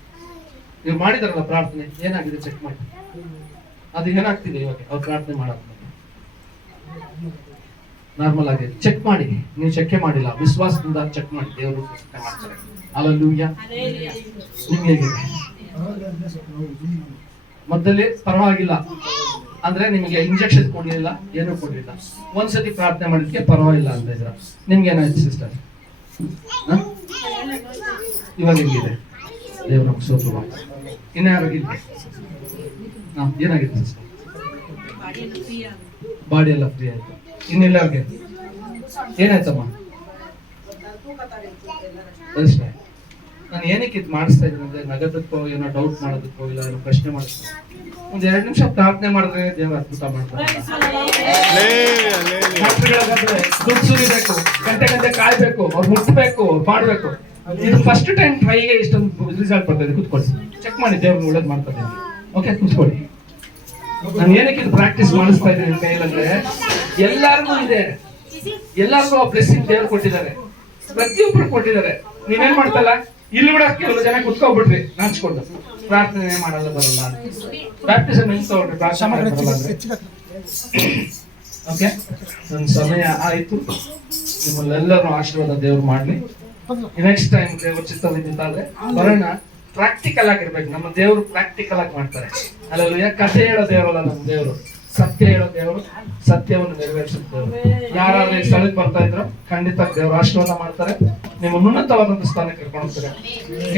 ನೀವು ಮಾಡಿದಾರಲ್ಲ ಪ್ರಾರ್ಥನೆ ಏನಾಗಿದೆ ಚೆಕ್ ಮಾಡಿ ಅದು ಏನಾಗ್ತಿದೆ ಇವಾಗ ಅವ್ರು ಪ್ರಾರ್ಥನೆ ಮಾಡೋದು ನಾರ್ಮಲ್ ಆಗಿ ಚೆಕ್ ಮಾಡಿ ನೀವು ಚೆಕ್ ಮಾಡಿಲ್ಲ ವಿಶ್ವಾಸದಿಂದ ಚೆಕ್ ಮಾಡಿ ದೇವರು ಮಾಡ್ತಾರೆ ಹಲ್ಲೆಲೂಯಾ ನಿಮ್ಗೆ ಹೇಗಿದೆ ಮೊದಲೇ ಪರವಾಗಿಲ್ಲ ಅಂದ್ರೆ ನಿಮಗೆ ಇಂಜೆಕ್ಷನ್ ಕೊಡ್ಲಿಲ್ಲ ಏನೂ ಕೊಡ್ಲಿಲ್ಲ ಒಂದ್ಸತಿ ಪ್ರಾರ್ಥನೆ ಮಾಡಿದ್ಕೆ ಪರವಾಗಿಲ್ಲ ಅಂತ ಇದ್ರ ನಿಮ್ಗೆ ಏನಾಯ್ತು ಸಿಸ್ಟರ್ ಇವಾಗ ಹೆಂಗಿದೆ ದೇವರ ಸೋತು ಇನ್ಯಾರಿಗಿದೆ ಏನಾಗಿದೆ ಸಿಸ್ಟರ್ ಬಾಡಿ ಎಲ್ಲ ಫ್ರೀ ಆಯ್ತು ಇನ್ನೆಲ್ಲರಿಗೆ ಏನಾಯ್ತಮ್ಮ ನಾನು ಏನಕ್ಕೆ ಇದು ಮಾಡಿಸ್ತಾ ಇದ್ದೀನಿ ಅಂದ್ರೆ ನಗದಕ್ಕೋ ಏನೋ ಡೌಟ್ ಮಾಡೋದಕ್ಕೋ ಇಲ್ಲ ಏನೋ ಪ್ರಶ್ನೆ ಮಾಡೋದಕ್ಕೋ ಒಂದ್ 2 ನಿಮಿಷ ಪ್ರಾರ್ಥನೆ ಮಾಡಿದ್ರೆ ದೇವರ ಅದ್ಭುತ ಮಾಡ್ತಾರೆ ದುಡ್ಡು ಸುರಿಬೇಕು ಗಂಟೆ ಕಾಯ್ಬೇಕು ಅವ್ರು ಮುಟ್ಬೇಕು ಮಾಡ್ಬೇಕು ಇದು ಫಸ್ಟ್ ಟೈಮ್ ಟ್ರೈಗೆ ಇಷ್ಟೊಂದು ರಿಸಲ್ಟ್ ಬರ್ತದೆ ಕೂತ್ಕೊಳ್ಳಿ ಚೆಕ್ ಮಾಡಿ ದೇವ್ರನ್ನ ಒಳ್ಳೇದು ಮಾಡ್ತಾರೆ ಓಕೆ ಕೂತ್ಕೊಳ್ಳಿ ನಾನು ಏನಕ್ಕೆ ಇದು ಪ್ರಾಕ್ಟೀಸ್ ಮಾಡಿಸ್ತಾ ಇದ್ದೀನಿ ಅಂತ ಹೇಳಿದ್ರೆ ಎಲ್ಲರಿಗೂ ಇದೆ ಎಲ್ಲರಿಗೂ ಬ್ಲೆಸ್ಸಿಂಗ್ ದೇವ್ರು ಕೊಟ್ಟಿದ್ದಾರೆ ಪ್ರತಿಯೊಬ್ಬರು ಕೊಟ್ಟಿದ್ದಾರೆ ನೀವೇನ್ ಮಾಡ್ತಲ್ಲ ಇಲ್ಲಿ ಕೂಡ ಕೆಲವು ಜನ ಕುತ್ಕೊಬಿಟ್ರಿ ನಾಚ್ಕೊಂಡು ಪ್ರಾರ್ಥನೆ ಮಾಡಲ್ಲ ಬರಲ್ಲ ಬ್ಯಾಪ್ಟಿಸಮ್ ನಿಂತ್ಕೊಂಡ್ರಿ ಪ್ರಾರ್ಥನೆ ಬರಲ್ಲ ಓಕೆ ನನ್ನ ಸಮಯ ಆಯ್ತು ನಿಮ್ಮಲ್ಲೆಲ್ಲರೂ ಆಶೀರ್ವಾದ ದೇವ್ರು ಮಾಡ್ಲಿ ನೆಕ್ಸ್ಟ್ ಟೈಮ್ ದೇವ್ರ ಚಿತ್ತವಿದ್ದಾದ್ರೆ ಬರೋಣ ಪ್ರಾಕ್ಟಿಕಲ್ ಆಗಿರ್ಬೇಕು ನಮ್ಮ ದೇವರು ಪ್ರಾಕ್ಟಿಕಲ್ ಆಗಿ ಮಾಡ್ತಾರೆ ಅಲ್ಲ ಕಥೆ ಹೇಳೋ ದೇವರಲ್ಲ ನಮ್ಮ ದೇವರು ಸತ್ಯ ಹೇಳೋ ದೇವರು ಸತ್ಯವನ್ನು ನೆರವೇರಿಸೋ ದೇವರು ಯಾರಾದ್ರೂ ಸ್ಥಳಕ್ಕೆ ಬರ್ತಾ ಇದ್ರು ಖಂಡಿತ ದೇವರು ಆಶೀರ್ವಾದ ಮಾಡ್ತಾರೆ ನಿಮ್ಮ ಉನ್ನತವಾದಂತ ಸ್ಥಾನಕ್ಕೆ ಕರ್ಕೊಂಡು ಹೋಗ್ತಾರೆ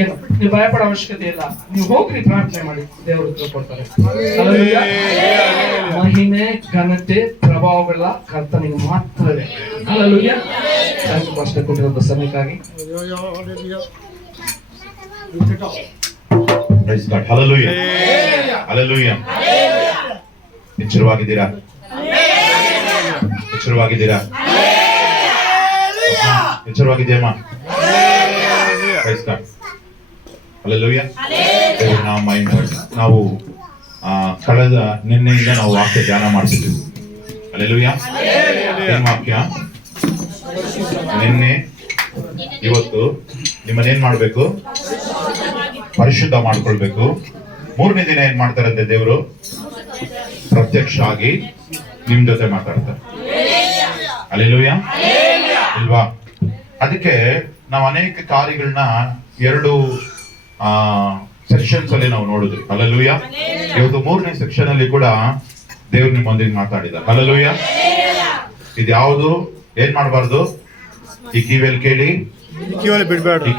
ಏನು ನೀವು ಭಯಪಡೋ ಅವಶ್ಯಕತೆ ಇಲ್ಲ ನೀವು ಹೋಗ್ರಿ ಪ್ರಾರ್ಥನೆ ಮಾಡಿ ದೇವರು ತಿಳ್ಕೊಡ್ತಾರೆ ಮಹಿಮೆ ಘನತೆ ಪ್ರಭಾವಗಳ ಕರ್ತನಿಗೆ ಮಾತ್ರವೇ ಹಲ್ಲೆಲೂಯಾ ಥ್ಯಾಂಕ್ ಯು ಅಷ್ಟೇ ಕೊಟ್ಟಿರೋ ಸಮಯಕ್ಕಾಗಿ Praise God. Hallelujah. Hallelujah. ಎಚ್ಚರವಾಗಿದ್ದೀರಾ ಎಚ್ಚರವಾಗಿದ್ದೀರಾ ಎಚ್ಚರವಾಗಿದೆಯಮ್ಮ Praise God. Hallelujah. ದೇವರ ನಾಮ ಮಹಿಮೆ ಹೊರಲಿ. ನಾವು ಕಳೆದ ನಿನ್ನೆಯಿಂದ ನಾವು ವಾಕ್ಯ ಧ್ಯಾನ ಮಾಡ್ತಿದ್ವಿ Hallelujah. ಏನ್ ವಾಕ್ಯ ನಿನ್ನೆ ಇವತ್ತು ನಿಮ್ಮನ್ನೇನ್ ಮಾಡ್ಬೇಕು ಪರಿಶುದ್ಧ ಮಾಡ್ಕೊಳ್ಬೇಕು 3ನೇ ದಿನ ಏನ್ ಮಾಡ್ತಾರಂತೆ ದೇವರು ಪ್ರತ್ಯಕ್ಷ ಆಗಿ ನಿಮ್ ಜೊತೆ ಮಾತಾಡ್ತಾರೆ ಹಲ್ಲೆಲೂಯಾ ಇಲ್ವಾ ಅದಕ್ಕೆ ನಾವು ಅನೇಕ ಕಾರ್ಯಗಳನ್ನ 2 ಸೆಕ್ಷನ್ಸ್ ಅಲ್ಲಿ ನಾವು ನೋಡಿದ್ವಿ ಹಲ್ಲೆಲೂಯಾ ಇವತ್ತು 3ನೇ ಸೆಕ್ಷನ್ ಅಲ್ಲಿ ಕೂಡ ದೇವ್ರು ನಿಮ್ಮೊಂದಿಗೆ ಮಾತಾಡಿದ ಹಲ್ಲೆಲೂಯಾ ಇದು ಯಾವುದು ಏನ್ ಮಾಡಬಾರ್ದು ಈ ಕಿವಿಯಲ್ಲಿ ಕೇಳಿ ಈ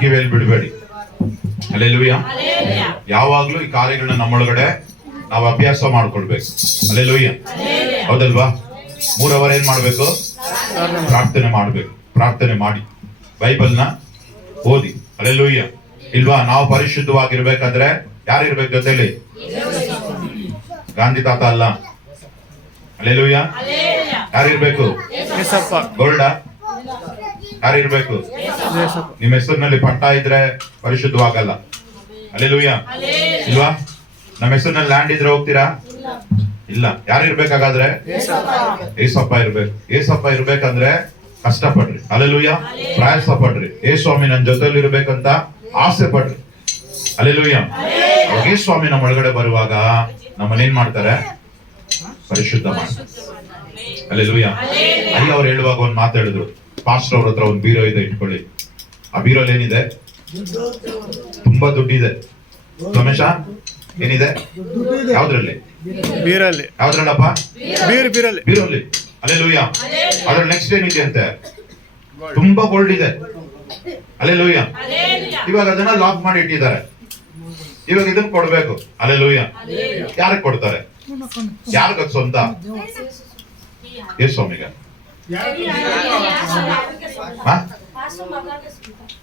ಕಿವಿಯಲ್ಲಿ ಬಿಡಬೇಡಿ ಹಲ್ಲೆಲೂಯಾ ಯಾವಾಗ್ಲೂ ಈ ಕಾರ್ಯಗಳನ್ನ ನಮ್ಮೊಳಗಡೆ ನಾವು ಅಭ್ಯಾಸ ಮಾಡ್ಕೊಳ್ಬೇಕು ಹಲ್ಲೆಲೂಯಾ ಹೌದಲ್ವಾ 3 ಅವರ್ ಏನ್ ಮಾಡ್ಬೇಕು ಪ್ರಾರ್ಥನೆ ಮಾಡ್ಬೇಕು ಪ್ರಾರ್ಥನೆ ಮಾಡಿ ಬೈಬಲ್ನ ಓದಿ ಹಲ್ಲೆಲೂಯಾ ಇಲ್ವಾ ನಾವು ಪರಿಶುದ್ಧವಾಗಿರ್ಬೇಕಾದ್ರೆ ಯಾರಿರ್ಬೇಕು ಜೊತೆಲಿ ಗಾಂಧಿ ತಾತ ಅಲ್ಲ ಹಲ್ಲೆಲೂಯಾ ಯಾರಿರ್ಬೇಕು ಗೋಲ್ಡ ಯಾರಿರ್ಬೇಕು ನಿಮ್ಮ ಹೆಸರಿನಲ್ಲಿ ಪಟ್ಟ ಇದ್ರೆ ಪರಿಶುದ್ಧವಾಗಲ್ಲ ಹಲ್ಲೆಲೂಯಾ ಇಲ್ವಾ ನಮ್ಮ ಹೆಸರಿನಲ್ಲಿ ಲ್ಯಾಂಡ್ ಇದ್ರೆ ಹೋಗ್ತೀರಾ ಇಲ್ಲ. ಯಾರು ಇರ್ಬೇಕಾಗಾದ್ರೆ ಏಸಪ್ಪ ಇರ್ಬೇಕು. ಏಸಪ್ಪ ಇರ್ಬೇಕಂದ್ರೆ ಕಷ್ಟಪಡ್ರಿ, ಅಲ್ಲೆಲೂಯ, ಪ್ರಯಾಸ ಪಡ್ರಿ. ಸ್ವಾಮಿ ನನ್ನ ಜೊತೆಲಿ ಇರ್ಬೇಕಂತ ಆಸೆ ಪಡ್ರಿ, ಅಲ್ಲೆಲೂಯ. ಸ್ವಾಮಿ ನಮ್ಮ ಒಳಗಡೆ ಬರುವಾಗ ನಮ್ಮನ್ನೇನ್ ಮಾಡ್ತಾರೆ? ಪರಿಶುದ್ಧ ಮಾಡ್ತಾರೆ, ಅಲ್ಲೆಲೂಯ. ಅಯ್ಯ ಅವ್ರು ಹೇಳುವಾಗ ಒಂದ್ ಮಾತಾಡಿದ್ರು, ಪಾಸ್ಟರ್ ಅವ್ರ ಹತ್ರ ಒಂದ್ ಬೀರೋ ಇದೆ ಇಟ್ಕೊಳ್ಳಿ. ಆ ಬೀರೋಲ್ ಏನಿದೆ? ತುಂಬಾ ದುಡ್ಡಿದೆ. ರಮೇಶ ಏನಿದೆ? ಯಾವ್ದ್ರಲ್ಲಿ? ಬೀರಲ್ಲಿ. ಯಾವ್ದ್ರಲ್ಲಪ್ಪ? ಬೀರಲ್ಲಿ. ಬೀರಲ್ಲಿ, ಅಲ್ಲೆಲೂಯ. ಅದ್ರ ನೆಕ್ಸ್ಟ್ ಏನಿದೆ ಅಂತೆ? ತುಂಬಾ ಗೋಲ್ಡ್ ಇದೆ, ಅಲ್ಲೆಲೂಯ. ಇವಾಗ ಅದನ್ನ ಲಾಕ್ ಮಾಡಿ ಇಟ್ಟಿದ್ದಾರೆ. ಇವಾಗ ಇದನ್ನ ಕೊಡ್ಬೇಕು, ಅಲ್ಲೆಲೂಯ. ಯಾರಿಗೆ ಕೊಡ್ತಾರೆ? ಯಾರಿಗ ಸ್ವಂತ? ಸ್ವಾಮಿಗ,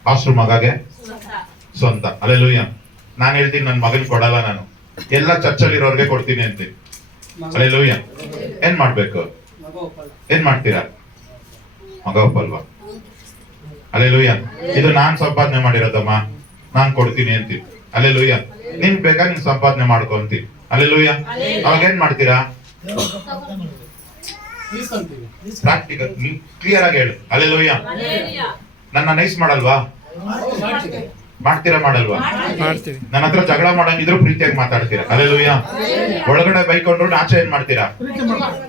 ಪಾಸ್ಟರ್ ಮಗಗೆ ಸ್ವಂತ, ಅಲ್ಲೆಲೂಯ. ನಾನ್ ಹೇಳ್ತೀನಿ ನನ್ ಮಗನ್ ಕೊಡಲ್ಲ, ನಾನು ಎಲ್ಲ ಚರ್ಚಲ್ಲಿ ಇರೋರ್ಗೆ ಕೊಡ್ತೀನಿ ಅಂತೀನಿ, ಅಲ್ಲೆಲೂಯ. ಏನ್ ಮಾಡ್ಬೇಕು? ಏನ್ ಮಾಡ್ತೀರಾ? ಮಗ ಒಪ್ಪಲ್ವಾ? ಅಲ್ಲೆಲೂಯ. ಇದು ನಾನ್ ಸಂಪಾದನೆ ಮಾಡಿರೋದಮ್ಮ, ನಾನ್ ಕೊಡ್ತೀನಿ ಅಂತೀನಿ, ಅಲ್ಲೆಲೂಯ. ನಿನ್ ಬೇಕಾ ನೀನ್ ಸಂಪಾದನೆ ಮಾಡ್ಕೊಂತೀನಿ, ಅಲ್ಲೆಲೂಯ. ಅವಾಗ ಏನ್ ಮಾಡ್ತೀರಾ? ಪ್ರಾಕ್ಟಿಕಲ್ ಕ್ಲಿಯರ್ ಆಗಿ ಹೇಳು, ಅಲ್ಲೆಲೂಯ. ನನ್ನ ನೈಸ್ ಮಾಡಲ್ವಾ? ಮಾಡ್ತೀರಾ ಮಾಡಲ್ವಾ? ನನ್ನ ಹತ್ರ ಜಗಳ ಮಾಡಂಗಿದ್ರು ಪ್ರೀತಿಯಾಗಿ ಮಾತಾಡ್ತೀರಾ, ಅಲ್ಲೆಲೂಯ. ಒಳಗಡೆ ಬೈಕೊಂಡ್ರು ಆಚೆ ಏನ್ ಮಾಡ್ತೀರಾ?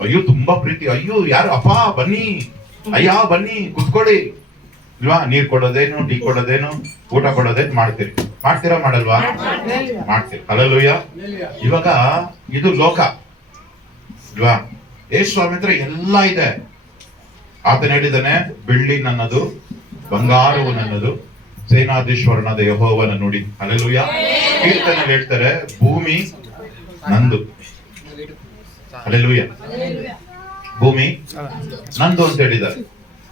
ಅಯ್ಯೋ ತುಂಬಾ ಪ್ರೀತಿ, ಅಯ್ಯೋ ಯಾರು ಅಪ್ಪ ಬನ್ನಿ, ಅಯ್ಯ ಬನ್ನಿ ಕುತ್ಕೊಳ್ಳಿ, ಇಲ್ವಾ? ನೀರ್ ಕೊಡೋದೇನು, ಟೀ ಕೊಡೋದೇನು, ಊಟ ಕೊಡೋದೇನು ಮಾಡ್ತೀರಿ. ಮಾಡ್ತೀರಾ ಮಾಡಲ್ವಾ? ಮಾಡ್ತೀರಿ, ಅಲ್ಲೆಲೂಯ. ಇವಾಗ ಇದು ಲೋಕ, ಇಲ್ವಾ? ಸ್ವಾಮಿ ಹತ್ರ ಎಲ್ಲ ಇದೆ. ಆತನ ಹೇಳಿದಾನೆ, ಬೆಳ್ಳಿ ನನ್ನದು, ಬಂಗಾರವು ನನ್ನದು, ಸೇನಾಧೀಶ್ವರನಾದ ಯೆಹೋವನ ನುಡಿ, ಅಲ್ಲೆಲೂಯ. ಕೀರ್ತನೆ ಹೇಳ್ತಾರೆ, ಭೂಮಿ ನಂದು, ಅಲ್ಲೆಲೂಯ. ಭೂಮಿ ನಂದು ಅಂತ ಹೇಳಿದ್ದಾರೆ.